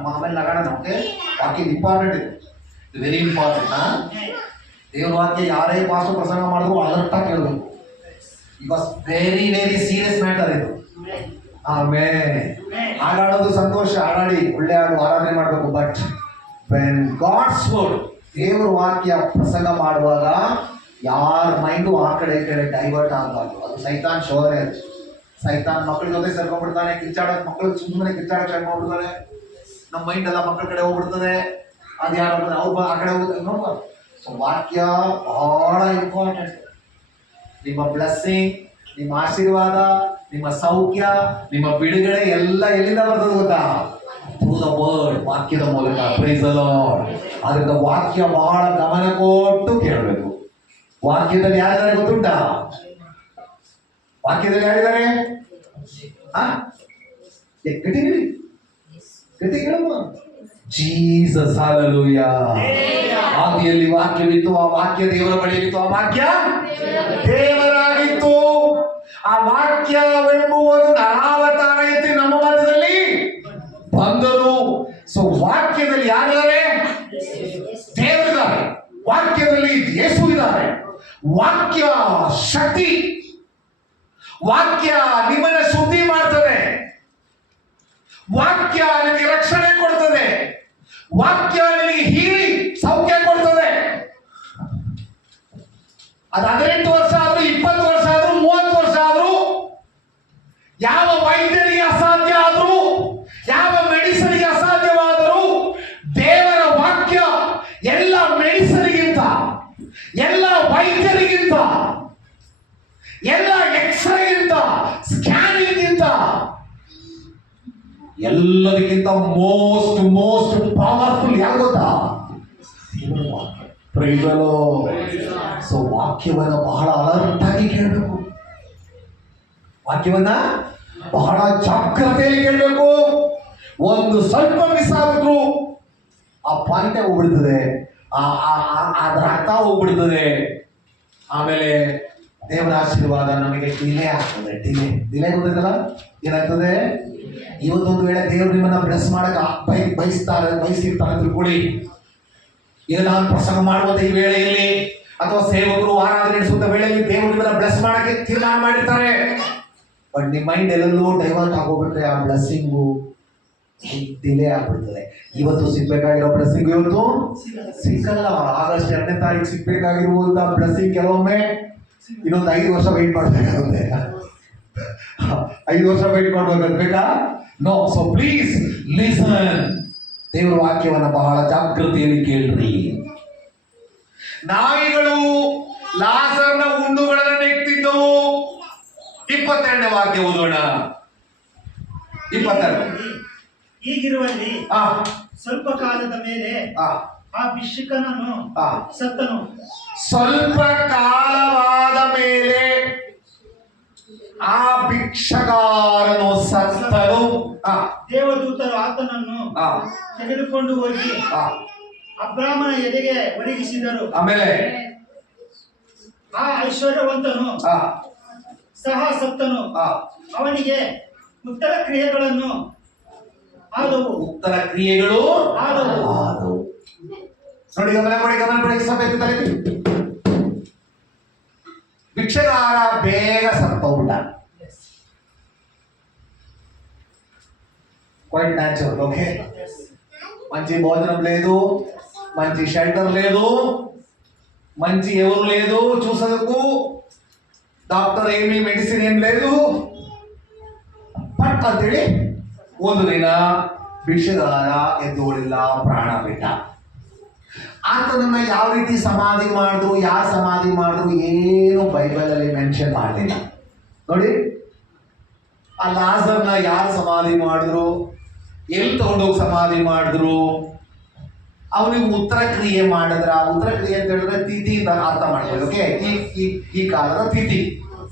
ಆಮೇಲೆ ನಗಾಣ. ಓಕೆ, ವಾಕ್ಯ ಇಂಪಾರ್ಟೆಂಟ್ ಇದೆ, ವೆರಿ ಇಂಪಾರ್ಟೆಂಟ್. ದೇವ್ರ ವಾಕ್ಯ ಯಾರೇ ಪಾಸು ಪ್ರಸಂಗ ಮಾಡಿದ್ರು ಅಲರ್ಟ್ ಆಗಿ ಕೇಳಬೇಕು. Because very very serious matter ಇದು. ಆಮೇಲೆ ಹಾಡಾಡೋದು ಸಂತೋಷ, ಹಾಡಾಡಿ ಒಳ್ಳೆ ಹಾಡು ಆರಾಧನೆ ಮಾಡಬೇಕು. ಬಟ್ ವೆನ್ ಗಾಡ್ಸ್ ವರ್ಡ್, ದೇವ್ರ ವಾಕ್ಯ ಪ್ರಸಂಗ ಮಾಡುವಾಗ ಯಾರ ಮೈಂಡು ಆ ಕಡೆ ಈ ಕಡೆ ಡೈವರ್ಟ್ ಆಗಬಾರ್ದು. ಅದು ಸೈತಾನ್ ಶೋಧನೆ. ಅದು ಸೈತಾನ್ ಮಕ್ಕಳ ಜೊತೆ ಸೇರ್ಕೊಂಡ್ಬಿಡ್ತಾನೆ, ಕಿಚ್ಚಾಡೋದು, ಮಕ್ಕಳು ಸುಮ್ಮನೆ ಕಿಚ್ಚಾಡೋಕೆ ಸ್ಟಾರ್ಟ್ ಮಾಡ್ಬಿಡ್ತಾನೆ. ನಮ್ಮ ಮೈಂಡ್ ಎಲ್ಲ ಮಕ್ಕಳ ಕಡೆ ಹೋಗ್ಬಿಡ್ತದೆ. ಅದು ಯಾರು ಅವ್ರು ಆ ಕಡೆ ಹೋಗುತ್ತೆ ನೋಡ್ಬಾರ್ದು. ಸೊ ವಾಕ್ಯ ಬಹಳ ಇಂಪಾರ್ಟೆಂಟ್. ನಿಮ್ಮ ಬ್ಲೆಸ್ಸಿಂಗ್, ನಿಮ್ಮ ಆಶೀರ್ವಾದ, ನಿಮ್ಮ ಸೌಖ್ಯ, ನಿಮ್ಮ ಬಿಡುಗಡೆ ಎಲ್ಲ ಎಲ್ಲಿಂದ ಬರ್ತದೆ ಗೊತ್ತಾ? ಥ್ರೂ ದ ವರ್ಡ್, ವಾಕ್ಯದ ಮೂಲಕ. Praise the lord. ಅದರಿಂದ ವಾಕ್ಯ ಬಹಳ ಗಮನ ಕೊಟ್ಟು ಕೇಳಬೇಕು. ವಾಕ್ಯದಲ್ಲಿ ಯಾರಿದ್ದಾರೆ ಗೊತ್ತುಂಟಾ? ವಾಕ್ಯದಲ್ಲಿ ಯಾರಿದ್ದಾರೆ? Jesus, hallelujah. ಆದಿಯಲ್ಲಿ ವಾಕ್ಯವಿತ್ತು, ಆ ವಾಕ್ಯ ದೇವರ ಬಳಿಯಿತ್ತು, ಆ ವಾಕ್ಯ ದೇವರಾಗಿತ್ತು. ಆ ವಾಕ್ಯವೆಂಬುವುದು ನರಾವತಾರ ಎತ್ತಿ ನಮ್ಮ ಮಧ್ಯದಲ್ಲಿ ಬಂದರು. ಸೊ ವಾಕ್ಯದಲ್ಲಿ ಯಾರಿದ್ದಾರೆ? ದೇವರಿದ್ದಾರೆ. ವಾಕ್ಯದಲ್ಲಿ ಯೇಸು ಇದ್ದಾರೆ. ವಾಕ್ಯ ಶಕ್ತಿ. ವಾಕ್ಯ ನಿಮ್ಮನ್ನ ಶುದ್ಧಿ ಮಾಡ್ತದೆ. ವಾಕ್ಯ ನಿಮಗೆ ರಕ್ಷಣೆ ಕೊಡ್ತದೆ. ವಾಕ್ಯ ನಿಮಗೆ ಹೀಲಿ ಸೌಖ್ಯ ಕೊಡ್ತದೆ. ಅದು 18 ವರ್ಷ ಆದ್ರೂ, 20 ವರ್ಷ ಆದ್ರೂ, 30 ವರ್ಷ ಆದ್ರೂ, ಯಾವ ವೈದ್ಯರಿಗೆ ಅಸಾಧ್ಯ ಆದ್ರೂ, ಯಾವ ಮೆಡಿಸಿನ್ಗೆ ಅಸಾಧ್ಯವಾದರೂ, ದೇವರ ವಾಕ್ಯ ಎಲ್ಲ ಮೆಡಿಸಿನ್ಗಿಂತ, ಎಲ್ಲ ವೈದ್ಯರಿಗಿಂತ, ಎಲ್ಲ ಎಕ್ಸ್ರೇಗಿಂತ, ಸ್ಕ್ಯಾನಿಂಗಿಂತ ಎಲ್ಲದಕ್ಕಿಂತ ಮೋಸ್ಟ್ ಪವರ್ಫುಲ್ ಯಾರು ಗೊತ್ತಾ? Price the lord. ಸೊ ವಾಕ್ಯವನ್ನು ಬಹಳ ಅಲರ್ಟ್ ಆಗಿ ಕೇಳಬೇಕು. ವಾಕ್ಯವನ್ನ ಬಹಳ ಜಾಗ್ರತೆಯಲ್ಲಿ ಕೇಳಬೇಕು. ಒಂದು ಸ್ವಲ್ಪ ಮಿಸ್ ಆಗಿದ್ರು ಆ ಪಾಯಿಂಟೇ ಹೋಗ್ಬಿಡ್ತದೆ, ಅದ್ರ ಅರ್ಥ ಹೋಗ್ಬಿಡ್ತದೆ. ಆಮೇಲೆ ದೇವರ ಆಶೀರ್ವಾದ ನಮಗೆ ಡಿಲೇ ಆಗ್ತದೆ. ಡಿಲೇ ಗೊತ್ತಿದ್ದಲ್ಲ ಏನಾಗ್ತದೆ? ಇವತ್ತೊಂದು ವೇಳೆ ದೇವರು ನಿಮ್ಮನ್ನ ಬ್ಲೆಸ್ ಮಾಡಕ್ಕೆ ಬಯಸಿರ್ತಾರೆ ತಿಳ್ಕೊಳ್ಳಿ. ಈಗ ನಾನು ಪ್ರಸಂಗ ಮಾಡುವಂತ ಈ ವೇಳೆಯಲ್ಲಿ ಅಥವಾ ಸೇವಕರು ಆರಾಧನೆ ನಡೆಸುವಂತ ವೇಳೆಯಲ್ಲಿ ದೇವರು ನಿಮ್ಮನ್ನ ಬ್ಲೆಸ್ ಮಾಡಕ್ಕೆ ತೀರ್ಮಾನ ಮಾಡಿರ್ತಾರೆ. ಬಟ್ ನಿಮ್ಮ ಮೈಂಡ್ ಎಲ್ಲೆಲ್ಲೋ ಡೈವರ್ಟ್ ಆಗೋಗ್ಬಿಟ್ರೆ ಆ ಬ್ಲೆಸ್ಸಿಂಗು ಡಿಲೇ ಆಗ್ಬಿಡ್ತದೆ. ಇವತ್ತು ಸಿಗ್ಬೇಕಾಗಿರೋ ಬ್ಲೆಸ್ಸಿಂಗ್ ಇವತ್ತು ಸಿಕ್ಕಲ್ಲ. ಆಗಸ್ಟ್ 2ನೇ ತಾರೀಕು ಸಿಗ್ಬೇಕಾಗಿರುವಂತ ಬ್ಲೆಸ್ಸಿಂಗ್ ಕೆಲವೊಮ್ಮೆ ಇನ್ನೊಂದು 5 ವರ್ಷ ವೆಯ್ಟ್ ಮಾಡ್ಬೇಕಾಗುತ್ತೆ. 5 ವರ್ಷ ವೆಯ್ಟ್ ಮಾಡ್ಬೇಕಂತ ಬೇಕಾ? ನೋ. So please listen. ದೇವರ ವಾಕ್ಯವನ್ನ ಬಹಳ ಜಾಗೃತಿಯಲ್ಲಿ ಕೇಳ್ರಿ. ನಾಯಿಗಳು ಲಾಸರ್ನ ಹುಣ್ಣುಗಳನ್ನು ನೆಕ್ತಿದ್ದವು. 22ನೇ ವಾಕ್ಯ ಓದೋಣ. 22. ಹೀಗಿರುವಲ್ಲಿ ಆ ಸ್ವಲ್ಪ ಕಾಲದ ಮೇಲೆ ಆ ಆ ಭಿಕ್ಷುಕನನ್ನು ಆ ಸತ್ತನು. ಸ್ವಲ್ಪ ಕಾಲವಾದ ಮೇಲೆ ಆ ಭಿಕ್ಷಗಾರನು ಸತ್ತನು. ಆ ದೇವದೂತರು ಆತನನ್ನು ಆ ತೆಗೆದುಕೊಂಡು ಹೋಗಿ ಆ ಅಬ್ರಾಮನ ಎದೆಗೆ ಒದಗಿಸಿದರು. ಆಮೇಲೆ ಆ ಐಶ್ವರ್ಯವಂತನು ಆ ಸಹ ಸತ್ತನು. ಆ ಅವನಿಗೆ ಉತ್ತರ ಕ್ರಿಯೆಗಳನ್ನು ಆದವು. ಉತ್ತರ ಕ್ರಿಯೆಗಳು ಆದವು. ಆದವು. ನೋಡಿ, ಗಮನ ಮಾಡಿ ಸಭೆಗೆ ತಲೆ ಭಿಕ್ಷಗಾರ ಬೇಗ ಸತ್ತೋಗ್ಬಿಟ್ಟ. Quite natural. ఓకే, మంచి భోజనం లేదు, మంచి షెల్టర్ లేదు, మంచి ఎవరు లేదు చూసేందుకు, ಡಾಕ್ಟರ್ ಏಮಿ ಮೆಡಿಸಿನ್ ಏನ್ లేదు. ಪಟ್ ಅಂತೇಳಿ ಒಂದು ದಿನ ಭಿಕ್ಷಗಾರ ಎದ್ದುಗಳಿಲ್ಲ, ಪ್ರಾಣ ಬಿಟ್ಟ. ಆತನನ್ನ ಯಾವ ರೀತಿ ಸಮಾಧಿ ಮಾಡಿದ್ರು, ಯಾರು ಸಮಾಧಿ ಮಾಡಿದ್ರು ಏನು ಬೈಬಲ್ ಅಲ್ಲಿ ಮೆನ್ಷನ್ ಮಾಡಲಿಲ್ಲ. ನೋಡಿ, ಆ ಲಾಜರ್ನ ಯಾರು ಸಮಾಧಿ ಮಾಡಿದ್ರು, ಎಲ್ಲಿ ತಗೊಂಡೋಗಿ ಸಮಾಧಿ ಮಾಡಿದ್ರು, ಅವನಿಗೆ ಉತ್ತರ ಕ್ರಿಯೆ ಮಾಡಿದ್ರ. ಉತ್ತರ ಕ್ರಿಯೆ ಅಂತ ಹೇಳಿದ್ರೆ ತಿಥಿ ಅಂತ ಅರ್ಥ ಮಾಡ್ಕೊಳ್ಳಿ. ಓಕೆ, ಈ ಕಾಲದ ತಿಥಿ.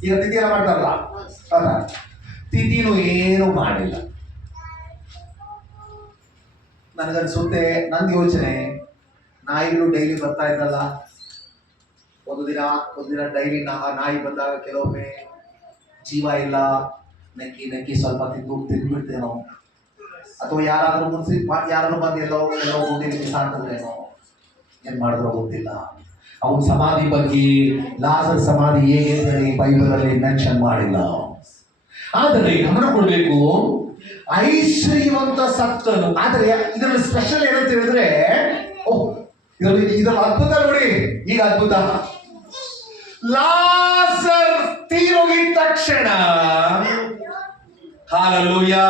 ಈಗ ತಿಥಿ ಎಲ್ಲ ಮಾಡ್ತಾರಲ್ಲ, ಅಲ್ಲ, ತಿಥಿನೂ ಏನು ಮಾಡಿಲ್ಲ. ನನಗನ್ಸುತ್ತೆ, ನಂದು ಯೋಚನೆ, ನಾಯಿಗಳು ಡೈಲಿ ಬರ್ತಾ ಇದ್ದಲ್ಲ, ಒಂದು ದಿನ ಡೈಲಿ ನಾಯಿ ಬಂದಾಗ ಕೆಲವೊಮ್ಮೆ ಜೀವ ಇಲ್ಲ, ನೆಕ್ಕಿ ಸ್ವಲ್ಪ ತಿಂದ್ಬಿಡ್ತೇನೋ, ಅಥವಾ ಯಾರಾದ್ರೂ ಯಾರಾದ್ರೂ ಬಂದು ಎಲ್ಲೋ ಗುಂಡಿಗೆ ಸಾಕಿದ್ರೇನೋ, ಏನ್ ಮಾಡಿದ್ರೋ ಗೊತ್ತಿಲ್ಲ. ಅವನ ಸಮಾಧಿ ಬಗ್ಗೆ, ಲಾಜರ್ ಸಮಾಧಿ ಹೇಗೆ ಅಂತ ಹೇಳಿ ಬೈಬಲ್ ಅಲ್ಲಿ ಮೆನ್ಷನ್ ಮಾಡಿಲ್ಲ. ಆದರೆ ಗಮನ ಕೊಡ್ಬೇಕು, ಐಶ್ವರ್ಯವಂತ ಸತ್ತನು. ಆದರೆ ಇದರಲ್ಲಿ ಸ್ಪೆಷಲ್ ಏನಂತ ಹೇಳಿದ್ರೆ, ಇದರಲ್ಲಿ ಅದ್ಭುತ ನೋಡಿ. ಈಗ ಅದ್ಭುತ, ಲಾಜರ್ ತೀರೋಗಿದ ತಕ್ಷಣ ಹಾಲೆಲೂಯಾ,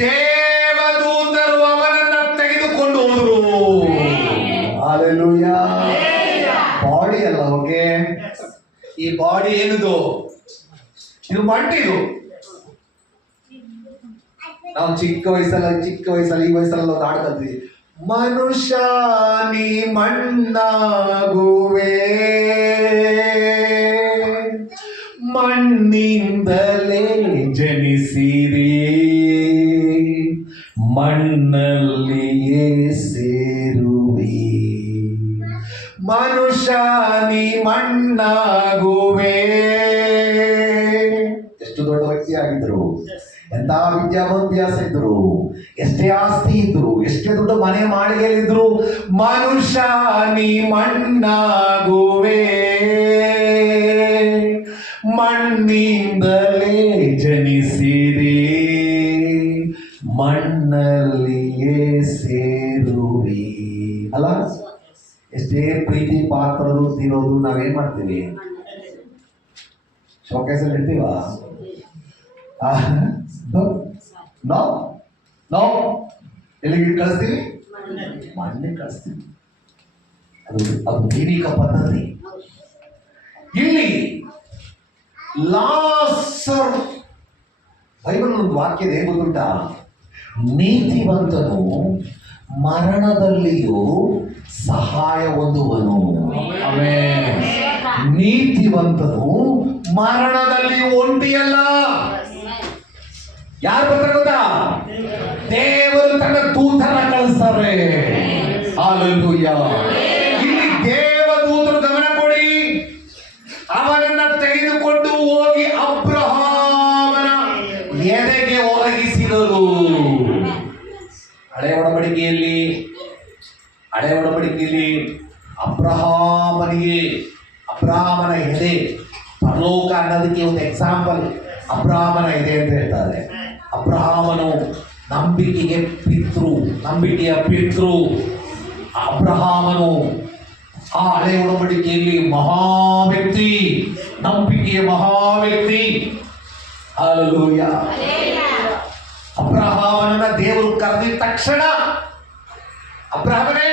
ದೇವದೂತರು ಅವನನ್ನ ತೆಗೆದುಕೊಂಡು ಹೋದರು. ಹಾಲೆಲೂಯಾ. ಬಾಡಿ ಅಲ್ಲ, ಓಕೆ, ಈ ಬಾಡಿ ಏನಿದು, ಇದು ಮಣ್ಣಿದು. ನಾವು ಚಿಕ್ಕ ವಯಸ್ಸಲ್ಲಿ ಈ ವಯಸ್ಸಲ್ಲಿ ಒಂದು ಹಾಡು ಕಲ್ತೀವಿ, ಮನುಷ್ಯ ನೀ ಮಣ್ಣಾಗುವೆ, ಮಣ್ಣಿಂದಲೇ ಜನಿಸಿರಿ, ಮಣ್ಣಲ್ಲಿಯೇ ಸೇರುವಿ, ಮನುಷ್ಯ ನೀ ಮಣ್ಣಾಗುವೆ. ಎಷ್ಟು ದೊಡ್ಡ ವ್ಯಕ್ತಿ ಆಗಿದ್ರು, ಎಂತ ವಿದ್ಯಾಭ್ಯಾಸ ಇದ್ರು, ಎಷ್ಟೇ ಆಸ್ತಿ ಇದ್ರು, ಎಷ್ಟೇ ದೊಡ್ಡ ಮನೆ ಮಾಳಿಗೆಯಲ್ಲಿದ್ರು, ಮನುಷ್ಯ ನೀ ಮಣ್ಣಾಗುವೆ, ಮಣ್ಣಿಂದಲೇ ಜನಿಸಿರಿ, ಮಣ್ಣಲ್ಲಿಯೇ ಸೇರುವಿ. ಅಲ್ಲ, ಎಷ್ಟೇ ಪ್ರೀತಿ ಪಾತ್ರರು ತಿರೋದು ನಾವೇನ್ ಮಾಡ್ತೀವಿ, ಶೋಕೇಸಲ್ಲಿ ಇರ್ತೀವ? ನಾವು ಎಲ್ಲಿಗೆ ಕಳಿಸ್ತೀವಿ? ಮಣ್ಣಿಗೆ ಕಳಿಸ್ತೀವಿ. ಅದು ದೈವಿಕ ಪದ್ಧತಿ. ಇಲ್ಲಿ ಲಾಸರ್, ಬೈಬಲ್ ಒಂದು ವಾಕ್ಯದ ಹೇಗೆ ಗೊತ್ತುಂಟ, ನೀತಿವಂತನು ಮರಣದಲ್ಲಿಯೂ ಸಹಾಯ ಹೊಂದುವನು. ಆಮೆನ್. ನೀತಿವಂತನು ಮರಣದಲ್ಲಿ ಒಂಟಿಯಲ್ಲ. ಯಾರು ಬರ್ತಾರೆ ಗೊತ್ತಾ? ದೇವರು ತನ್ನ ದೂತರನ್ನ ಕಳಿಸ್ತಾರೆ. ಹಲ್ಲೆಲೂಯಾ. ಇಲ್ಲಿ ದೇವದೂತರು, ಗಮನ ಕೊಡಿ, ಅವನನ್ನ ತೆಗೆದುಕೊಂಡು ಹೋಗಿ ಅಬ್ರಹಾಮನ ಎದೆಗೆ ಒದಗಿಸಿದರು. ಹಳೆ ಒಡಂಬಡಿಕೆಯಲ್ಲಿ ಅಬ್ರಹಾಮನ ಎದೆ, ಪರಲೋಕ ಅನ್ನೋದಕ್ಕೆ ಒಂದು ಎಕ್ಸಾಂಪಲ್ ಅಬ್ರಹಾಮನ ಎದೆ ಅಂತ ಹೇಳ್ತಾರೆ. ಅಬ್ರಹಾಮನು ನಂಬಿಕೆಯ ಪಿತೃ. ಅಬ್ರಹಾಮನು ಆ ಹಳೆ ಒಡಂಬಡಿಕೆಯಲ್ಲಿ ಮಹಾವ್ಯಕ್ತಿ, ನಂಬಿಕೆಯ ಮಹಾವ್ಯಕ್ತಿ. ಹಲ್ಲೆಲೂಯಾ. ಅಬ್ರಹಾಮನನ್ನ ದೇವರು ಕರೆದಿದ ತಕ್ಷಣ, ಅಬ್ರಹಾಮನೇ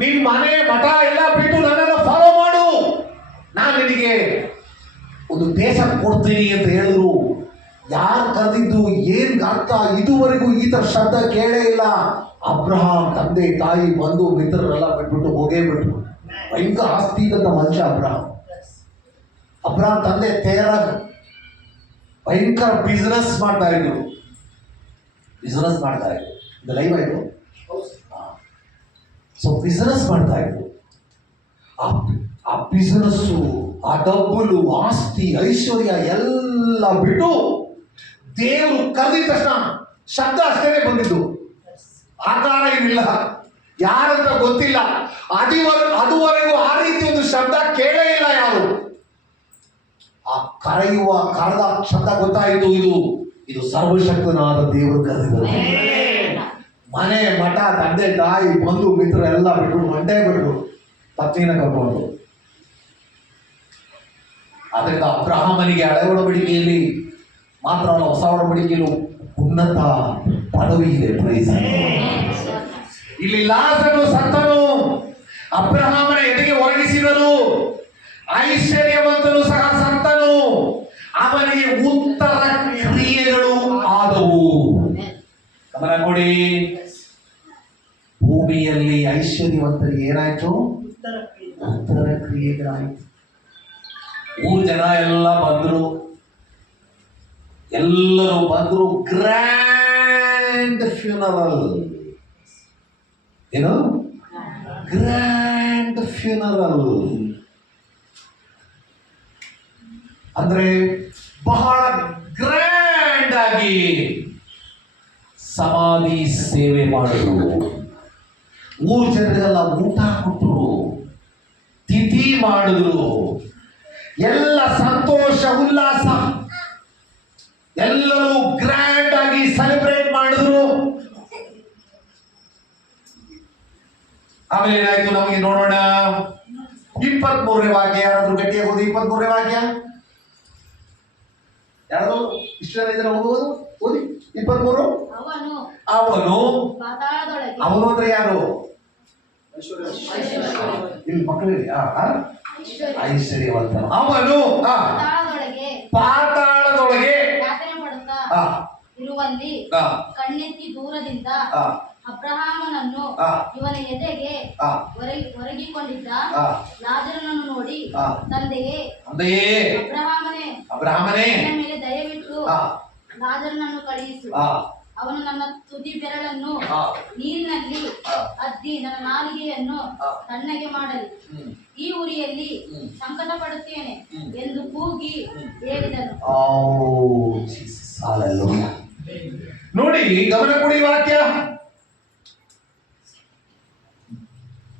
ನಿನ್ ಮನೆ ಮಠ ಎಲ್ಲ ಬಿಟ್ಟು ನನ್ನನ್ನು ಫಾಲೋ ಮಾಡು, ನಾನು ನಿನಗೆ ಒಂದು ದೇಶ ಕೊಡ್ತೀನಿ ಅಂತ ಹೇಳಿದ್ರು. ಯಾರು ಕರೆದಿದ್ದು, ಏನ್ ಅರ್ಥ, ಇದುವರೆಗೂ ಈ ತರ ಶಬ್ದ ಕೇಳೇ ಇಲ್ಲ. ಅಬ್ರಹಾಂ ತಂದೆ ತಾಯಿ ಬಂಧು ಮಿತ್ರರೆಲ್ಲ ಬಿಟ್ಬಿಟ್ಟು ಹೋಗೇ ಬಿಟ್ರು. ಭಯಂಕರ ಆಸ್ತಿ ಇದ್ದಂತ ಮನುಷ್ಯ ಅಬ್ರಹಾಂ ತಂದೆ ತೇರಾಗ್ ಭಯಂಕರ ಬಿಸ್ನೆಸ್ ಮಾಡ್ತಾ ಇದ್ರು. ಇದು ಲೈವ್ ಆಯ್ತು. ಸೊ ಬಿಸ್ನೆಸ್ ಮಾಡ್ತಾ ಇದ್ರು. ಆ ಬಿಸ್ನೆಸ್ಸು, ಆ ಡಬ್ಬುಲು, ಆಸ್ತಿ, ಐಶ್ವರ್ಯ ಎಲ್ಲ ಬಿಟ್ಟು ದೇವರು ಕರೆದಿದ ತಕ್ಷಣ ಶಬ್ದ ಅಷ್ಟೇನೆ ಬಂದಿದ್ದು. ಆಕಾರ ಏನಿಲ್ಲ, ಯಾರಂತ ಗೊತ್ತಿಲ್ಲ. ಅದುವರೆಗೂ ಆ ರೀತಿ ಒಂದು ಶಬ್ದ ಕೇಳೇ ಇಲ್ಲ ಯಾರು. ಆ ಕರೆದ ಶಬ್ದ ಗೊತ್ತಾಯಿತು, ಇದು ಸರ್ವಶಕ್ತನಾದ ದೇವರು ಕರೆದಿದ್ದರು. ಮನೆ ಮಠ ತಂದೆ ತಾಯಿ ಬಂಧು ಮಿತ್ರ ಎಲ್ಲ ಬಿಟ್ಟು ಒಂದೇ ಬಿಟ್ಟು ಪತ್ನಿನ ಕರ್ಕೊಂಡು. ಅದರಿಂದ ಅಬ್ರಹಾಮನಿಗೆ ಹಳೆ ಒಡಂಬಡಿಕೆಯಲ್ಲಿ ಮಾತ್ರ ಅಲ್ಲ, ಹೊಸ ಒಡಂಬಡಿಕೆಯಲ್ಲೂ ಉನ್ನತ ಪದವಿ ಇದೆ. ಪ್ರೈಸ್. ಇಲ್ಲಿ ಲಾಜರನು ಸತ್ತನು, ಅಬ್ರಹಾಮನ ಎದೆಗೆ ಒರಗಿಸಿದರು. ಐಶ್ವರ್ಯವಂತನು ಸಹ ಸತ್ತನು, ಅವನಿಗೆ ಉತ್ತರ ಕ್ರಿಯೆಗಳು ಆದವು. ಗಮನ ಕೊಡಿ, ಭೂಮಿಯಲ್ಲಿ ಐಶ್ವರ್ಯವಂತರಿಗೆ ಏನಾಯ್ತು? ಉತ್ತರ ಕ್ರಿಯೆಗಳಾಯ್ತು. ಊರು ಜನ ಎಲ್ಲರೂ ಬಂದ್ರು. Grand funeral. ಏನು? ಗ್ರ್ಯಾಂಡ್ ಫ್ಯೂನರಲ್ ಅಂದ್ರೆ ಬಹಳ ಗ್ರ್ಯಾಂಡ್ ಆಗಿ ಸಮಾಧಿ ಸೇವೆ ಮಾಡಿದ್ರು. ಊರು ಜನರಿಗೆಲ್ಲ ಊಟ ಕೊಟ್ಟರು, ತಿಥಿ ಮಾಡಿದ್ರು, ಎಲ್ಲ ಸಂತೋಷ ಉಲ್ಲಾಸ, ಎಲ್ಲರೂ ಗ್ರ್ಯಾಂಡ್ ಆಗಿ ಸೆಲೆಬ್ರೇಟ್ ಮಾಡಿದ್ರು. ಆಮೇಲೆ ಏನಾಯ್ತು ನಮಗೆ ನೋಡೋಣ. 23ನೇ ವಾಕ್ಯ, ಯಾರಾದ್ರೂ ಗಟ್ಟಿಯಾಗೋದು? 23ನೇ ವಾಕ್ಯ ಯಾರು ಇಷ್ಟ ಜನ ಇದ್ರೆ ಓದುವುದು? ಓದಿ 23. ಅವನು ಅಂದ್ರೆ ಯಾರು? ಇಲ್ಲಿ ಮಕ್ಕಳಿಗೆ ಐಶ್ವರ್ಯವಂತನು. ಅವನು ಪಾತಾಳದೊಳಗೆ ಇರುವಲ್ಲಿ ಕಣ್ಣೆತ್ತಿ ದೂರದಿಂದ ಅಬ್ರಹಾಮನನ್ನು ಇವನ ಎದೆಗೆ ಒರಗಿಕೊಂಡಿದ್ದ ಲಾಜರನನ್ನು ನೋಡಿ, ತಂದೆಯೇ ಅಬ್ರಹಾಮನೇ, ನನ್ನ ಮೇಲೆ ದಯವಿಟ್ಟು ಲಾಜರನನ್ನು ಕಳುಹಿಸು. ಅವನು ನನ್ನ ತುದಿ ಬೆರಳನ್ನು ನೀರಿನಲ್ಲಿ ಅದ್ದಿ ನನ್ನ ನಾಲಿಗೆಯನ್ನು ತಣ್ಣಗೆ ಮಾಡಲಿ. ಈ ಉರಿಯಲ್ಲಿ ಸಂಕಟ ಪಡುತ್ತೇನೆ ಎಂದು ಕೂಗಿ ಹೇಳಿದನು. ನೋಡಿ, ಗಮನ ಕೊಡಿ ವಾಕ್ಯ.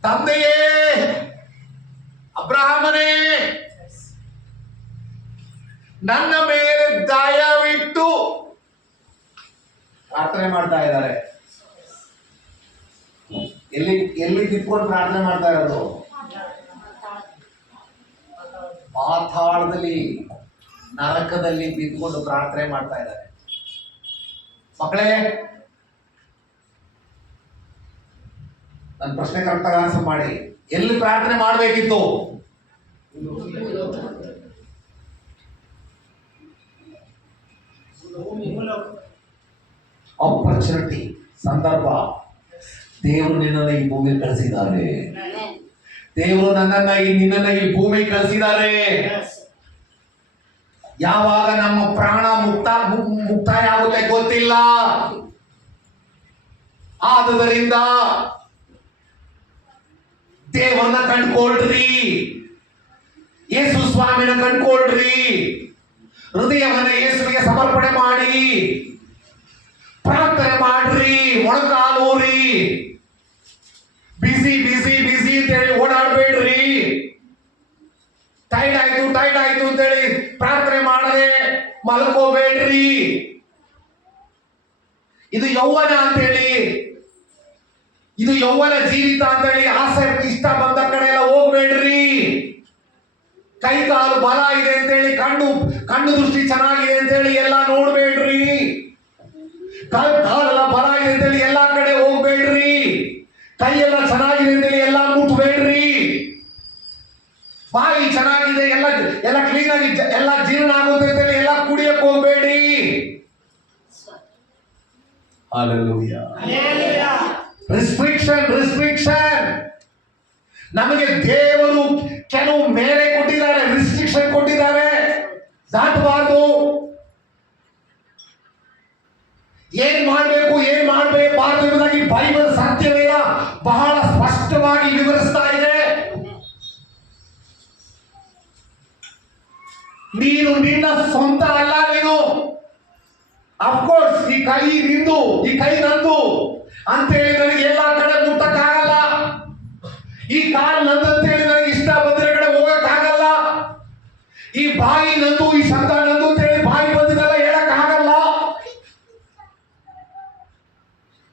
ತಂದೆಯೇ ಅಬ್ರಹಾಮನೇ, ನನ್ನ ಮೇಲೆ ದಯವಿಟ್ಟು ಪ್ರಾರ್ಥನೆ ಮಾಡ್ತಾ ಇದ್ದಾರೆ. ಎಲ್ಲಿ ನಿಂತ್ಕೊಂಡು ಪ್ರಾರ್ಥನೆ ಮಾಡ್ತಾ ಇರೋದು? ಪಾತಾಳದಲ್ಲಿ, ನರಕದಲ್ಲಿ ಬಿದ್ದುಕೊಂಡು ಪ್ರಾರ್ಥನೆ ಮಾಡ್ತಾ ಇದ್ದಾರೆ. ಮಕ್ಕಳೇ, ನನ್ನ ಪ್ರಶ್ನೆ ಕರೆಕ್ಟಾಗಿ ಆನ್ಸರ್ ಮಾಡಿ. ಎಲ್ಲಿ ಪ್ರಾರ್ಥನೆ ಮಾಡಬೇಕಿತ್ತು? ಆಪರ್ಚುನಿಟಿ, ಸಂದರ್ಭ. ದೇವರು ನಿನ್ನನ್ನು ಈ ಭೂಮಿಗೆ ಕಳಿಸಿದ್ದಾರೆ. ದೇವರು ನಿನ್ನನ್ನು ಈ ಭೂಮಿಗೆ ಕಳಿಸಿದ್ದಾರೆ. ಯಾವಾಗ ನಮ್ಮ ಪ್ರಾಣ ಮುಕ್ತಾಯ ಆಗುತ್ತೆ ಗೊತ್ತಿಲ್ಲ. ಆದುದರಿಂದ ದೇವರನ್ನ ಕಂಡುಕೊಳ್ರಿ, ಯೇಸು ಸ್ವಾಮಿನ ಕಂಡುಕೊಳ್ರಿ, ಹೃದಯವನ್ನ ಯೇಸುವಿಗೆ ಸಮರ್ಪಣೆ ಮಾಡಿ ಪ್ರಾರ್ಥನೆ ಮಾಡ್ರಿ, ಮೊಣಕಾಲೂರಿ. ಬಿಸಿ ಅಂತ ಹೇಳಿ ಓಡಾಡ್ಬೇಡ್ರಿ. ಟೈರ್ಡ್ ಆಯ್ತು ಅಂತೇಳಿ ಪ್ರಾರ್ಥನೆ ಮಾಡದೆ ಮಲ್ಕೋಬೇಡ್ರಿ. ಇದು ಯೌವನ ಅಂತೇಳಿ, ಇದು ಯೌವನ ಜೀವಿತ ಅಂತೇಳಿ ಆಸೆ ಇಷ್ಟ ಬಂದ ಕಡೆ ಎಲ್ಲ ಹೋಗ್ಬೇಡ್ರಿ. ಕೈ ಕಾಲು ಬಲ ಇದೆ ಅಂತೇಳಿ, ಕಣ್ಣು ದೃಷ್ಟಿ ಚೆನ್ನಾಗಿದೆ ಅಂತೇಳಿ ಎಲ್ಲ ನೋಡ್ಬೇಡ್ರಿ. ಕಾಲೆಲ್ಲ ಬಲ ಇದೆ ಅಂತೇಳಿ ಎಲ್ಲಾ ಕಡೆ ಹೋಗ್ಬೇಡ್ರಿ. ಕೈ ಎಲ್ಲ ಚೆನ್ನಾಗಿದೆ ಅಂತೇಳಿ ಎಲ್ಲ Hallelujah. Hallelujah. ರಿಸ್ಟ್ರಿಕ್ಷನ್ ನಮಗೆ ದೇವರು ಕೆಲವು ಮೇಲೆ ಕೊಟ್ಟಿದ್ದಾರೆ, ರಿಸ್ಟ್ರಿಕ್ಷನ್ ಕೊಟ್ಟಿದ್ದಾರೆ, ದಾಟಬಾರ್ದು. ಏನ್ ಮಾಡಬೇಕು ಏನ್ ಮಾಡಬಾರದು ಎಂಬುದಾಗಿ ಬೈಬಲ್ ಸತ್ಯವೇದ ಬಹಳ ಸ್ಪಷ್ಟವಾಗಿ ವಿವರಿಸ್ತಾ ಇದೆ. ನೀನು ನಿನ್ನ ಸ್ವಂತ ಅಲ್ಲ. ನೀನು ಅಫ್ಕೋರ್ಸ್ ಈ ಕೈ ನಿಂದು, ಈ ಕೈ ನಂದು ಅಂತೇಳಿ ನನಗೆ ಎಲ್ಲಾ ಕಡೆ ಮುಟ್ಟಕ್ಕಾಗಲ್ಲ. ಈ ಕಾಲ್ ನಂದು ಅಂತೇಳಿ ನನಗೆ ಇಷ್ಟ ಬಂದ್ರೆ ಕಡೆ ಹೋಗಕ್ಕಾಗಲ್ಲ. ಈ ಬಾಯಿ ನಂದು, ಈ ಶಬ್ದ ನಂದು ಅಂತೇಳಿ ಬಾಯಿ ಬಂದಿದ್ದೆಲ್ಲ ಹೇಳಕ್ ಆಗಲ್ಲ.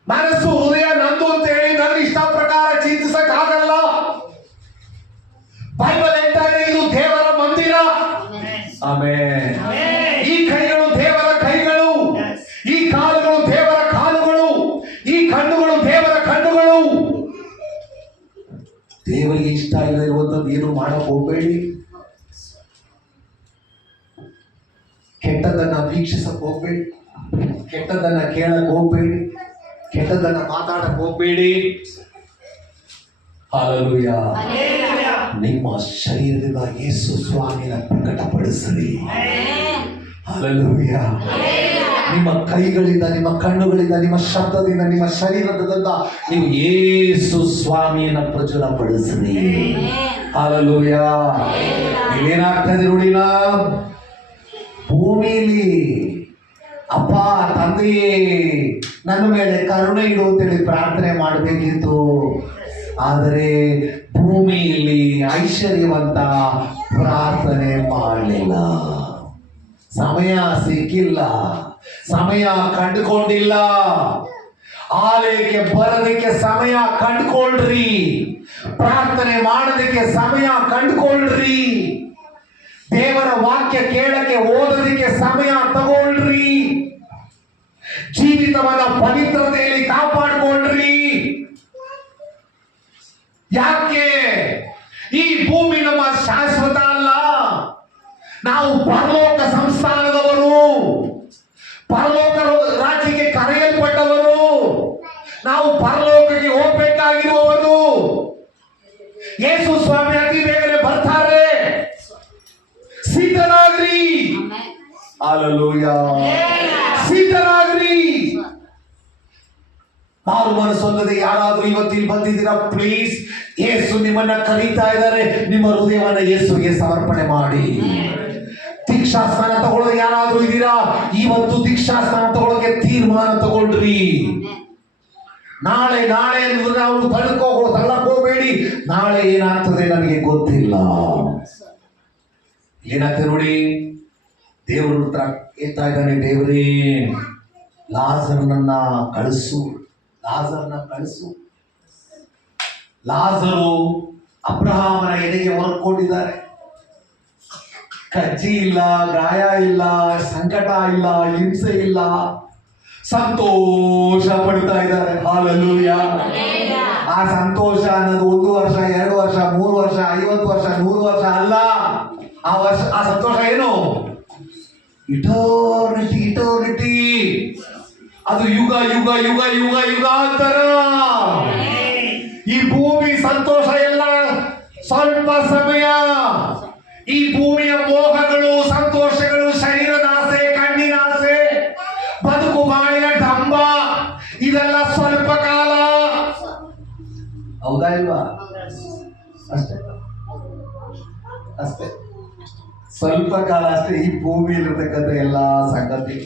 ಮನಸ್ಸು ಹೃದಯ ನಂದು ಅಂತೇಳಿ ನನ್ನ ಇಷ್ಟ ಪ್ರಕಾರ ಚಿಂತಿಸಕ್ ಆಗಲ್ಲ. ಬೈಬಲ್ ಹೇಳ್ತಾ ಇದೆ ಇದು ದೇವರ ಮಂದಿರ. ಆಮೆನ್. ಈ ಕೈಗಳು ದೇವರ ಕೈಗಳು, ಈ ಕಾಲುಗಳು ದೇವರ ಕಾಲುಗಳು, ಈ ಕಣ್ಣುಗಳು ದೇವರ ಕಣ್ಣುಗಳು. ದೇವರಿಗೆ ಇಷ್ಟ ಇಲ್ಲ ಇರುವಂತದ್ದು ಏನು ಮಾಡಕ್ ಹೋಗ್ಬೇಡಿ. ಕೆಟ್ಟದನ್ನ ವೀಕ್ಷಿಸಕ್ ಹೋಗ್ಬೇಡಿ, ಕೆಟ್ಟದನ್ನ ಕೇಳಕ್ ಹೋಗ್ಬೇಡಿ, ಕೆಟ್ಟದನ್ನ ಮಾತಾಡಕ್ ಹೋಗ್ಬೇಡಿ. ಹಲ್ಲೆಲೂಯಾ. ನಿಮ್ಮ ಶರೀರದಿಂದ ಯೇಸು ಸ್ವಾಮಿನ ಪ್ರಕಟಪಡಿಸಲಿ. ಹಲ್ಲೆಲೂಯಾ. ನಿಮ್ಮ ಕೈಗಳಿಂದ, ನಿಮ್ಮ ಕಣ್ಣುಗಳಿಂದ, ನಿಮ್ಮ ಶಬ್ದದಿಂದ, ನಿಮ್ಮ ಶರೀರದಿಂದ ನೀವು ಯೇಸು ಸ್ವಾಮಿಯನ್ನ ಪ್ರಚುರಪಡಿಸಲಿ. ಹಲ್ಲೆಲೂಯಾ. ಏನಾಗ್ತದೆ ನೋಡಿ, ಭೂಮಿಲಿ ಅಪ್ಪ ತಂದೆಯೇ ನನ್ನ ಮೇಲೆ ಕರುಣೆ ಇಡು ಅಂತೇಳಿ ಪ್ರಾರ್ಥನೆ ಮಾಡಬೇಕಿತ್ತು. ಆದರೆ ಭೂಮಿಯಲ್ಲಿ ಐಶ್ವರ್ಯವಂತ ಪ್ರಾರ್ಥನೆ ಮಾಡಲಿಲ್ಲ. ಸಮಯ ಸಿಕ್ಕಿಲ್ಲ, ಸಮಯ ಕಂಡುಕೊಂಡಿಲ್ಲ. ಆಲಯಕ್ಕೆ ಬರೋದಕ್ಕೆ ಸಮಯ ಕಂಡುಕೊಳ್ರಿ, ಪ್ರಾರ್ಥನೆ ಮಾಡೋದಕ್ಕೆ ಸಮಯ ಕಂಡುಕೊಳ್ರಿ, ದೇವರ ವಾಕ್ಯ ಕೇಳಕ್ಕೆ ಓದೋದಕ್ಕೆ ಸಮಯ ತಗೊಳ್ರಿ, ಜೀವಿತವನ್ನ ಪವಿತ್ರತೆಯಲ್ಲಿ ಕಾಪಾಡಿಕೊಳ್ಳ್ರಿ. ಯಾಕೆ? ಈ ಭೂಮಿ ನಮ್ಮ ಶಾಶ್ವತ ಅಲ್ಲ. ನಾವು ಪರಲೋಕ ಸಂಸ್ಥಾನದವರು, ಪರಲೋಕ ರಾಜ್ಯಕ್ಕೆ ಕರೆಯಲ್ಪಟ್ಟವರು, ನಾವು ಪರಲೋಕಕ್ಕೆ ಹೋಗ್ಬೇಕಾಗಿರುವವರು. ಯೇಸು ಸ್ವಾಮಿ ಅತಿ ಬೇಗನೆ ಬರ್ತಾರೆ, ಸಿದ್ಧರಾಗ್ರಿ. ಹಲ್ಲೆಲೂಯಾ. ಸಿದ್ಧರಾಗ್ರಿ. ಮಾರು ಮನಸ್ಸೊಂದದೆ ಯಾರಾದ್ರೂ ಇವತ್ತಿಲ್ಲಿ ಬಂದಿದ್ದೀರಾ, ಪ್ಲೀಸ್, ಯೇಸು ನಿಮ್ಮನ್ನ ಕರೀತಾ ಇದ್ದಾರೆ. ನಿಮ್ಮ ಹೃದಯವನ್ನ ಯೇಸುಗೆ ಸಮರ್ಪಣೆ ಮಾಡಿ. ದೀಕ್ಷಾ ಸ್ನಾನ ತಗೊಳ್ಳೋದು ಯಾರಾದ್ರೂ ಇದ್ದೀರಾ, ಇವತ್ತು ದೀಕ್ಷಾ ಸ್ನಾನ ತಗೊಳ್ಳೋಕೆ ತೀರ್ಮಾನ ತಗೊಳ್ರಿ. ನಾಳೆ ಎಂದು ನಾವು ತಳ್ಳಕ್ ಹೋಗ್ಬೇಡಿ. ನಾಳೆ ಏನಾಗ್ತದೆ ನನಗೆ ಗೊತ್ತಿಲ್ಲ. ಏನಾಗ್ತದೆ ನೋಡಿ, ದೇವ್ರ ಹತ್ರ ಹೇಳ್ತಾ ಇದ್ದಾನೆ, ದೇವರೇ ಲಾಜರನ್ನ ಕಳಿಸು, ಲಾಜರನ್ನ ಕಳಿಸು. ಲಾಜರು ಅಬ್ರಹಾಮನ ಎದೆಗೆ ಹೊರಕೊಂಡಿದ್ದಾರೆ. ಕಜ್ಜಿ ಇಲ್ಲ, ಗಾಯ ಇಲ್ಲ, ಸಂಕಟ ಇಲ್ಲ, ಹಿಂಸೆ ಇಲ್ಲ, ಸಂತೋಷ ಪಡ್ತಾ ಇದ್ದಾರೆ. ಹಲ್ಲೆಲೂಯಾ. ಆ ಸಂತೋಷ ಅನ್ನೋದು 1 ವರ್ಷ, 2 ವರ್ಷ, 3 ವರ್ಷ, 50 ವರ್ಷ, 100 ವರ್ಷ ಅಲ್ಲ. ಆ ಸಂತೋಷ ಏನು? ಇಟರ್ನಿಟಿ. ಅದು ಯುಗ ಯುಗ ಯುಗ ಯುಗ ಯುಗಾಂತರ. ಈ ಭೂಮಿ ಸಂತೋಷ ಎಲ್ಲ ಸ್ವಲ್ಪ ಸಮಯ. ಈ ಭೂಮಿಯ ಮೋಹಗಳು, ಸಂತೋಷಗಳು, ಶರೀರದಾಸೆ, ಕಣ್ಣಿನಾಸೆ, ಬದುಕು ಬಾಳಿನ ಡಂಬ, ಇದೆಲ್ಲ ಸ್ವಲ್ಪ ಕಾಲ. ಹೌದಾ ಇಲ್ವಾ? ಅಷ್ಟೇ ಅಷ್ಟೇ, ಸ್ವಲ್ಪ ಕಾಲ ಅಷ್ಟೇ. ಈ ಭೂಮಿಯಲ್ಲಿರ್ತಕ್ಕಂಥ ಎಲ್ಲ ಸಂಗತಿ.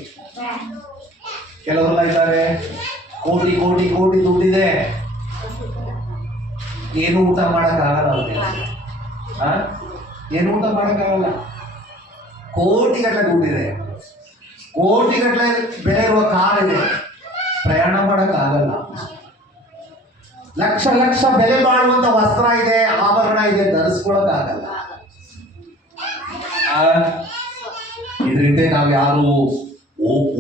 ಕೆಲವರೆಲ್ಲ ಇದ್ದಾರೆ, ಕೋಟಿ ಕೋಟಿ ಕೋಟಿ ದುಡ್ಡಿದೆ, ಏನು ಊಟ ಮಾಡಕ್ಕಾಗಲ್ಲ ಅವ್ರಿಗೆ. ಏನು ಊಟ ಮಾಡಕ್ಕಾಗಲ್ಲ. ಕೋಟಿಗಟ್ಟಲೆ ದುಡ್ಡಿದೆ, ಕೋಟಿಗಟ್ಟಲೆ ಬೆಲೆ ಇರುವ ಕಾರ್ ಇದೆ, ಪ್ರಯಾಣ ಮಾಡಕ್ಕಾಗಲ್ಲ. ಲಕ್ಷ ಲಕ್ಷ ಬೆಲೆ ಬಾಳುವಂತ ವಸ್ತ್ರ ಇದೆ, ಆಭರಣ ಇದೆ, ಧರಿಸ್ಕೊಳಕ್ಕಾಗಲ್ಲ. ಇದರಿಂದ ನಾವು ಯಾರು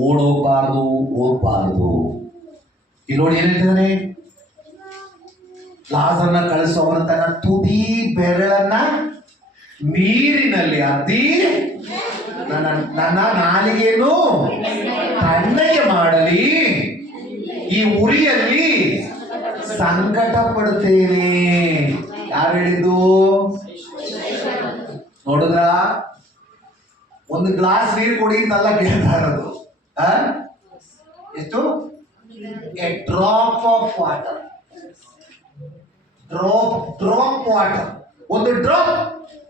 ಓಡೋಗ್ಬಾರ್ದು, ಹೋಗ್ಬಾರ್ದು. ಇಲ್ಲಿ ನೋಡಿ ಏನ್ ಹೇಳ್ತಿದ್ದಾನೆ, ಲಾಜರನ್ನ ಕಳಿಸುವವನ ತನ್ನ ತುದಿ ಬೆರಳನ್ನ ನೀರಿನಲ್ಲಿ ಅದ್ದಿ ನನ್ನ ನಾಲಿಗೆಯನ್ನು ತಣ್ಣಗೆ ಮಾಡಲಿ ಈ ಉರಿಯಲ್ಲಿ ಸಂಕಟ ಪಡ್ತೇನೆ. ಯಾರು ಹೇಳಿದ್ದು? ನೋಡಿದ್ರ, ಒಂದು ಗ್ಲಾಸ್ ನೀರು ಕುಡಿ ಅಂತೆಲ್ಲ ಕೇಳ್ತಾ ಇರೋದು. ಎಷ್ಟು? A drop of water. Drop water, ಒಂದು ಡ್ರಾಪ್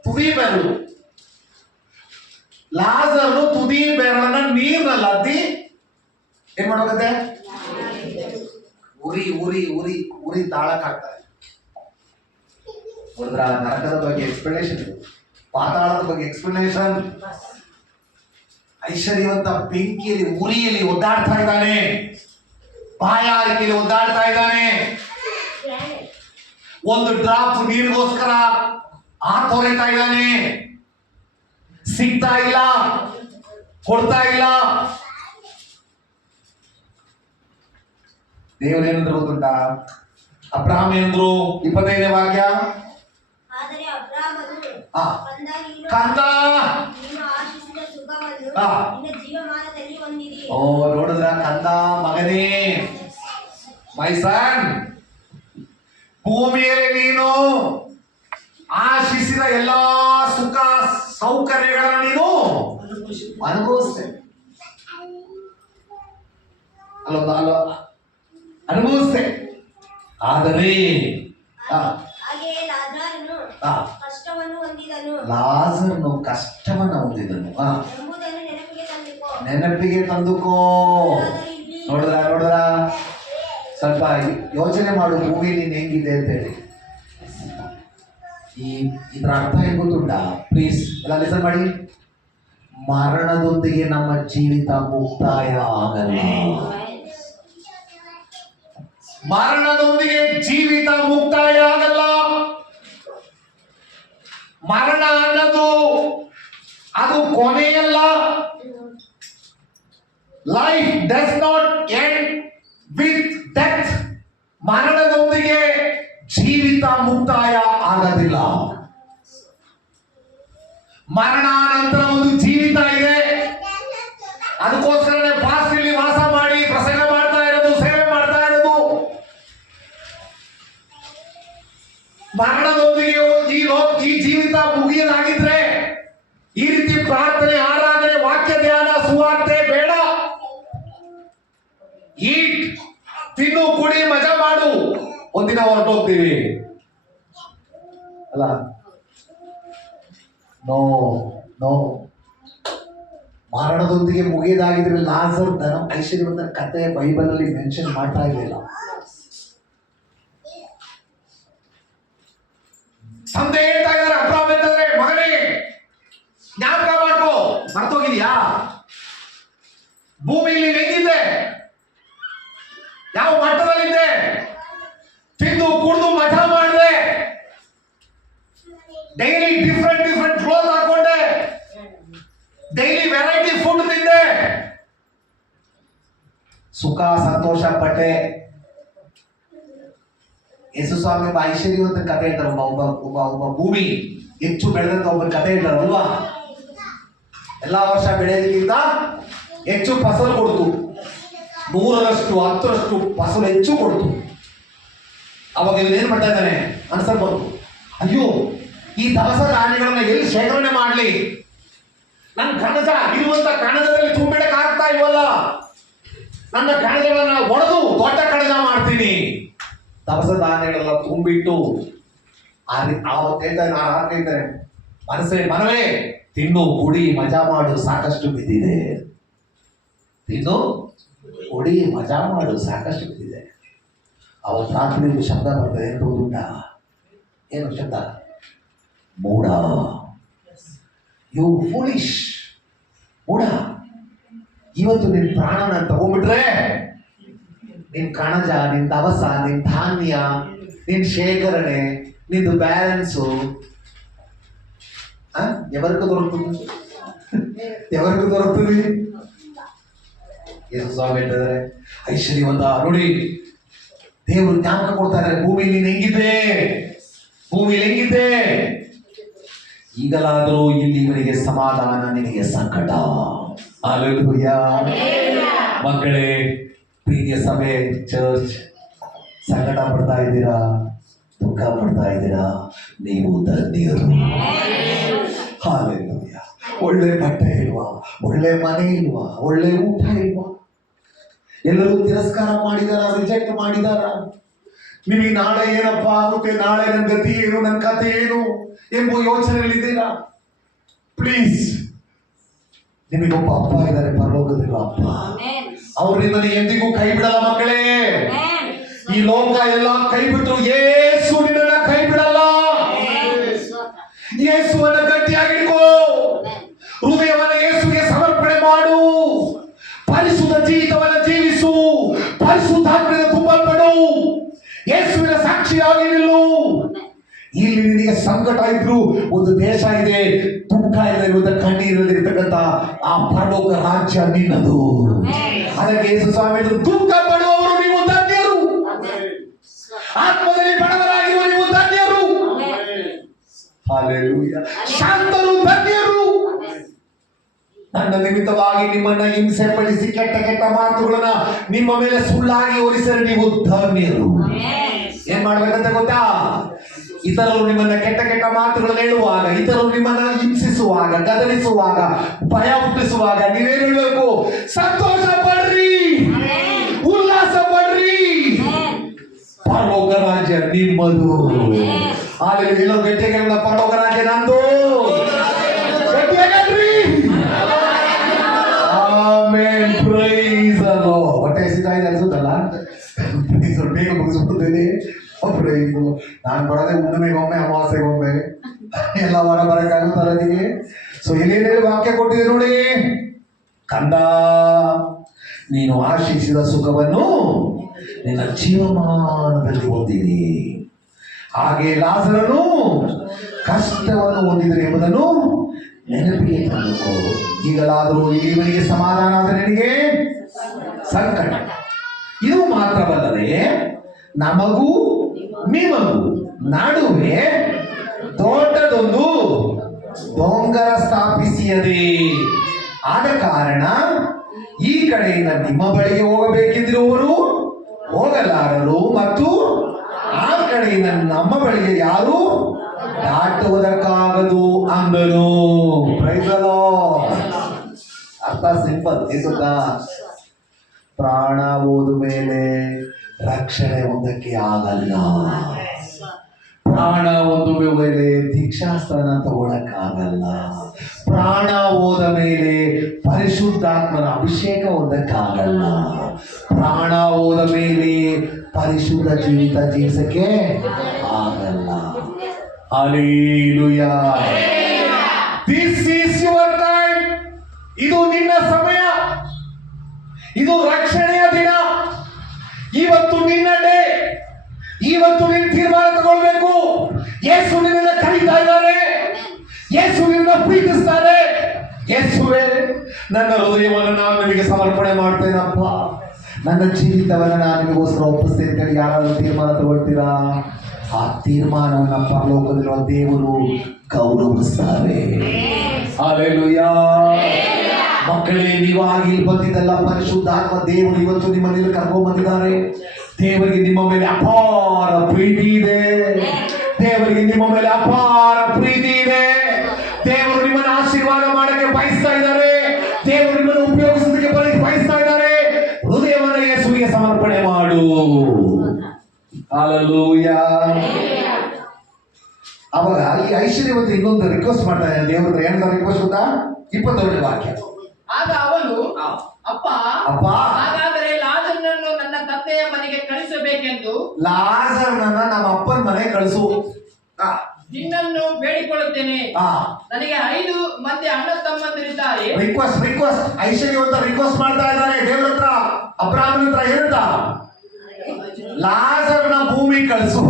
ತುದಿ ಬೆರಳು. ಲಾಜರು ತುದಿ ಬೆರಳನ್ನ ನೀರ್ನಲ್ಲಿ ಅದ್ದಿ ಏನ್ ಮಾಡೋಕತ್ತೆ? ಉರಿ ಉರಿ ಉರಿ ಉರಿ ತಾಳಕ್ಕಾಗ್ತಾರೆ. ನೋಡಿದ್ರ, ನರಕದ ಬಗ್ಗೆ ಎಕ್ಸ್ಪ್ಲನೇಷನ್, ಪಾತಾಳದ ಬಗ್ಗೆ ಎಕ್ಸ್ಪ್ಲನೇಷನ್. ಐಶ್ವರ್ಯವಂತ ಬೆಂಕಿಯಲ್ಲಿ ಉರಿಯಲ್ಲಿ ಒದ್ದಾಡ್ತಾ ಇದ್ದಾನೆ, ಬಾಯಾರಿಕೆಯಲ್ಲಿ ಒದ್ದಾಡ್ತಾ ಇದ್ದಾನೆ. ಒಂದು ಡ್ರಾಪ್ ನೀರಿಗೋಸ್ಕರ ತೊರೆತಾ ಇದ್ದಾನೆ. ಸಿಗ್ತಾ ಇಲ್ಲ, ಕೊಡ್ತಾ ಇಲ್ಲ. ದೇವರೇನಂದ್ರು ಗೊತ್ತುಂಟಾ? ಅಬ್ರಹಾಂ ಏನಂದ್ರು? 25ನೇ ವಾಕ್ಯ. ಆದರೆ ಅಬ್ರಾಮನು ಆ. ಕಂದ, ಕಂದ, ನೀನು ಆಶಿಸಿದ ಸುಖವನ್ನು ಆ. ನಿನ್ನ ಜೀವಮಾನದಲ್ಲಿ ಹೊಂದಿರಿ. ಓ, ನೋಡಿದ್ರ? ಕಂದ, ಮಗನೇ, ಮೈ ಸನ್, ಭೂಮಿಯಲ್ಲಿ ನೀನು ಆಶಿಸಿದ ಎಲ್ಲಾ ಸುಖ ಸೌಕರ್ಯಗಳನ್ನ ನೀನು ಅನುಭವಿಸ್ತೇ. ಅನುಭವಿಸ್ತೇ. ಆದರೆ ಹಾಗೆಯೇ ಲಾಜರನು ಆ. ಕಷ್ಟವನ್ನು ಹೊಂದಿದನು ಲಾಜರನು ಕಷ್ಟವನ್ನು ಹೊಂದಿದನು ಎಂಬುದನ್ನು ನೆನಪಿಗೆ ತಂದುಕೋ. ನೆನಪಿಗೆ ತಂದುಕೋ. ನೋಡಿದ್ರ, ಸ್ವಲ್ಪ ಯೋಚನೆ ಮಾಡು, ಭೂಮಿ ನೀನ್ ಹೆಂಗಿದೆ ಅಂತ ಹೇಳಿ. ಇದ್ರ ಅರ್ಥ ಏನ್ ಗೊತ್ತುಂಟಾ? ಪ್ಲೀಸ್ ಎಲ್ಲ ಲಿಸನ್ ಮಾಡಿ. ಮರಣದೊಂದಿಗೆ ನಮ್ಮ ಜೀವಿತ ಮುಕ್ತಾಯ ಆಗಲ್ಲ. ಮರಣದೊಂದಿಗೆ ಜೀವಿತ ಮುಕ್ತಾಯ ಆಗಲ್ಲ. ಮರಣ ಅನ್ನೋದು ಅದು ಕೊನೆಯಲ್ಲ. Life does not end with death. ಮರಣದೊಂದಿಗೆ ಜೀವಿತ ಮುಕ್ತಾಯ ಆಗೋದಿಲ್ಲ. ಮರಣ ನಂತರ ಒಂದು ಜೀವಿತ ಇದೆ. ಅದಕ್ಕೋಸ್ಕರನೇ ಪಾಸ್ಟ್ ಇಲ್ಲಿ ವಾಸ ಮಾಡಿ ಪ್ರಸಂಗ ಮಾಡ್ತಾ ಇರೋದು, ಸೇವೆ ಮಾಡ್ತಾ ಇರೋದು. ಮರಣದೊಂದಿಗೆ ಈ ಜೀವಿತ ಮುಗಿಯಲಾಗಿದ್ರೆ ಈ ರೀತಿ ಪ್ರಾರ್ಥನೆ, ಆರಾಧನೆ, ವಾಕ್ಯ ಧ್ಯಾನ, ಸುವಾರ್ತೆ ಬೇಡ. ಈಟ್, ತಿನ್ನು, ಕುಡಿ, ಮಜಾ ಮಾಡು, ಒಂದಿನ ಹೊರಟೋಗ್ತೀವಿ ಅಲ್ಲ. No no. ಮರಣದೊಂದಿಗೆ ಮುಗಿಯದಾಗಿದ್ರೆ ಲಾಜರ್ ಧನ ಐಶ್ವರ್ಯವಂತ ಕಥೆ ಬೈಬಲ್ ಅಲ್ಲಿ ಮೆನ್ಷನ್ ಮಾಡ್ತಾ ಇರಲಿಲ್ಲ. ತಂದೆ ಹೇಳ್ತಾ ಇದ್ದಾರೆ, ಅಬ್ರಾಮ್ ಅಂತಂದ್ರೆ, ಮಗನೇ ಜ್ಞಾಪಕ ಮಾಡ್ಕೋ, ಮರ್ತೋಗಿದ್ಯಾ? ಭೂಮಿಯಲ್ಲಿ ಹೆಂಗಿದೆ, ಯಾವ ಮಟ್ಟದಲ್ಲಿದೆ, ತಿಂದು ಕುಡಿದು ಮಜಾ ಮಾಡಿದೆ, ಡೈಲಿ ಡಿಫ್ರೆಂಟ್ ಕ್ಲೋತ್ ಹಾಕೊಂಡೆ, ಡೈಲಿ ವೆರೈಟಿ ಫುಡ್ ತಿಂದೆ, ಸುಖ ಸಂತೋಷ ಪಟ್ಟೆ. ಯೇಸು ಸ್ವಾಮಿ ಒಬ್ಬ ಐಶ್ವರ್ಯವಂತ ಕಥೆ ಹೇಳ್ತಾರೆ. ಒಬ್ಬ ಭೂಮಿ ಹೆಚ್ಚು ಬೆಳೆದಂತ ಒಬ್ಬ ಕಥೆ ಹೇಳ್ತಾರಲ್ವಾ? ಎಲ್ಲಾ ವರ್ಷ ಬೆಳೆಯೋದಕ್ಕಿಂತ ಹೆಚ್ಚು ಫಸಲು ಕೊಡ್ತು, 100ರಷ್ಟು 10ರಷ್ಟು ಫಸಲು ಹೆಚ್ಚು ಕೊಡ್ತು. ಅವಾಗ ಇವನೇನ್ ಮಾಡ್ತಾ ಇದ್ದಾನೆ ಅನ್ಸರ್ಬೋದು, ಅಯ್ಯೋ ಈ ದವಸ ಧಾನ್ಯಗಳನ್ನ ಎಲ್ಲಿ ಶೇಖರಣೆ ಮಾಡ್ಲಿ, ನನ್ನ ಕಣಜ ಇರುವಂತ ಕಣಜದಲ್ಲಿ ತುಂಬಿಡಕ್ ಆಗ್ತಾ ಇಲ್ವಲ್ಲ, ನನ್ನ ಕಣಜಗಳನ್ನ ಒಡೆದು ದೊಡ್ಡ ಕಣಜ ಮಾಡ್ತೀನಿ. ದವಸ ಧಾನ್ಯಗಳೆಲ್ಲ ತುಂಬಿಟ್ಟು ಆವತ್ತು ಹೇಳ್ತಾರೆ, ಆ ರಾತ್ರಿ ಹೇಳ್ತಾರೆ, ಮನವೇ ತಿನ್ನು ಕುಡಿ ಮಜಾ ಮಾಡು, ಸಾಕಷ್ಟು ಬಿದ್ದಿದೆ. ತಿನ್ನು ಕುಡಿ ಮಜಾ ಮಾಡು, ಸಾಕಷ್ಟು ಬಿದ್ದಿದೆ. ಅವತ್ತು ರಾತ್ರಿ ಶಬ್ದ ಬರ್ತದೆ, ಏನು ಗೊತ್ತುಂಟ? ಏನು ಶಬ್ದ? ಮೂಢ, ಯು ಫೂಲಿಶ್, ಮೂಢ. ಇವತ್ತು ನಿನ್ ಪ್ರಾಣನ ತಗೊಂಡ್ಬಿಟ್ರೆ ನಿನ್ ಕಣಜ, ನಿನ್ ದವಸ, ನಿನ್ ಧಾನ್ಯ, ನಿನ್ ಶೇಖರಣೆ, ನಿಂದು ಬ್ಯಾಲೆನ್ಸು ఎవరికి దొరుకుతుంది? ఎవరికి దొరుకుతుంది? ಯೇಸು ಸ್ವಾಮಿ ಹೇಳ್ತಾರೆ, ಐಶ್ವರ್ಯವಂತ ನೋಡಿ, ದೇವರು ಜ್ಞಾಪಕ ಕೊಡ್ತಾರೆ, ಭೂಮಿ ನೀನ್ ಹೆಂಗಿದೆ, ಭೂಮಿಲಿ ಹೆಂಗಿದೆ, ಈಗಲಾದರೂ ಇಲ್ಲಿವರೆಗೆ ಸಮಾಧಾನ, ನಿನಗೆ ಸಂಕಟ. ಹಲ್ಲೆಲೂಯಾ. ಮಕ್ಕಳೇ, ಪ್ರೀತಿಯ ಸಭೆ, ಚರ್ಚ್, ಸಂಕಟ ಪಡ್ತಾ ಇದ್ದೀರಾ, ದುಃಖ ಪಡ್ತಾ ಇದ್ದೀರಾ, ನೀವು ಧನ್ಯರು. ಹಾಲೆಲೂಯ. ಒಳ್ಳೆ ಬಟ್ಟೆ ಇಲ್ವಾ, ಒಳ್ಳೆ ಮನೆ ಇಲ್ವಾ, ಒಳ್ಳೆ ಊಟ ಇಲ್ವಾ, ಎಲ್ಲರೂ ತಿರಸ್ಕಾರ ಮಾಡಿದಾರ, ರಿಜೆಕ್ಟ್ ಮಾಡಿದಾರ. ನಿಮಗೆ ನಾಳೆ ಏನಪ್ಪ ಆಗುತ್ತೆ, ನಾಳೆ ನನ್ನ ಗತಿ ಏನು, ನನ್ನ ಕಥೆ ಏನು ಎಂಬ ಯೋಚನೆಯಲ್ಲಿದ್ದೀರಾ. ಪ್ಲೀಸ್, ನಿಮಗೊಬ್ಬ ಅಪ್ಪ ಇದ್ದಾರೆ, ಪರಲೋಕದಲ್ಲಿರುವ ಅಪ್ಪ. ಅವ್ರು ನಿಮ್ಮನ್ನು ಎಂದಿಗೂ ಕೈ ಬಿಡಲ್ಲ ಮಕ್ಕಳೇ. ಈ ಲೋಕ ಎಲ್ಲ ಕೈ ಬಿಟ್ಟರು, ಯೇಸು ನಿನ್ನನ್ನ ಕೈ ಬಿಡಲ್ಲ. ಯೇಸುವನ್ನ ಗಟ್ಟಿಯಾಗಿಟ್ಕೋ, ಹೃದಯವನ್ನ ಯೇಸುವಿಗೆ ಸಮರ್ಪಣೆ ಮಾಡು, ಪರಿಶುದ್ಧ ಜೀವಿತವನ್ನ ಜೀವಿಸು, ಪರಿಶುದ್ಧಾತ್ಮದಿಂದ ತುಂಬಲ್ಪಡು, ಯೇಸುವಿನ ಸಾಕ್ಷಿಯಾಗಿ ನಿಲ್ಲು. ಇಲ್ಲಿ ನಿನಗೆ ಸಂಕಟ ಇದ್ರು, ಒಂದು ದೇಶ ಇದೆ, ದುಃಖ ಇಲ್ಲದಿರುವಂತ, ಕಣ್ಣೀರಲ್ಲಿರ್ತಕ್ಕಂಥ ಆ ಪರಲೋಕ ರಾಜ್ಯ ನಿನ್ನದು. ಅದಕ್ಕೆ ಯೇಸು ಸ್ವಾಮಿ ಹೇಳಿದ್ರು, ದುಃಖ ಪಡುವವರು ನೀವು ಧನ್ಯರು, ಆತ್ಮದಲ್ಲಿ ಬಡವರಾಗಿರುವ ನೀವು ಧನ್ಯರು, ಹಾಲೆಲೂಯ, ಶಾಂತರು ಧನ್ಯರು. ನನ್ನ ನಿಮಿತ್ತವಾಗಿ ನಿಮ್ಮನ್ನ ಹಿಂಸೆ ಪಡಿಸಿ ಕೆಟ್ಟ ಕೆಟ್ಟ ಮಾತುಗಳನ್ನ ನಿಮ್ಮ ಮೇಲೆ ಸುಳ್ಳಾಗಿ ಹೊರಿಸಲು ನೀವು ಧನ್ಯರು. ಏನ್ ಮಾಡ್ಬೇಕಂತ ಗೊತ್ತಾ? ಇತರರು ನಿಮ್ಮನ್ನ ಕೆಟ್ಟ ಕೆಟ್ಟ ಮಾತುಗಳನ್ನು ಹೇಳುವಾಗ, ಇತರರು ನಿಮ್ಮನ್ನ ಹಿಂಸಿಸುವಾಗ, ಗದರಿಸುವಾಗ, ಭಯ ಹುಟ್ಟಿಸುವಾಗ ನೀವೇನು ಹೇಳಬೇಕು? ಸಂತೋಷ ಪಡ್ರಿ, ಉಲ್ಲಾಸ ಪಡ್ರಿ, ಪರಲೋಕ ರಾಜ್ಯ ನಿಮ್ಮದು. ಅಲ್ಲಿ ಇಲ್ಲೋ ಗಟ್ಟಿಯಾಗಿ ಪರಲೋಕ ರಾಜ್ಯ ನಂದು. ಗಟ್ಟಿಯಾಗ್ರಿ. ಆಮೆನ್. Praise the lord. ಹೊಟ್ಟೆ ಹಸಿತಾ ಇದೆ ಅನ್ಸುತ್ತಲ್ಲ, ಬೇಗ ಮುಗಿಸ್ಬಿಡ್ತೇನೆ. ನಾನು ಬರೋದೇ ಹುಣ್ಣಿಮೆಗೊಮ್ಮೆ, ಅಮಾವಾಸ್ಯೆಗೊಮ್ಮೆ, ಎಲ್ಲ ವಾರ ಬರಕ್ಕಾಗುತ್ತಲ್ಲ ನಿಮಗೆ. ಸೊ ಇಲ್ಲೇನೇ ವಾಕ್ಯ ಕೊಟ್ಟಿದೆ ನೋಡಿ, ಕಂದ ನೀನು ಆಶಿಸಿದ ಸುಖವನ್ನು ನಿನ್ನ ಜೀವಮಾನದಲ್ಲಿ ಹೊಂದಿರಿ, ಹಾಗೆ ಲಾಜರನು ಕಷ್ಟವನ್ನು ಹೊಂದಿದರೆ ಎಂಬುದನ್ನು ನೆನಪಿಗೆ ತಂದುಕೋ. ಈಗಲಾದರೂ ಇವನಿಗೆ ಸಮಾಧಾನ ಆದರೆ ನಿನಗೆ ಸಂಕಟ. ಇದು ಮಾತ್ರವಲ್ಲದೆ ನಮಗೂ ನಿಮಗೂ ನಡುವೆ ದೊಡ್ಡದೊಂದು ಡೊಂಗರ ಸ್ಥಾಪಿಸಿಯದೆ, ಆದ ಕಾರಣ ಈ ಕಡೆಯಿಂದ ನಿಮ್ಮ ಬಳಿಗೆ ಹೋಗಬೇಕಿದ್ದಿರುವವರು ಹೋಗಲಾರರು, ಮತ್ತು ಆ ಕಡೆಯಿಂದ ನಮ್ಮ ಬಳಿಗೆ ಯಾರು ದಾಟುವುದಕ್ಕಾಗದು ಅಂದನು. Praise the lord. ಅರ್ಥ ಸಿಂಪಲ್, ಗೊತ್ತಾ? ಪ್ರಾಣ ಹೋದ ಮೇಲೆ ರಕ್ಷಣೆ ಹೊಂದಕ್ಕೆ ಆಗಲ್ಲ. ಪ್ರಾಣ ಒಂದು ಮೇಲೆ ದೀಕ್ಷಾಸ್ತ್ರನ ತಗೊಳಕ್ಕಾಗಲ್ಲ. ಪ್ರಾಣ ಹೋದ ಮೇಲೆ ಪರಿಶುದ್ಧಾತ್ಮನ ಅಭಿಷೇಕ ಹೊಂದಕ್ಕಾಗಲ್ಲ. ಪ್ರಾಣ ಹೋದ ಮೇಲೆ ಪರಿಶುದ್ಧ ಜೀವಿತ ಜೀವಿಸಕ್ಕೆ ಆಗಲ್ಲ. Hallelujah. This is your time. ಇದು ನಿನ್ನ ಸಮಯ, ಇದು ರಕ್ಷಣೆಯ ದಿನ. ಇವತ್ತು ನಿನ್ನ ಡೇ. ಇವತ್ತು ನೀನು ತೀರ್ಮಾನ ತಗೊಳ್ಬೇಕು. ಯೇಸು ನಿನ್ನನ್ನು ಕರೀತಾ ಇದ್ದಾರೆ, ಯೇಸು ನಿನ್ನ ಪ್ರೀತಿಸ್ತಾರೆ. ಯೇಸುವೇ, ನನ್ನ ಹೃದಯವನ್ನು ನಾನು ನಿಮಗೆ ಸಮರ್ಪಣೆ ಮಾಡ್ತೇನಪ್ಪ, ನನ್ನ ಜೀವಿತವನ್ನು ನಾನು ನಿಮಗೋಸ್ಕರ ಒಪ್ಪಿಸ್ತೇನೆ ಅಂತ ಯಾರಾದರೂ ತೀರ್ಮಾನ ತಗೊಳ್ತೀರಾ? ಆ ತೀರ್ಮಾನವನ್ನು ಪರಲೋಕದಲ್ಲಿರುವ ದೇವರು ಗೌರವಿಸ್ತಾರೆ. ಹಲ್ಲೆಲೂಯಾ. ಮಕ್ಕಳೇ, ನೀವಾಗಿ ಇಲ್ಲಿ ಬಂದಿದ್ದಲ್ಲ, ಪರಿಶುದ್ಧಾತ್ಮ ದೇವರು ಇವತ್ತು ನಿಮ್ಮನ್ನು ಕರ್ಕೊಂಡು ಬಂದಿದ್ದಾರೆ. ದೇವರಿಗೆ ನಿಮ್ಮ ಮೇಲೆ ಅಪಾರ ಪ್ರೀತಿ ಇದೆ. ದೇವರಿಗೆ ನಿಮ್ಮ ಮೇಲೆ ಅಪಾರ ಪ್ರೀತಿ ಇದೆ. ದೇವರು ನಿಮ್ಮನ್ನು ಆಶೀರ್ವಾದ ಮಾಡಕ್ಕೆ ಬಯಸ್ತಾ ಇದ್ದಾರೆ. ದೇವರು ನಿಮ್ಮನ್ನು ಉಪಯೋಗಿಸೋದಕ್ಕೆ ಬಯಸ್ತಾ ಇದ್ದಾರೆ. ಹೃದಯವನ್ನು ಯೇಸುವಿಗೆ ಸಮರ್ಪಣೆ ಮಾಡು. ಹಲ್ಲೆಲೂಯಾ. ಅವಾಗ ಈ ಐಶ್ವರ್ಯವತ್ತು ಇನ್ನೊಂದು ರಿಕ್ವೆಸ್ಟ್ ಮಾಡ್ತಾ ಇದ್ದಾರೆ ದೇವರು. ಏನಂತ ರಿಕ್ವೆಸ್ಟ್ ಗೊತ್ತಾ? 22ನೇ ವಾಕ್ಯ. ಆಗ ಅವನು, ಅಪ್ಪ, ಹಾಗಾದರೆ ಲಾಜರನನ್ನು ನನ್ನ ತಂದೆಯ ಮನೆಗೆ ಕಳಿಸಬೇಕೆಂದು, ಲಾಜರನನ್ನ ನಮ್ಮ ಅಪ್ಪನ ಮನೆಗೆ ಕಳಿಸು, ನಿನ್ನನ್ನು ಬೇಡಿಕೊಳ್ಳುತ್ತೇನೆ. ನನಗೆ 5 ಮಂದಿ ಅಣ್ಣ ತಮ್ಮಂದಿರಿದ್ದಾರೆ. ರಿಕ್ವೆಸ್ಟ್ ಐಶ್ವರ್ಯವಂತ ರಿಕ್ವೆಸ್ಟ್ ಮಾಡ್ತಾ ಇದ್ದಾರೆ ದೇವರ ಹತ್ರ, ಅಬ್ರಾಹ್ಮನ ಹತ್ರ. ಏನಂತ? ಲಾಜರನ ಭೂಮಿ ಕಳಿಸು.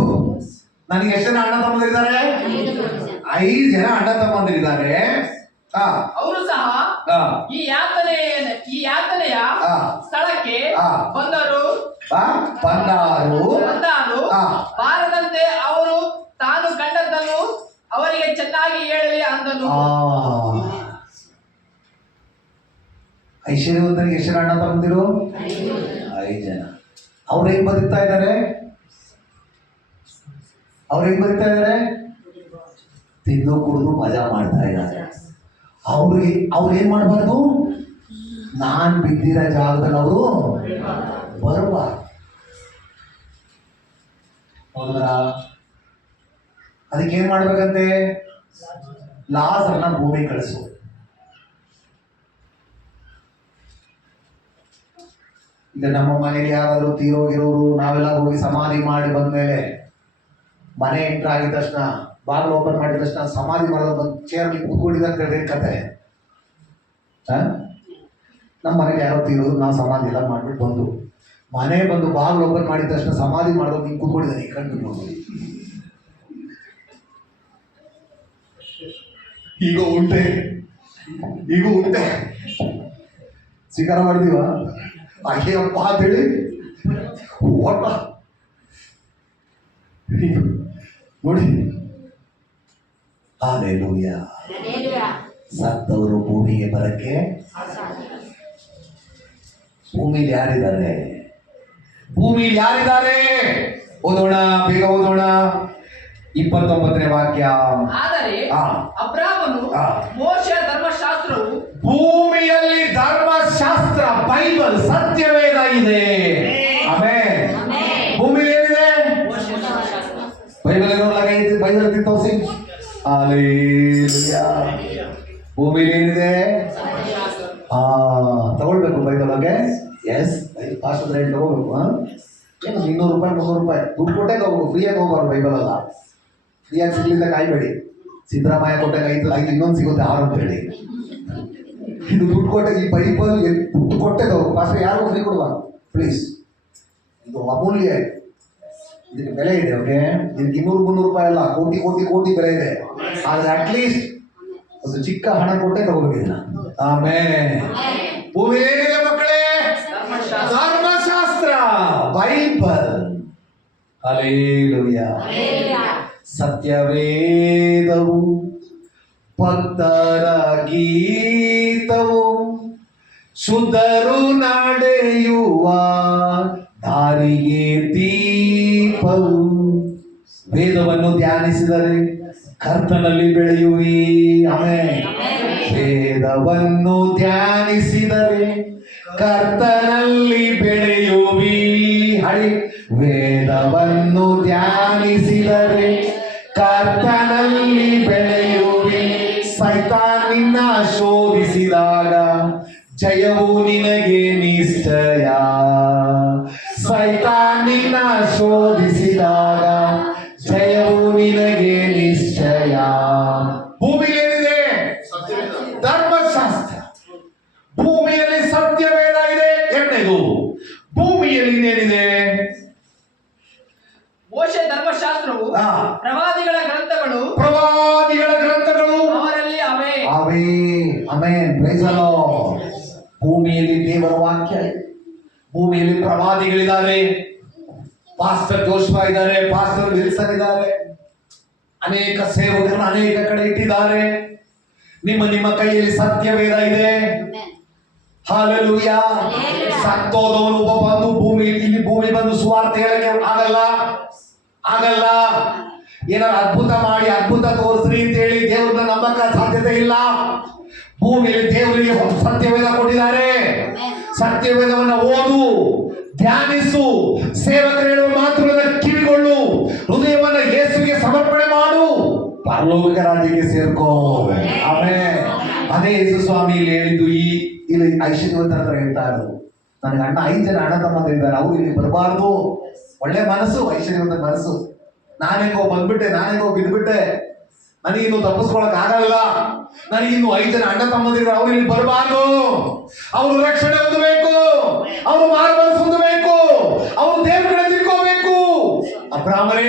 ನನಗೆ ಎಷ್ಟು ಜನ ಅಣ್ಣ ತಮ್ಮಂದಿರಿದ್ದಾರೆ? 5 ಜನ ಅಣ್ಣ ತಮ್ಮಂದಿರಿದ್ದಾರೆ. ಅವರು ಸಹ ಈ ಯಾತನೆಯ ಸ್ಥಳಕ್ಕೆ ಬಂದರು. ಬಾರದಂತೆ ಅವರು ತಾನು ಕಂಡದ್ದನ್ನು ಅವರಿಗೆ ಚೆನ್ನಾಗಿ ಹೇಳಲಿ ಅಂದನು. ಐಶ್ವರ್ಯವಂತನಿಗೆ ಎಷ್ಟು ಅಣ್ಣ ತಮ್ಮಂದಿರು? 5 ಜನ. ಅವ್ರು ಹೆಂಗ್ ಬದುಕ್ತಾ ಇದ್ದಾರೆ? ತಿಂದು ಕುಡಿದು ಮಜಾ ಮಾಡ್ತಾ ಇದ್ದಾರೆ. ಅವ್ರು ಏನ್ ಮಾಡಬಾರ್ದು? ನಾನ್ ಬಿದ್ದಿರೋ ಜಾಗದಲ್ಲಿ ಅವರು ಬರಬಾರ್ದು. ಹೌದಾ? ಅದಕ್ಕೆ ಏನ್ ಮಾಡ್ಬೇಕಂತೆ? ಲಾಜರನ್ನ ಭೂಮಿ ಕಳಿಸು. ಈಗ ನಮ್ಮ ಮನೆಯಲ್ಲಿ ಯಾರಾದ್ರೂ ತೀರೋಗಿರೋರು ನಾವೆಲ್ಲ ಹೋಗಿ ಸಮಾಧಿ ಮಾಡಿ ಬಂದ್ಮೇಲೆ ಮನೆ ಎಂಟ್ರ್ ಆಗಿದ ತಕ್ಷಣ, ಬಾಗಿಲು ಓಪನ್ ಮಾಡಿದ ತಕ್ಷಣ ಸಮಾಧಿ ಮಾಡೋದು ಬಂದು ಚೇರ್ ಕೂತ್ಕೊಂಡಿದ್ದ ಕತೆ. ನಮ್ಮ ಮನೇಲಿ ಯಾರೋ ತೀರೋದು, ನಾವು ಸಮಾಧಿ ಎಲ್ಲ ಮಾಡ್ಬಿಟ್ಟು ಬಂದು ಮನೆ ಬಂದು ಬಾಗಿಲು ಓಪನ್ ಮಾಡಿದ ತಕ್ಷಣ ಸಮಾಧಿ ಮಾಡೋದು ಹಿಂಗೆ ಕೂತ್ಕೊಂಡಿದ್ದಾನೆ ಕಣ್ಣು ನೋಡಿ. ಈಗ ಉಂಟೆ ಸ್ವೀಕಾರ ಮಾಡಿದೀವ? ಅಯ್ಯಪ್ಪ ಅಂತೇಳಿ ಓಟ ನೋಡಿ. ಹಾಲೆಲೂಯಾ. ಸತ್ತವರು ಭೂಮಿಗೆ ಬರಕ್ಕೆ, ಭೂಮಿಲಿ ಯಾರಿದ್ದಾರೆ? ಓದೋಣ, ಬೇಗ ಓದೋಣ. 29ನೇ ವಾಕ್ಯ. ಆದರೆ ಅಬ್ರಾಮನು ಮೋಶೆಯ ಧರ್ಮಶಾಸ್ತ್ರವು, ಭೂಮಿಯಲ್ಲಿ ಧರ್ಮಶಾಸ್ತ್ರ ಬೈಬಲ್ ಸತ್ಯವೇದ ಇದೆ. ಆಮೆನ್. ಭೂಮಿಲಿ ಏನಿದೆ? ಬೈಬಲ್ ಇರೋಲ್ಲ, ಬೈಬಲ್ ತೋರಿಸಿ. ಹಲ್ಲೆಲೂಯಾ. ಭೂಮಿಲಿ ಏನಿದೆ? ತಗೊಳ್ಬೇಕು ಬೈಬಲ್ಗೆ. ಎಸ್, ಫಾಸ್ಟ್ ರೇಟ್ ತಗೋಬೇಕು. ಏನು 200 ರೂಪಾಯಿ 300 ರೂಪಾಯಿ ದುಡ್ಡು ಕೊಟ್ಟೆ ತಗೋಬೇಕು, ಫ್ರೀಯಾಗಿ ಹೋಗ್ಬಾರ್ದು. ಬೈಬಲ್ ಅಲ್ಲ, ಫ್ರೀಯಾಗಿ ಸಿಗ್ಲಿಂದ ಕಾಯ್ಬೇಡಿ. ಸಿದ್ದರಾಮಯ್ಯ ಕೊಟ್ಟಾಗ 5 ಇನ್ನೊಂದು ಸಿಗುತ್ತೆ 6 ಅಂತ ಹೇಳಿ. ಇದು ದುಡ್ಡು ಕೊಟ್ಟೆ, ಈ ಬೈಬಲ್ ದುಡ್ಡು ಕೊಟ್ಟೆ ತಗೋಬೇಕು. ಫಾಸ್ಟ್ ಯಾರಿಗೂ ಫ್ರೀ ಕೊಡುವ ಪ್ಲೀಸ್. ಇದು ಅಮೂಲ್ಯ, ಇದಕ್ಕೆ ಬೆಲೆ ಇದೆ. ಓಕೆ, ಇದಕ್ಕೆ 200-300 ರೂಪಾಯಿ ಅಲ್ಲ, ಕೋಟಿ ಬೆಲೆ ಇದೆ. ಆದ್ರೆ ಅಟ್ಲೀಸ್ಟ್ ಒಂದು ಚಿಕ್ಕ ಹಣ ಕೊಟ್ಟೆ ತಗೋಬೇಕಿಲ್ಲ. ಆಮೇಲೆ ಭೂಮಿ ಏನಿದೆ ಮಕ್ಕಳೇ? ಧರ್ಮಶಾಸ್ತ್ರ ಬೈಬಲ್. ಹಲ್ಲೆಲೂಯಾ. ಸತ್ಯವೇದವು ಭಕ್ತರ ಗೀತವು, ಶುದ್ಧರು ನಡೆಯುವ ದಾರಿಗೆ ದೀಪವು. ವೇದವನ್ನು ಧ್ಯಾನಿಸಿದರೆ ಕರ್ತನಲ್ಲಿ ಬೆಳೆಯುವಿ. ಆಮೆನ್. ವೇದವನ್ನು ಧ್ಯಾನಿಸಿದರೆ ಕರ್ತನಲ್ಲಿ ಬೆಳೆಯುವಿ. ಹಳಿ. ವೇದವನ್ನು ಧ್ಯಾನಿಸಿದರೆ ಕರ್ತನಲ್ಲಿ ಬೆಳೆಯುವಿ. ಸೈತಾನಿನ ಶೋಧಿಸಿದಾಗ ಜಯವು ನಿನಗೆ ನಿಶ್ಚಯ. ಸೈತಾನಿನ ಶೋಧಿಸಿದಾಗ ಜಯವು ನಿನಗೆ ನಿಶ್ಚಯ. ಭೂಮಿಯಲ್ಲಿ ಏನಿದೆ? ಧರ್ಮಶಾಸ್ತ್ರ. ಭೂಮಿಯಲ್ಲಿ ಸತ್ಯವೇದ ಇದೆ. ಎರಡನೇದು, ಭೂಮಿಯಲ್ಲಿ ಏನಿದೆ? ಮೋಶೆ ಧರ್ಮಶಾಸ್ತ್ರವು, ಪ್ರವಾದಿಗಳ ಗ್ರಂಥಗಳು ಅವರಲ್ಲಿ ಅವೇ. ಆಮೆನ್. Praise the lord. ಭೂಮಿಯಲ್ಲಿ ದೇವರ ವಾಕ್ಯ ಇದೆ. ಭೂಮಿಯಲ್ಲಿ ಪ್ರವಾದಿಗಳಿದ್ದಾರೆ. ಪಾಸ್ಟರ್ ಜೋಶ್ವಾ ಇದ್ದಾರೆ, ಪಾಸ್ಟರ್ ವಿಲ್ಸನ್ ಇದ್ದಾರೆ, ಅನೇಕ ಸೇವಕರನ್ನು ಅನೇಕ ಕಡೆ ಇಟ್ಟಿದ್ದಾರೆ. ನಿಮ್ಮ ಕೈಯಲ್ಲಿ ಸತ್ಯವೇದ ಇದೆ. ಹಾಲೆಲೂಯಾ. ಸತ್ತೋದವನು ಒಬ್ಬ ಬಂದು ಭೂಮಿ ಬಂದು ಸುವಾರ್ತೆ ಹೇಳಕ್ಕೆ ಆಗಲ್ಲ. ಏನಾದ್ರು ಅದ್ಭುತ ಮಾಡಿ ಅದ್ಭುತ ತೋರಿಸ್ರಿ ಅಂತ ಹೇಳಿ ದೇವ್ರನ್ನ ನಂಬಕ ಸಾಧ್ಯತೆ ಇಲ್ಲ. ಭೂಮಿಯಲ್ಲಿ ದೇವರಿಗೆ ಸತ್ಯವೇದ ಕೊಟ್ಟಿದ್ದಾರೆ. ಸತ್ಯವೇದವನ್ನ ಓದು, ಧ್ಯಾನಿಸು, ಸೇವಕರು ಹೇಳುವ ಮಾತುಗಳನ್ನ ಕಿವಿಗೊಳ್ಳು, ಹೃದಯವನ್ನ ಯೇಸುವಿಗೆ ಸಮರ್ಪಣೆ ಮಾಡು, ಪರಲೋಕ ರಾಜ್ಯಕ್ಕೆ ಸೇರ್ಕೋ. ಆಮೇಲೆ ಅದೇ ಯೇಸು ಸ್ವಾಮಿ ಇಲ್ಲಿ ಹೇಳಿದ್ದು. ಇಲ್ಲಿ ಐಶ್ವರ್ಯವಂತರ ಹತ್ರ ಹೇಳ್ತಾ ಇರೋದು, ನನಗೆ 5 ಜನ ಅಣ್ಣ ತಮ್ಮಂದಿದ್ದಾರೆ, ಅವ್ರು ಇಲ್ಲಿ ಬರಬಾರ್ದು. ಒಳ್ಳೆ ಮನಸ್ಸು, ಐಶ್ವರ್ಯವಂತ ಮನಸ್ಸು. ನಾನೇಗೋ ಬಂದ್ಬಿಟ್ಟೆ, ನಾನೇಗೋ ಬಿದ್ದುಬಿಟ್ಟೆ, ನನಗಿನ್ನು ತಪ್ಪಿಸ್ಕೊಳಕ್ ಆಗಲ್ಲ, ನನಗಿನ್ನು 5 ಜನ ಅಣ್ಣ ತಮ್ಮಂದಿದ್ದಾರೆ, ಅವ್ರು ಇಲ್ಲಿ ಬರಬಾರ್ದು. ಅವರು ರಕ್ಷಣೆ ಹೊಂದಬೇಕು, ಅವರು ಮಾರ್ಗವನ್ನು ಹೊಂದಬೇಕು, ಅವರು ದೇವರನ್ನ ತಿಳ್ಕೋಬೇಕು. ಅಬ್ರಾಹ್ಮರೇ,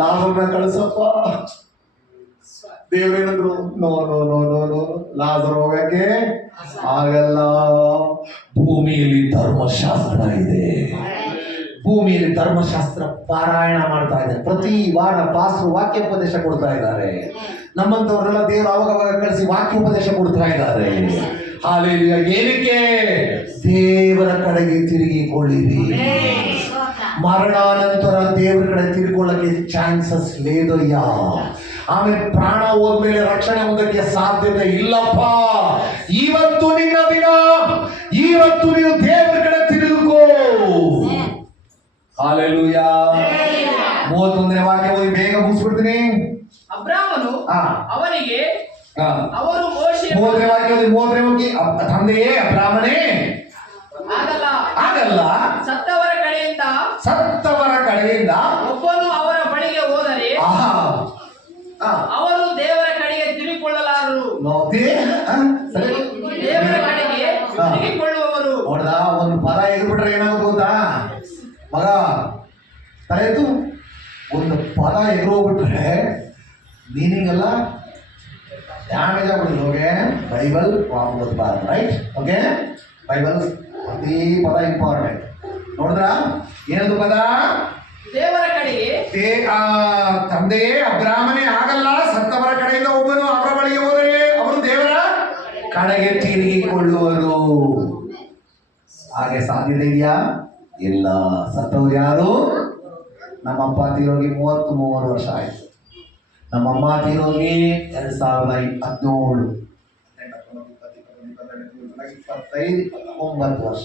ಲಾಜರನ್ನ ಕಳಿಸಪ್ಪ. ದೇವರೇನಂದ್ರು? ನೋ ಲಾಜರ್ ಹೋಗಕ್ಕೆ ಆಗಲ್ಲ. ಭೂಮಿಯಲ್ಲಿ ಧರ್ಮಶಾಸ್ತ್ರ ಇದೆ. ಭೂಮಿಯಲ್ಲಿ ಧರ್ಮಶಾಸ್ತ್ರ ಪಾರಾಯಣ ಮಾಡ್ತಾ ಇದ್ದಾರೆ. ಪ್ರತಿ ವಾರ ಪಾಸ್ಟರ್ ವಾಕ್ಯೋಪದೇಶ ಕೊಡ್ತಾ ಇದ್ದಾರೆ. ನಮ್ಮಂತವ್ರನ್ನೆಲ್ಲ ದೇವರು ಅವಾಗ ಕಳಿಸಿ ವಾಕ್ಯೋಪದೇಶ ಕೊಡ್ತಾ ಇದ್ದಾರೆ. ಹಾಲೆಲೂಯ. ಏನಕ್ಕೆ? ದೇವರ ಕಡೆಗೆ ತಿರುಗಿಕೊಳ್ಳಿರಿ. ಮರಣಾನಂತರ ದೇವರ ಕಡೆ ತಿರುಗಿಕೊಳ್ಳಕ್ಕೆ ಚಾನ್ಸಸ್ ಲೇದಯ್ಯ. ಆಮೇಲೆ ಪ್ರಾಣ ಹೋದ್ಮೇಲೆ ರಕ್ಷಣೆ ಹೊಂದಕ್ಕೆ ಸಾಧ್ಯತೆ ಇಲ್ಲಪ್ಪ. ಇವತ್ತು ನಿನ್ನ ದಿನ, ಇವತ್ತು ನೀನು ದೇವರ ಕಡೆ ತಿರುಗಿಕೋ. ಹಾಲೆಲೂಯ. 31ನೇ ವಾಕ್ಯ ಓದಿ ಬೇಗ ಮುಗಿಸ್ಬಿಡ್ತೀನಿ. ಅಬ್ರಾಮನು ಹಾ. ಅವನಿಗೆ ಹಾ. ಅವರು ಮೋಶೆಯ 30ನೇ ವಾಕ್ಯ ಓದಿ. 30ನೇ ವಾಕ್ಯ, ತಂದೆಯೇ ಅಬ್ರಾಮನೇ ಆಗಲ್ಲ ಆಗಲ್ಲ, ಸತ್ತವರ ಕಡೆಯಿಂದ ಸತ್ತವರ ಕಡೆಯಿಂದ ಒಬ್ಬನು ಅವರ ಬಳಿಗೆ ಹೋದರೆ ಆಹಾ. ಆ, ಅವರು ದೇವರ ಕಡೆಗೆ ತಿರುಗಿಕೊಳ್ಳಲಾರರು. ನೋಡಿ, ಸರಿ. ದೇವರ ಕಡೆಗೆ ತಿರುಗಿಕೊಳ್ಳುವವರು. ನೋಡ್ದ, ಒಂದು ಪದ ಎದ್ಬಿಟ್ರೆ ಏನಾಗುತ್ತೆ ಗೊತ್ತಾ ಮಗ? ತಲೆತು ಒಂದು ಪದ ಎದುರೋಗ್ಬಿಟ್ರೆ ಮೀನಿಂಗ್ ಎಲ್ಲ ಡ್ಯಾಮೇಜ್ ಆಗ್ಬಿಡುತ್ತೆ. ಓಕೆ, ಬೈಬಲ್ ಓದ್ಬಾರ್ದು, ರೈಟ್? ಓಕೆ, ಬೈಬಲ್ ಪ್ರತಿ ಪದ ಇಂಪಾರ್ಟೆಂಟ್. ನೋಡಿದ್ರ ಏನದು ಪದ? ದೇವರ ಕಡೆಗೆ. ತಂದೆಯೇ ಅಬ್ರಾಮನೇ ಆಗಲ್ಲ, ಸತ್ತವರ ಕಡೆಯಿಂದ ಒಬ್ಬನು ಅವರ ಬಳಿಗೆ ಹೋದರೆ ಅವರು ದೇವರ ಕಡೆಗೆ ತಿರುಗಿಕೊಳ್ಳುವರು. ಹಾಗೆ ಸಾಧ್ಯತೆ ಇದೆಯಾ? ಇಲ್ಲ. ಸತ್ತವರು ಯಾರು? ನಮ್ಮಪ್ಪ ತೀರೋಗಿ 33 ವರ್ಷ ಆಯ್ತು. ನಮ್ಮಮ್ಮ ತೀರೋಗಿ 2017, 29 ವರ್ಷ.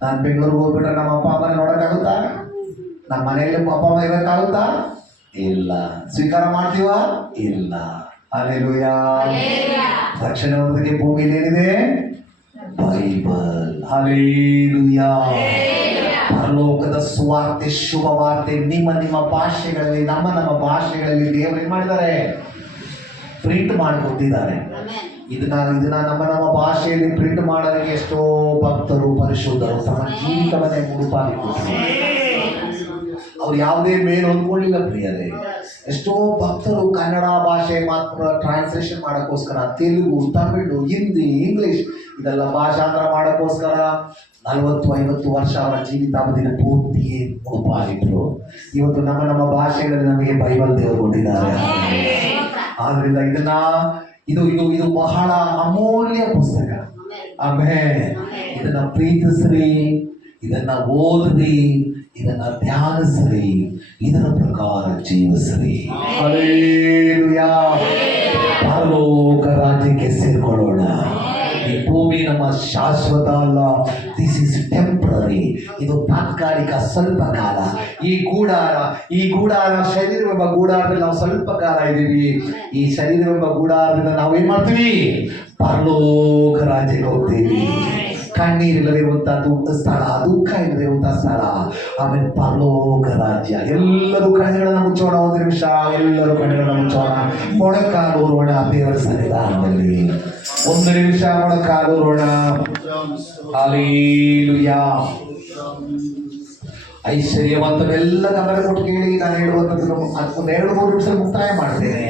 ನಾನು ಬೆಂಗಳೂರಿಗೆ ಹೋಗ್ಬಿಟ್ರೆ ನಮ್ಮ ಅಪ್ಪ ಅಮ್ಮನ ನೋಡೋಕ್ಕಾಗುತ್ತಾ? ನಮ್ಮ ಮನೆಯಲ್ಲಿ ಅಪ್ಪ ಅಮ್ಮ ಇರೋಕ್ಕಾಗುತ್ತಾ? ಇಲ್ಲ. ಸ್ವೀಕಾರ ಮಾಡ್ತೀವ? ಇಲ್ಲ. ಹಲ್ಲೆಲೂಯ. ರಕ್ಷಣೆ ಹೊಂದೋದಕ್ಕೆ ಭೂಮಿಯಲ್ಲಿ ಏನಿದೆ? ಬೈಬಲ್. ಹಲ್ಲೆಲೂಯ. ಪರಲೋಕದ ಸುವಾರ್ತೆ, ಶುಭ ವಾರ್ತೆ ನಿಮ್ಮ ಭಾಷೆಗಳಲ್ಲಿ, ನಮ್ಮ ಭಾಷೆಗಳಲ್ಲಿ ದೇವರು ಏನ್ ಮಾಡಿದ್ದಾರೆ? ಪ್ರಿಂಟ್ ಮಾಡಿಕೊಟ್ಟಿದ್ದಾರೆ. ಇದನ್ನ ನಮ್ಮ ಭಾಷೆಯಲ್ಲಿ ಪ್ರಿಂಟ್ ಮಾಡೋದಕ್ಕೆ ಎಷ್ಟೋ ಭಕ್ತರು, ಪರಿಶುದ್ಧರು ತಮ್ಮ ಜೀವಿತವನ್ನೇ ಮುಡುಪಾಗಿ ಅವ್ರು ಯಾವುದೇ ಮೇಲೆ ಹೊಂದ್ಕೊಳ್ಳಿಲ್ಲ ಪ್ರಿಯರೇ. ಎಷ್ಟೋ ಭಕ್ತರು ಕನ್ನಡ ಭಾಷೆ ಮಾತ್ರ ಟ್ರಾನ್ಸ್ಲೇಷನ್ ಮಾಡೋಕ್ಕೋಸ್ಕರ ತೆಲುಗು, ತಮಿಳು, ಹಿಂದಿ, ಇಂಗ್ಲಿಷ್ ಇದೆಲ್ಲ ಭಾಷಾಂತರ ಮಾಡೋಕ್ಕೋಸ್ಕರ 40-50 ವರ್ಷ ಅವರ ಜೀವಿತಾವಧಿನ ಪೂರ್ತಿಯೇ ಮುಡುಪಾಗಿದ್ರು. ಇವತ್ತು ನಮ್ಮ ಭಾಷೆಗಳಲ್ಲಿ ನಮಗೆ ಬೈಬಲ್ ದೇವರು ಕೊಟ್ಟಿದ್ದಾರೆ. ಆದ್ರಿಂದ ಇದು ಬಹಳ ಅಮೂಲ್ಯ ಪುಸ್ತಕ. ಆಮೇಲೆ ಇದನ್ನ ಪ್ರೀತಿಸ್ರಿ, ಇದನ್ನ ಓದ್ರಿ, ಇದನ್ನ ಧ್ಯಾನಿಸ್ರಿ, ಇದರ ಪ್ರಕಾರ ಜೀವಿಸ್ರಿ. ಹಲ್ಲೆಲೂಯ. ಪರಲೋಕ ರಾಜ್ಯಕ್ಕೆ ಸೇರ್ಕೊಳ್ಳೋಣ. ಈ ಭೂಮಿ ನಮ್ಮ ಶಾಶ್ವತ ಅಲ್ಲ. This is temporary. ಇದು ತಾತ್ಕಾಲಿಕ, ಸ್ವಲ್ಪ ಕಾಲ. ಈ ಗೂಡಾರ ಶರೀರವೆಂಬ ಗೂಡಾರದಲ್ಲಿ ನಾವು ಸ್ವಲ್ಪ ಕಾಲ ಇದ್ದೀವಿ. ಈ ಶರೀರವೆಂಬ ಗೂಡಾರದಿಂದ ನಾವೇನ್ ಮಾಡ್ತೀವಿ? ಪರಲೋಕ ರಾಜ್ಯಕ್ಕೆ ಹೋಗ್ತೀವಿ. ಕಣ್ಣೀರಿಲ್ಲದಿರುವಂತಹ ಸ್ಥಳ, ದುಃಖ ಇಲ್ಲದಿರುವಂತಹ ಸ್ಥಳ, ಆಮೇಲೆ ಪರಲೋಕ ರಾಜ್ಯ. ಎಲ್ಲರೂ ಕಣ್ಣುಗಳನ್ನ ಮುಚ್ಚೋಣ. 1 ನಿಮಿಷ ಎಲ್ಲರೂ ಕಣ್ಣುಗಳನ್ನ ಮುಚ್ಚೋಣ. ಮೊಣಕಾಲೂರೋಣ ದೇವರ ಸನ್ನಿಧಾನದಲ್ಲಿ. 1 ನಿಮಿಷ ಮೊಣಕಾಲೂರೋಣ. ಹಲ್ಲೆಲೂಯ. ಐಶ್ವರ್ಯವಂತನೆಲ್ಲ ಗಮನ ಕೊಟ್ಟು ಕೇಳಿ. ನಾನು ಹೇಳುವಂಥದ್ದು 2-3 ನಿಮಿಷ ಮುಕ್ತಾಯ ಮಾಡ್ತೇನೆ.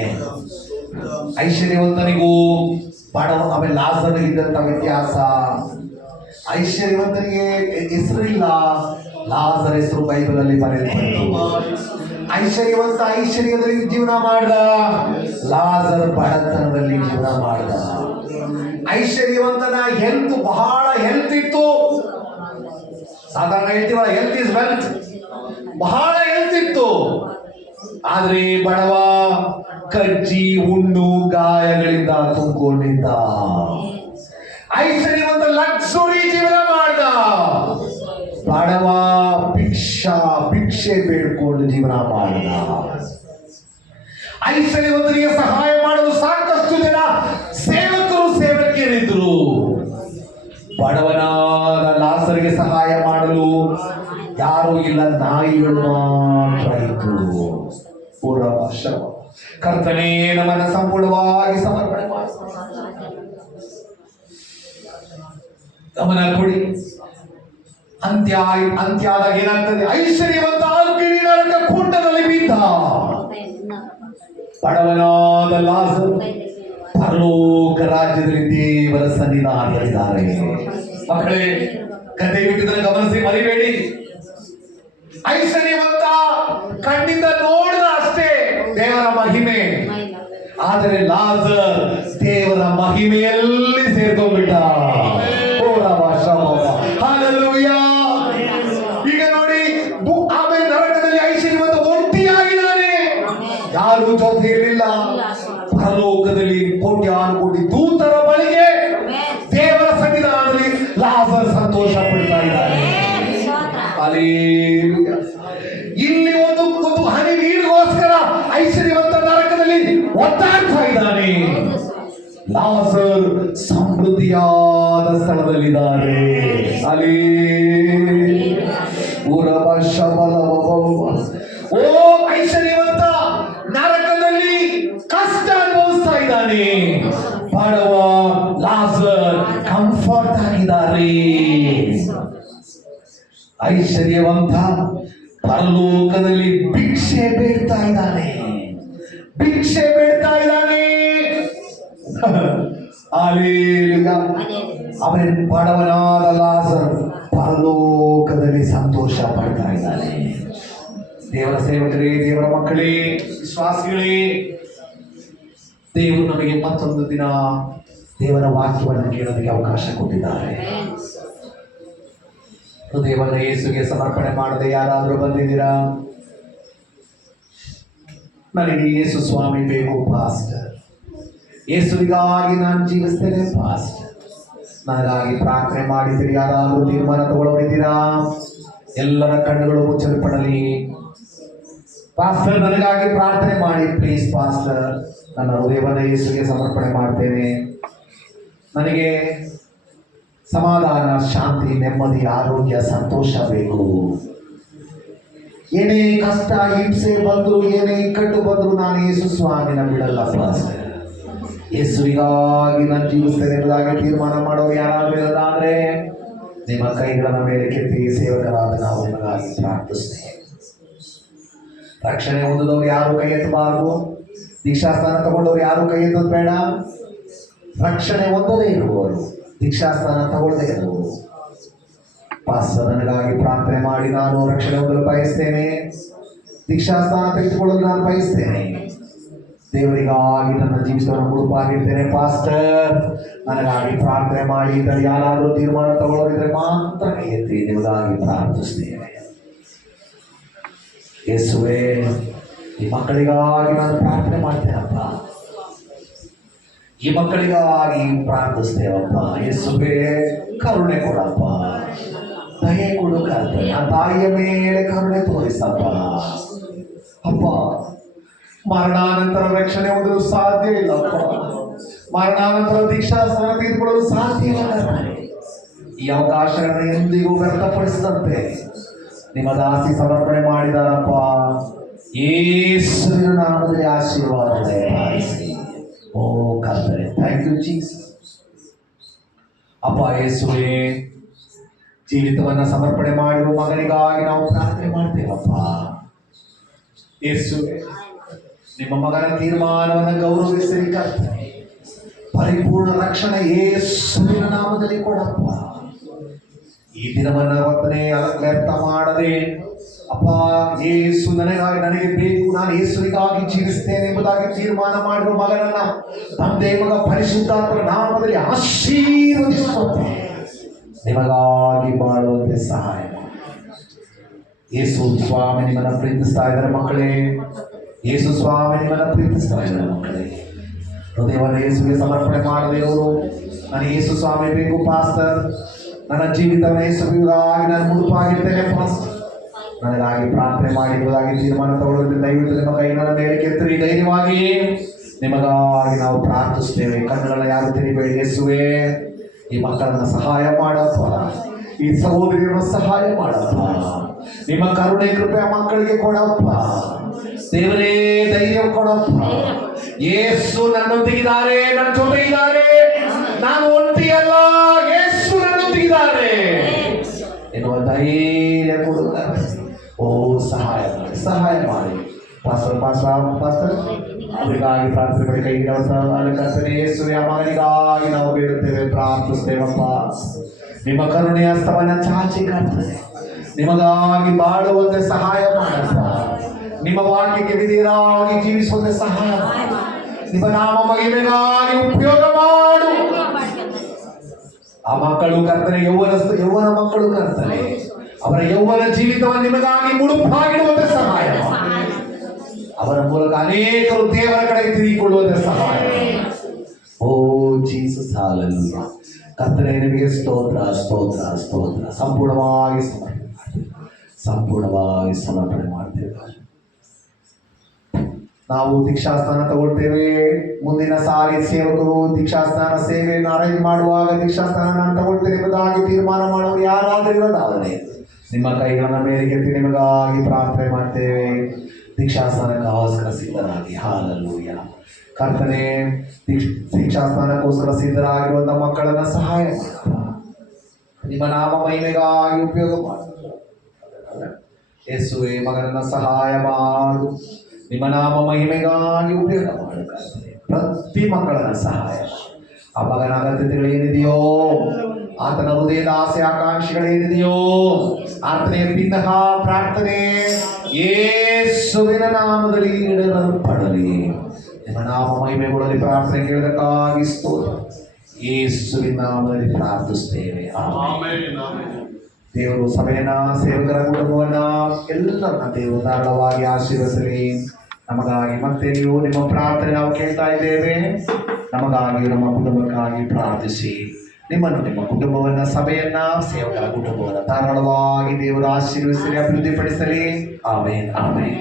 ಐಶ್ವರ್ಯವಂತನಿಗೂ ಬಡವ, ಆಮೇಲೆ ಲಾಜರನಿಗಿದ್ದಂಥ ವ್ಯತ್ಯಾಸ. ಐಶ್ವರ್ಯವಂತನಿಗೆ ಹೆಸರಿಲ್ಲ, ಲಾಜರ್ ಹೆಸರು ಬೈಬಲ್ ಅಲ್ಲಿ ಬರೆಯಲ್ಪಟ್ಟು. ಐಶ್ವರ್ಯವಂತ ಐಶ್ವರ್ಯದಲ್ಲಿ ಜೀವನ ಮಾಡ್ದ, ಲಾಜರ್ ಬಡತನದಲ್ಲಿ ಜೀವನ ಮಾಡ್ದ. ಐಶ್ವರ್ಯವಂತನ ಹೆಲ್ತ್ ಬಹಳ ಹೆಲ್ತ್ ಇತ್ತು. ಸಾಧಾರಣ ಹೇಳ್ತೀವಲ್ಲ, ಹೆಲ್ತ್ ಇಸ್ ವೆಲ್ತ್. ಬಹಳ ಹೆಲ್ತ್ ಇತ್ತು. ಆದ್ರೆ ಬಡವ ಕಜ್ಜಿ ಹುಣ್ಣು ಗಾಯಗಳಿಂದ ತುಂಬಿಕೊಂಡಿದ್ದ. ಐಶ್ವರ್ಯವಂತ ಲಕ್ಸುರಿ ಜೀವನ ಮಾಡ್ದ. ಬಡವ ಭಿಕ್ಷೆ ಬೇಡ್ಕೊಂಡು ಜೀವನ ಮಾಡ್ದ. ಐಶ್ವರ್ಯವಂತನಿಗೆ ಸಹಾಯ ಮಾಡಲು ಸಾಕಷ್ಟು ಜನ ಸೇವಕಿಯರಿದ್ರು. ಬಡವನಾದ ಲಾಜರನಿಗೆ ಸಹಾಯ ಮಾಡಲು ಯಾರೂ ಇಲ್ಲ, ನಾಯಿಗಳು ಮಾತ್ರ ಇದ್ರು. ಪೂರ್ವ ವರ್ಷ ಕರ್ತನೇ ನಮ್ಮನ್ನ ಸಂಪೂರ್ಣವಾಗಿ ಸಮರ್ಪಣೆ ಮಾಡಿ ಗಮನ ಕೊಡಿ. ಅಂತ್ಯಾದಾಗ ಏನಾಗ್ತದೆ? ಐಶ್ವರ್ಯವಂತ ನರಕ ಕೂಟದಲ್ಲಿ ಬಿದ್ದ. ಬಡವನಾದ ಲಾಜರ್ ಪರಲೋಕ ರಾಜ್ಯದಲ್ಲಿ ದೇವರ ಸನ್ನಿಧಾನದಲ್ಲಿದ್ದಾರೆ. ಮಕ್ಕಳೇ, ಕತೆ ಬಿಟ್ಟಿದ್ದನ್ನು ಗಮನಿಸಿ, ಮರಿಬೇಡಿ. ಐಶ್ವರ್ಯವಂತ ಕಣ್ಣಿಂದ ನೋಡಿದ ಅಷ್ಟೇ ದೇವರ ಮಹಿಮೆ. ಆದರೆ ಲಾಜರ್ ದೇವರ ಮಹಿಮೆಯಲ್ಲಿ ಸೇರ್ಕೊಂಡ್ಬಿಟ್ಟ. ಹಲ್ಲೆಲೂಯಾ. ಈಗ ನೋಡಿ, ಆಮೇಲೆ ನರಕದಲ್ಲಿ ಐಶ್ವರ್ಯವಂತ ಒಂಟಿಯಾಗಿದ್ದಾನೆ, ಯಾರು ಜೊತೆ ಇರಲಿಲ್ಲ. ಪರಲೋಕದಲ್ಲಿ ಕೋಟ್ಯಾನುಕೋಟಿ ದೂತರ ಬಳಿಗೆ ದೇವರ ಸನ್ನಿಧಾನದಲ್ಲಿ ಲಾಜರ್ ಸಂತೋಷ ಪಡ್ತಾ ಇದ್ದಾನೆ. ಹಲ್ಲೆಲೂಯಾ. ಇಲ್ಲಿ ಒಂದು ಹನಿ ನೀರಿಗೋಸ್ಕರ ಐಶ್ವರ್ಯವಂತ ನರಕದಲ್ಲಿ ಒತ್ತಾಡ್ತಾ ಇದ್ದಾನೆ. ಲಾಜರ್ ಸಮೃದ್ಧಿಯಾದ ಸ್ಥಳದಲ್ಲಿದ್ದಾರೆ. ಓ ಐಶ್ವರ್ಯವಂತ ನರಕದಲ್ಲಿ ಕಷ್ಟ ಅನುಭವಿಸ್ತಾ ಇದ್ದಾನೆ. ಬಡವ ಲಾಜರ್ ಕಂಫರ್ಟ್ ಆಗಿದ್ದಾರೆ. ಐಶ್ವರ್ಯವಂತ ಪರಲೋಕದಲ್ಲಿ ಭಿಕ್ಷೆ ಬೇಡ್ತಾ ಇದ್ದಾನೆ. ಅವನ ಬಡವನಾದ ಲಾಜರ್ ಪರಲೋಕದಲ್ಲಿ ಸಂತೋಷ ಪಡ್ತಾ ಇದ್ದಾನೆ. ದೇವರ ಸೇವಕರೇ, ದೇವರ ಮಕ್ಕಳೇ, ವಿಶ್ವಾಸಿಗಳೇ, ದೇವರು ನಮಗೆ ಮತ್ತೊಂದು ದಿನ ದೇವರ ವಾಕ್ಯವನ್ನು ಕೇಳೋದಕ್ಕೆ ಅವಕಾಶ ಕೊಟ್ಟಿದ್ದಾರೆ. ಹೃದಯವನ್ನು ಯೇಸುಗೆ ಸಮರ್ಪಣೆ ಮಾಡದೆ ಯಾರಾದರೂ ಬಂದಿದ್ದೀರಾ? ನನಗೆ ಯೇಸು ಸ್ವಾಮಿ ಬೇಕು ಪಾಸ್ಟರ್, ಯೇಸುವಿಗಾಗಿ ನಾನು ಜೀವಿಸ್ತೇನೆ ಪಾಸ್ಟರ್, ನನಗಾಗಿ ಪ್ರಾರ್ಥನೆ ಮಾಡಿದ್ದೀರಿ. ಯಾರಾದರೂ ತೀರ್ಮಾನ ತಗೊಳ್ಳೋರಿದ್ದೀರಾ? ಎಲ್ಲರ ಕಣ್ಣುಗಳು ಮುಚ್ಚಲ್ಪಡಲಿ. ಪಾಸ್ಟರ್, ನನಗಾಗಿ ಪ್ರಾರ್ಥನೆ ಮಾಡಿ ಪ್ಲೀಸ್ ಪಾಸ್ಟರ್. ನನ್ನ ಹೃದಯವನ್ನು ಯೇಸುಗೆ ಸಮರ್ಪಣೆ ಮಾಡ್ತೇನೆ. ನನಗೆ ಸಮಾಧಾನ, ಶಾಂತಿ, ನೆಮ್ಮದಿ, ಆರೋಗ್ಯ, ಸಂತೋಷ ಬೇಕು. ಏನೇ ಕಷ್ಟ, ಹಿಂಸೆ ಬಂದ್ರು, ಏನೇ ಇಕ್ಕಟ್ಟು ಬಂದ್ರು ನಾನು ಯೇಸು ಸ್ವಾಮಿನ ಬಿಡಲ್ಲ ಪಾಸ್ಟರ್. ಯೇಸುವಿಗಾಗಿ ನಾನು ಜೀವಿಸ್ತೇನೆ ಎಂಬುದಾಗಿ ತೀರ್ಮಾನ ಮಾಡೋರು ಯಾರಾದರೂ ಇರೋದಾದ್ರೆ ನಿಮ್ಮ ಕೈಗಳನ್ನು ಮೇಲೆ ಕೆತ್ತಿ ಸೇವಕರಾದ ನಾವು ನಿಮಗಾಗಿ ಪ್ರಾರ್ಥಿಸ್ತೇವೆ. ರಕ್ಷಣೆ ಹೊಂದಿದವರು ಯಾರು ಕೈ ಎತ್ತಬಾರದು. ದೀಕ್ಷಾಸ್ಥಾನ ತಗೊಂಡವರು ಯಾರು ಕೈ ಎತ್ತೋದು ಬೇಡ. ರಕ್ಷಣೆ ಹೊಂದದೇ ಇರುವವರು, ದೀಕ್ಷಾಸ್ಥಾನ ತಗೊಳ್ಳದೇ ಇರುವವರು, ಪಾಸ್ಟರ್ ನನಗಾಗಿ ಪ್ರಾರ್ಥನೆ ಮಾಡಿ ನಾನು ರಕ್ಷಣೆ ಹೊಂದಲು ಬಯಸ್ತೇನೆ, ದೀಕ್ಷಾಸ್ಥಾನ ತೆಗೆದುಕೊಳ್ಳಲು ನಾನು ಬಯಸ್ತೇನೆ, ದೇವರಿಗಾಗಿ ನನ್ನ ಜೀವಿತವನ್ನು ಮುಡುಪಾಗಿರ್ತೇನೆ ಪಾಸ್ಟರ್, ನನಗಾಗಿ ಪ್ರಾರ್ಥನೆ ಮಾಡಿ ಇದ್ದರೆ ಯಾರಾದರೂ ತೀರ್ಮಾನ ತಗೊಳ್ಳೋದಿದ್ರೆ ಮಾತ್ರ ಕೈ ಎತ್ತಿ ನಿಮಗಾಗಿ ಪ್ರಾರ್ಥಿಸ್ತೇನೆ. ಯೇಸುವೇ, ಈ ಮಕ್ಕಳಿಗಾಗಿ ನಾನು ಪ್ರಾರ್ಥನೆ ಮಾಡ್ತೇನಪ್ಪ, ಈ ಮಕ್ಕಳಿಗಾಗಿ ಪ್ರಾರ್ಥಿಸ್ತೇವಪ್ಪ. ಯೇಸುವೇ, ಕರುಣೆ ಕೊಡಪ್ಪ, ದಯೆ ಕೊಡು ಕರ್ತನೆ. ಆ ತಾಯಿಯ ಮೇಲೆ ಕರುಣೆ ತೋರಿಸಪ್ಪ. ಅಪ್ಪ, ಮರಣಾನಂತರ ರಕ್ಷಣೆ ಹೊಂದಲು ಸಾಧ್ಯ ಇಲ್ಲಪ್ಪ, ಮರಣಾನಂತರ ದೀಕ್ಷಾಸ್ಥಾನ ತೆಗೆದುಕೊಳ್ಳಲು ಸಾಧ್ಯ ಇಲ್ಲ. ಈ ಅವಕಾಶಗಳನ್ನು ಎಂದಿಗೂ ವ್ಯರ್ಥಪಡಿಸದಂತೆ ನಿಮ್ಮ ದಾಸಿ ಸಮರ್ಪಣೆ ಮಾಡಿದಾರಪ್ಪ. ಯೇಸುವಿನ ನಾಮದಲ್ಲಿ ಆಶೀರ್ವಾದ ದಯಪಾಲಿಸಿ. ಓ ಕರ್ತನೆ, ಥ್ಯಾಂಕ್ ಯು ಜೀಸಸ್. ಅಪ್ಪ ಯೇಸುವೇ, ಜೀವಿತವನ್ನ ಸಮರ್ಪಣೆ ಮಾಡಿರುವ ಮಗನಿಗಾಗಿ ನಾವು ಪ್ರಾರ್ಥನೆ ಮಾಡ್ತೇವಪ್ಪ. ಯೇಸುವೇ, ನಿಮ್ಮ ಮಗನ ತೀರ್ಮಾನವನ್ನು ಗೌರವಿಸಿರಿ ಕರ್ತನೆ. ಪರಿಪೂರ್ಣ ರಕ್ಷಣೆ ಯೇಸುವಿನ ನಾಮದಲ್ಲಿ ಕೊಡಪ್ಪ. ಈ ದಿನವನ್ನ ವರ್ತನೆ ವ್ಯರ್ಥ ಮಾಡದೆ ಅಪ್ಪ, ಯೇಸು ನನಗೆ ಬೇಕು, ನಾನು ಯೇಸುವಿಗಾಗಿ ಜೀವಿಸ್ತೇನೆ ಎಂಬುದಾಗಿ ತೀರ್ಮಾನ ಮಾಡಿರುವ ಮಗನನ್ನ ತಂದೆ ಮಗ ಪರಿಶುದ್ಧಾತ್ಮರ ನಾಮದಲ್ಲಿ ಆಶೀರ್ವದಿಸುವಂತೆ ನಿಮಗಾಗಿ ಮಾಡುವಂತೆ ಸಹಾಯ ಮಾಡಿ. ಯೇಸು ಸ್ವಾಮಿ ನಿಮ್ಮನ್ನ ಪ್ರೀತಿಸ್ತಾ ಇದ್ದಾರೆ ಮಕ್ಕಳೇ. ಯೇಸು ಸ್ವಾಮಿ ನಿಮ್ಮನ್ನ ಪ್ರೀತಿಸ್ತಾ ಇದ್ದಾರೆ ಮಕ್ಕಳೇ. ಹೃದಯವನ್ನು ಯೇಸುವಿಗೆ ಸಮರ್ಪಣೆ ಮಾಡದಿರೋರು, ನನಗೆ ಯೇಸು ಸ್ವಾಮಿ ಬೇಕು ಪಾಸ್ಟರ್, ನನ್ನ ಜೀವಿತವನ್ನು ಯೇಸುವಿಗಾಗಿ ನಾನು ಮುಡುಪಾಗಿರ್ತೇನೆ ಪಾಸ್ಟರ್, ನನಗಾಗಿ ಪ್ರಾರ್ಥನೆ ಮಾಡಿರುವುದಾಗಿ ತೀರ್ಮಾನ ತಗೊಳ್ಳೋದ್ರಿಂದ ದಯವಿಟ್ಟು ನಿಮ್ಮ ಕೈಗಳ ಮೇಲೆ ಕೆತ್ತರಿ. ಧೈರ್ಯವಾಗಿ ನಿಮಗಾಗಿ ನಾವು ಪ್ರಾರ್ಥಿಸ್ತೇವೆ. ಕಣ್ಣುಗಳನ್ನ ಯಾರು ತೆರಿಬೇಡಿ. ಯೇಸುವೇ, ಈ ಮಕ್ಕಳನ್ನ ಸಹಾಯ ಮಾಡಪ್ಪ, ಈ ಸಹೋದರಿಯರನ್ನು ಸಹಾಯ ಮಾಡಪ್ಪ. ನಿಮ್ಮ ಕರುಣೆ ಕೃಪೆ ಮಕ್ಕಳಿಗೆ ಕೊಡಪ್ಪ. ದೇವರೇ, ಧೈರ್ಯ ಕೊಡಪ್ಪ. ಯೇಸು ನನ್ನೊಂದಿಗಿದ್ದಾರೆ, ನನ್ನ ಜೊತೆ ಇದ್ದಾರೆ, ನಾನು ಒಂಟಿಯಲ್ಲ, ಯೇಸು ನನ್ನೊಂದಿಗಿದ್ದಾರೆ ಎನ್ನುವ ಧೈರ್ಯ ಕೊಡುತ್ತಾರೆ. ಓ, ಸಹಾಯ ಮಾಡಿ, ಸಹಾಯ ಮಾಡಿ. ಪಾಸ್ಟರ್ ಅವರಿಗಾಗಿ ಪ್ರಾರ್ಥನೆ ಮಾಡಿ ಕರ್ತನೆ ಯೇಸುವೆ, ಮಗನಿಗಾಗಿ ನಾವು ಬೇಡುತ್ತೇವೆ, ಪ್ರಾರ್ಥಿಸ್ತೇವಪ್ಪ. ನಿಮ್ಮ ಕರುಣೆಯ ಹಸ್ತವನ್ನ ಚಾಚಿ ಕರ್ತನೆ ನಿಮಗಾಗಿ ಬಾಳುವಂತೆ ಸಹಾಯ ಮಾಡಪ್ಪ. ನಿಮ್ಮ ವಾಕ್ಯಕ್ಕೆ ವಿಧೇಯರಾಗಿ ಜೀವಿಸುವಂತೆ ಸಹಾಯ ಮಾಡಿ. ನಿಮ್ಮ ನಾಮ ಮಹಿಮೆಗಾಗಿ ಉಪಯೋಗ ಮಾಡು. ಆ ಮಕ್ಕಳು ಕರ್ತನೆ, ಯೌವನ ಮಕ್ಕಳು ಕರ್ತನೆ, ಅವರ ಯೌವನ ಜೀವಿತವನ್ನು ನಿಮಗಾಗಿ ಮುಡುಪಾಗಿಡುವಂತೆ ಸಹಾಯ ಮಾಡಿ. ಅವರ ಮೂಲಕ ಅನೇಕರು ದೇವರ ಕಡೆಗೆ ತಿರುಗಿಕೊಳ್ಳುವಂತೆ ಸಹಾಯ ಮಾಡಿ. ಓ ಜೀಸಸ್, ಹಲ್ಲೆಲೂಯಾ. ಕರ್ತನೆ, ನಿಮಗೆ ಸ್ತೋತ್ರ ಸ್ತೋತ್ರ ಸ್ತೋತ್ರ. ಸಂಪೂರ್ಣವಾಗಿ ಸಮರ್ಪಣೆ ಮಾಡ್ತೇವೆ. ನಾವು ದೀಕ್ಷಾಸ್ನಾನ ತಗೊಳ್ತೇವೆ. ಮುಂದಿನ ಸಾರಿ ಸೇವಕರು ದೀಕ್ಷಾಸ್ನಾನ ಸೇವೆಯನ್ನು ಅರೇಂಜ್ ಮಾಡುವಾಗ ದೀಕ್ಷಾಸ್ನಾನ ನಾನು ತಗೊಳ್ತೇನೆ ಎಂಬುದಾಗಿ ತೀರ್ಮಾನ ಮಾಡುವರು ಯಾರಾದರೂ ಇರೋದಾದರೆ ನಿಮ್ಮ ಕೈಗಳನ್ನು ಮೇಲೆಗೆತ್ತಿ ನಿಮಗಾಗಿ ಪ್ರಾರ್ಥನೆ ಮಾಡ್ತೇವೆ. ದೀಕ್ಷಾಸ್ನಾನಕ್ಕೋಸ್ಕರ ಸಿದ್ಧರಾಗಿ. ಹಲ್ಲೆಲೂಯಾ. ಕರ್ತನೆ, ದೀಕ್ಷಾಸ್ನಾನಕ್ಕೋಸ್ಕರ ಸಿದ್ಧರಾಗಿರುವಂಥ ಮಕ್ಕಳನ್ನ ಸಹಾಯ ಮಾಡ. ನಿಮ್ಮ ನಾಮ ಮಹಿಮೆಗಾಗಿ ಉಪಯೋಗ ಮಾಡು. ಯೇಸುವೆ, ಮಗನನ್ನ ಸಹಾಯ ಮಾಡು. ನಿಮ್ಮ ನಾಮ ಮಹಿಮೆಗಾಗಿ ಉಪಯೋಗ ಮಾಡು. ಪ್ರತಿ ಮಕ್ಕಳನ್ನ ಸಹಾಯ ಮಾಡು. ಆ ಮಗನ ಅಗತ್ಯತೆಗಳೇನಿದೆಯೋ, ಆತನ ಹೃದಯದ ಆಸೆ ಆಕಾಂಕ್ಷೆಗಳೇನಿದೆಯೋ, ಆತನೇ ಪಿನ್ನಹ ಪ್ರಾರ್ಥನೆ ಯೇಸುವಿನ ನಾಮದಲ್ಲಿ ಈಡೇರಲ್ಪಡಲಿ. ನಿಮ್ಮ ನಾಮ ಮಹಿಮೆಗೊಳ್ಳಲಿ. ಪ್ರಾರ್ಥನೆ ಕೇಳೋದಕ್ಕಾಗಿ ಸ್ತೋತ್ರ. ಯೇಸುವಿನ ನಾಮದಲ್ಲಿ ಪ್ರಾರ್ಥಿಸ್ತೇವೆ. ಆಮೆನ್. ದೇವರು ಸಭೆಯನ್ನ, ಸೇವಕರ ಕುಟುಂಬವನ್ನ ಎಲ್ಲರನ್ನ ದೇವರು ಧಾರಾಳವಾಗಿ ಆಶೀರ್ವದಿಸಲಿ. ನಮಗಾಗಿ ಮತ್ತೆ ನೀವು ನಿಮ್ಮ ಪ್ರಾರ್ಥನೆ ನಾವು ಕೇಳ್ತಾ ಇದ್ದೇವೆ. ನಮಗಾಗಿ, ನಮ್ಮ ಕುಟುಂಬಕ್ಕಾಗಿ ಪ್ರಾರ್ಥಿಸಿ. ನಿಮ್ಮನ್ನು, ನಿಮ್ಮ ಕುಟುಂಬವನ್ನ, ಸಭೆಯನ್ನ, ಸೇವಕರ ಕುಟುಂಬವನ್ನ ಧಾರಾಳವಾಗಿ ದೇವರು ಆಶೀರ್ವದಿಸಲಿ, ಅಭಿವೃದ್ಧಿಪಡಿಸಲಿ. ಆಮೇನ್, ಆಮೇನ್.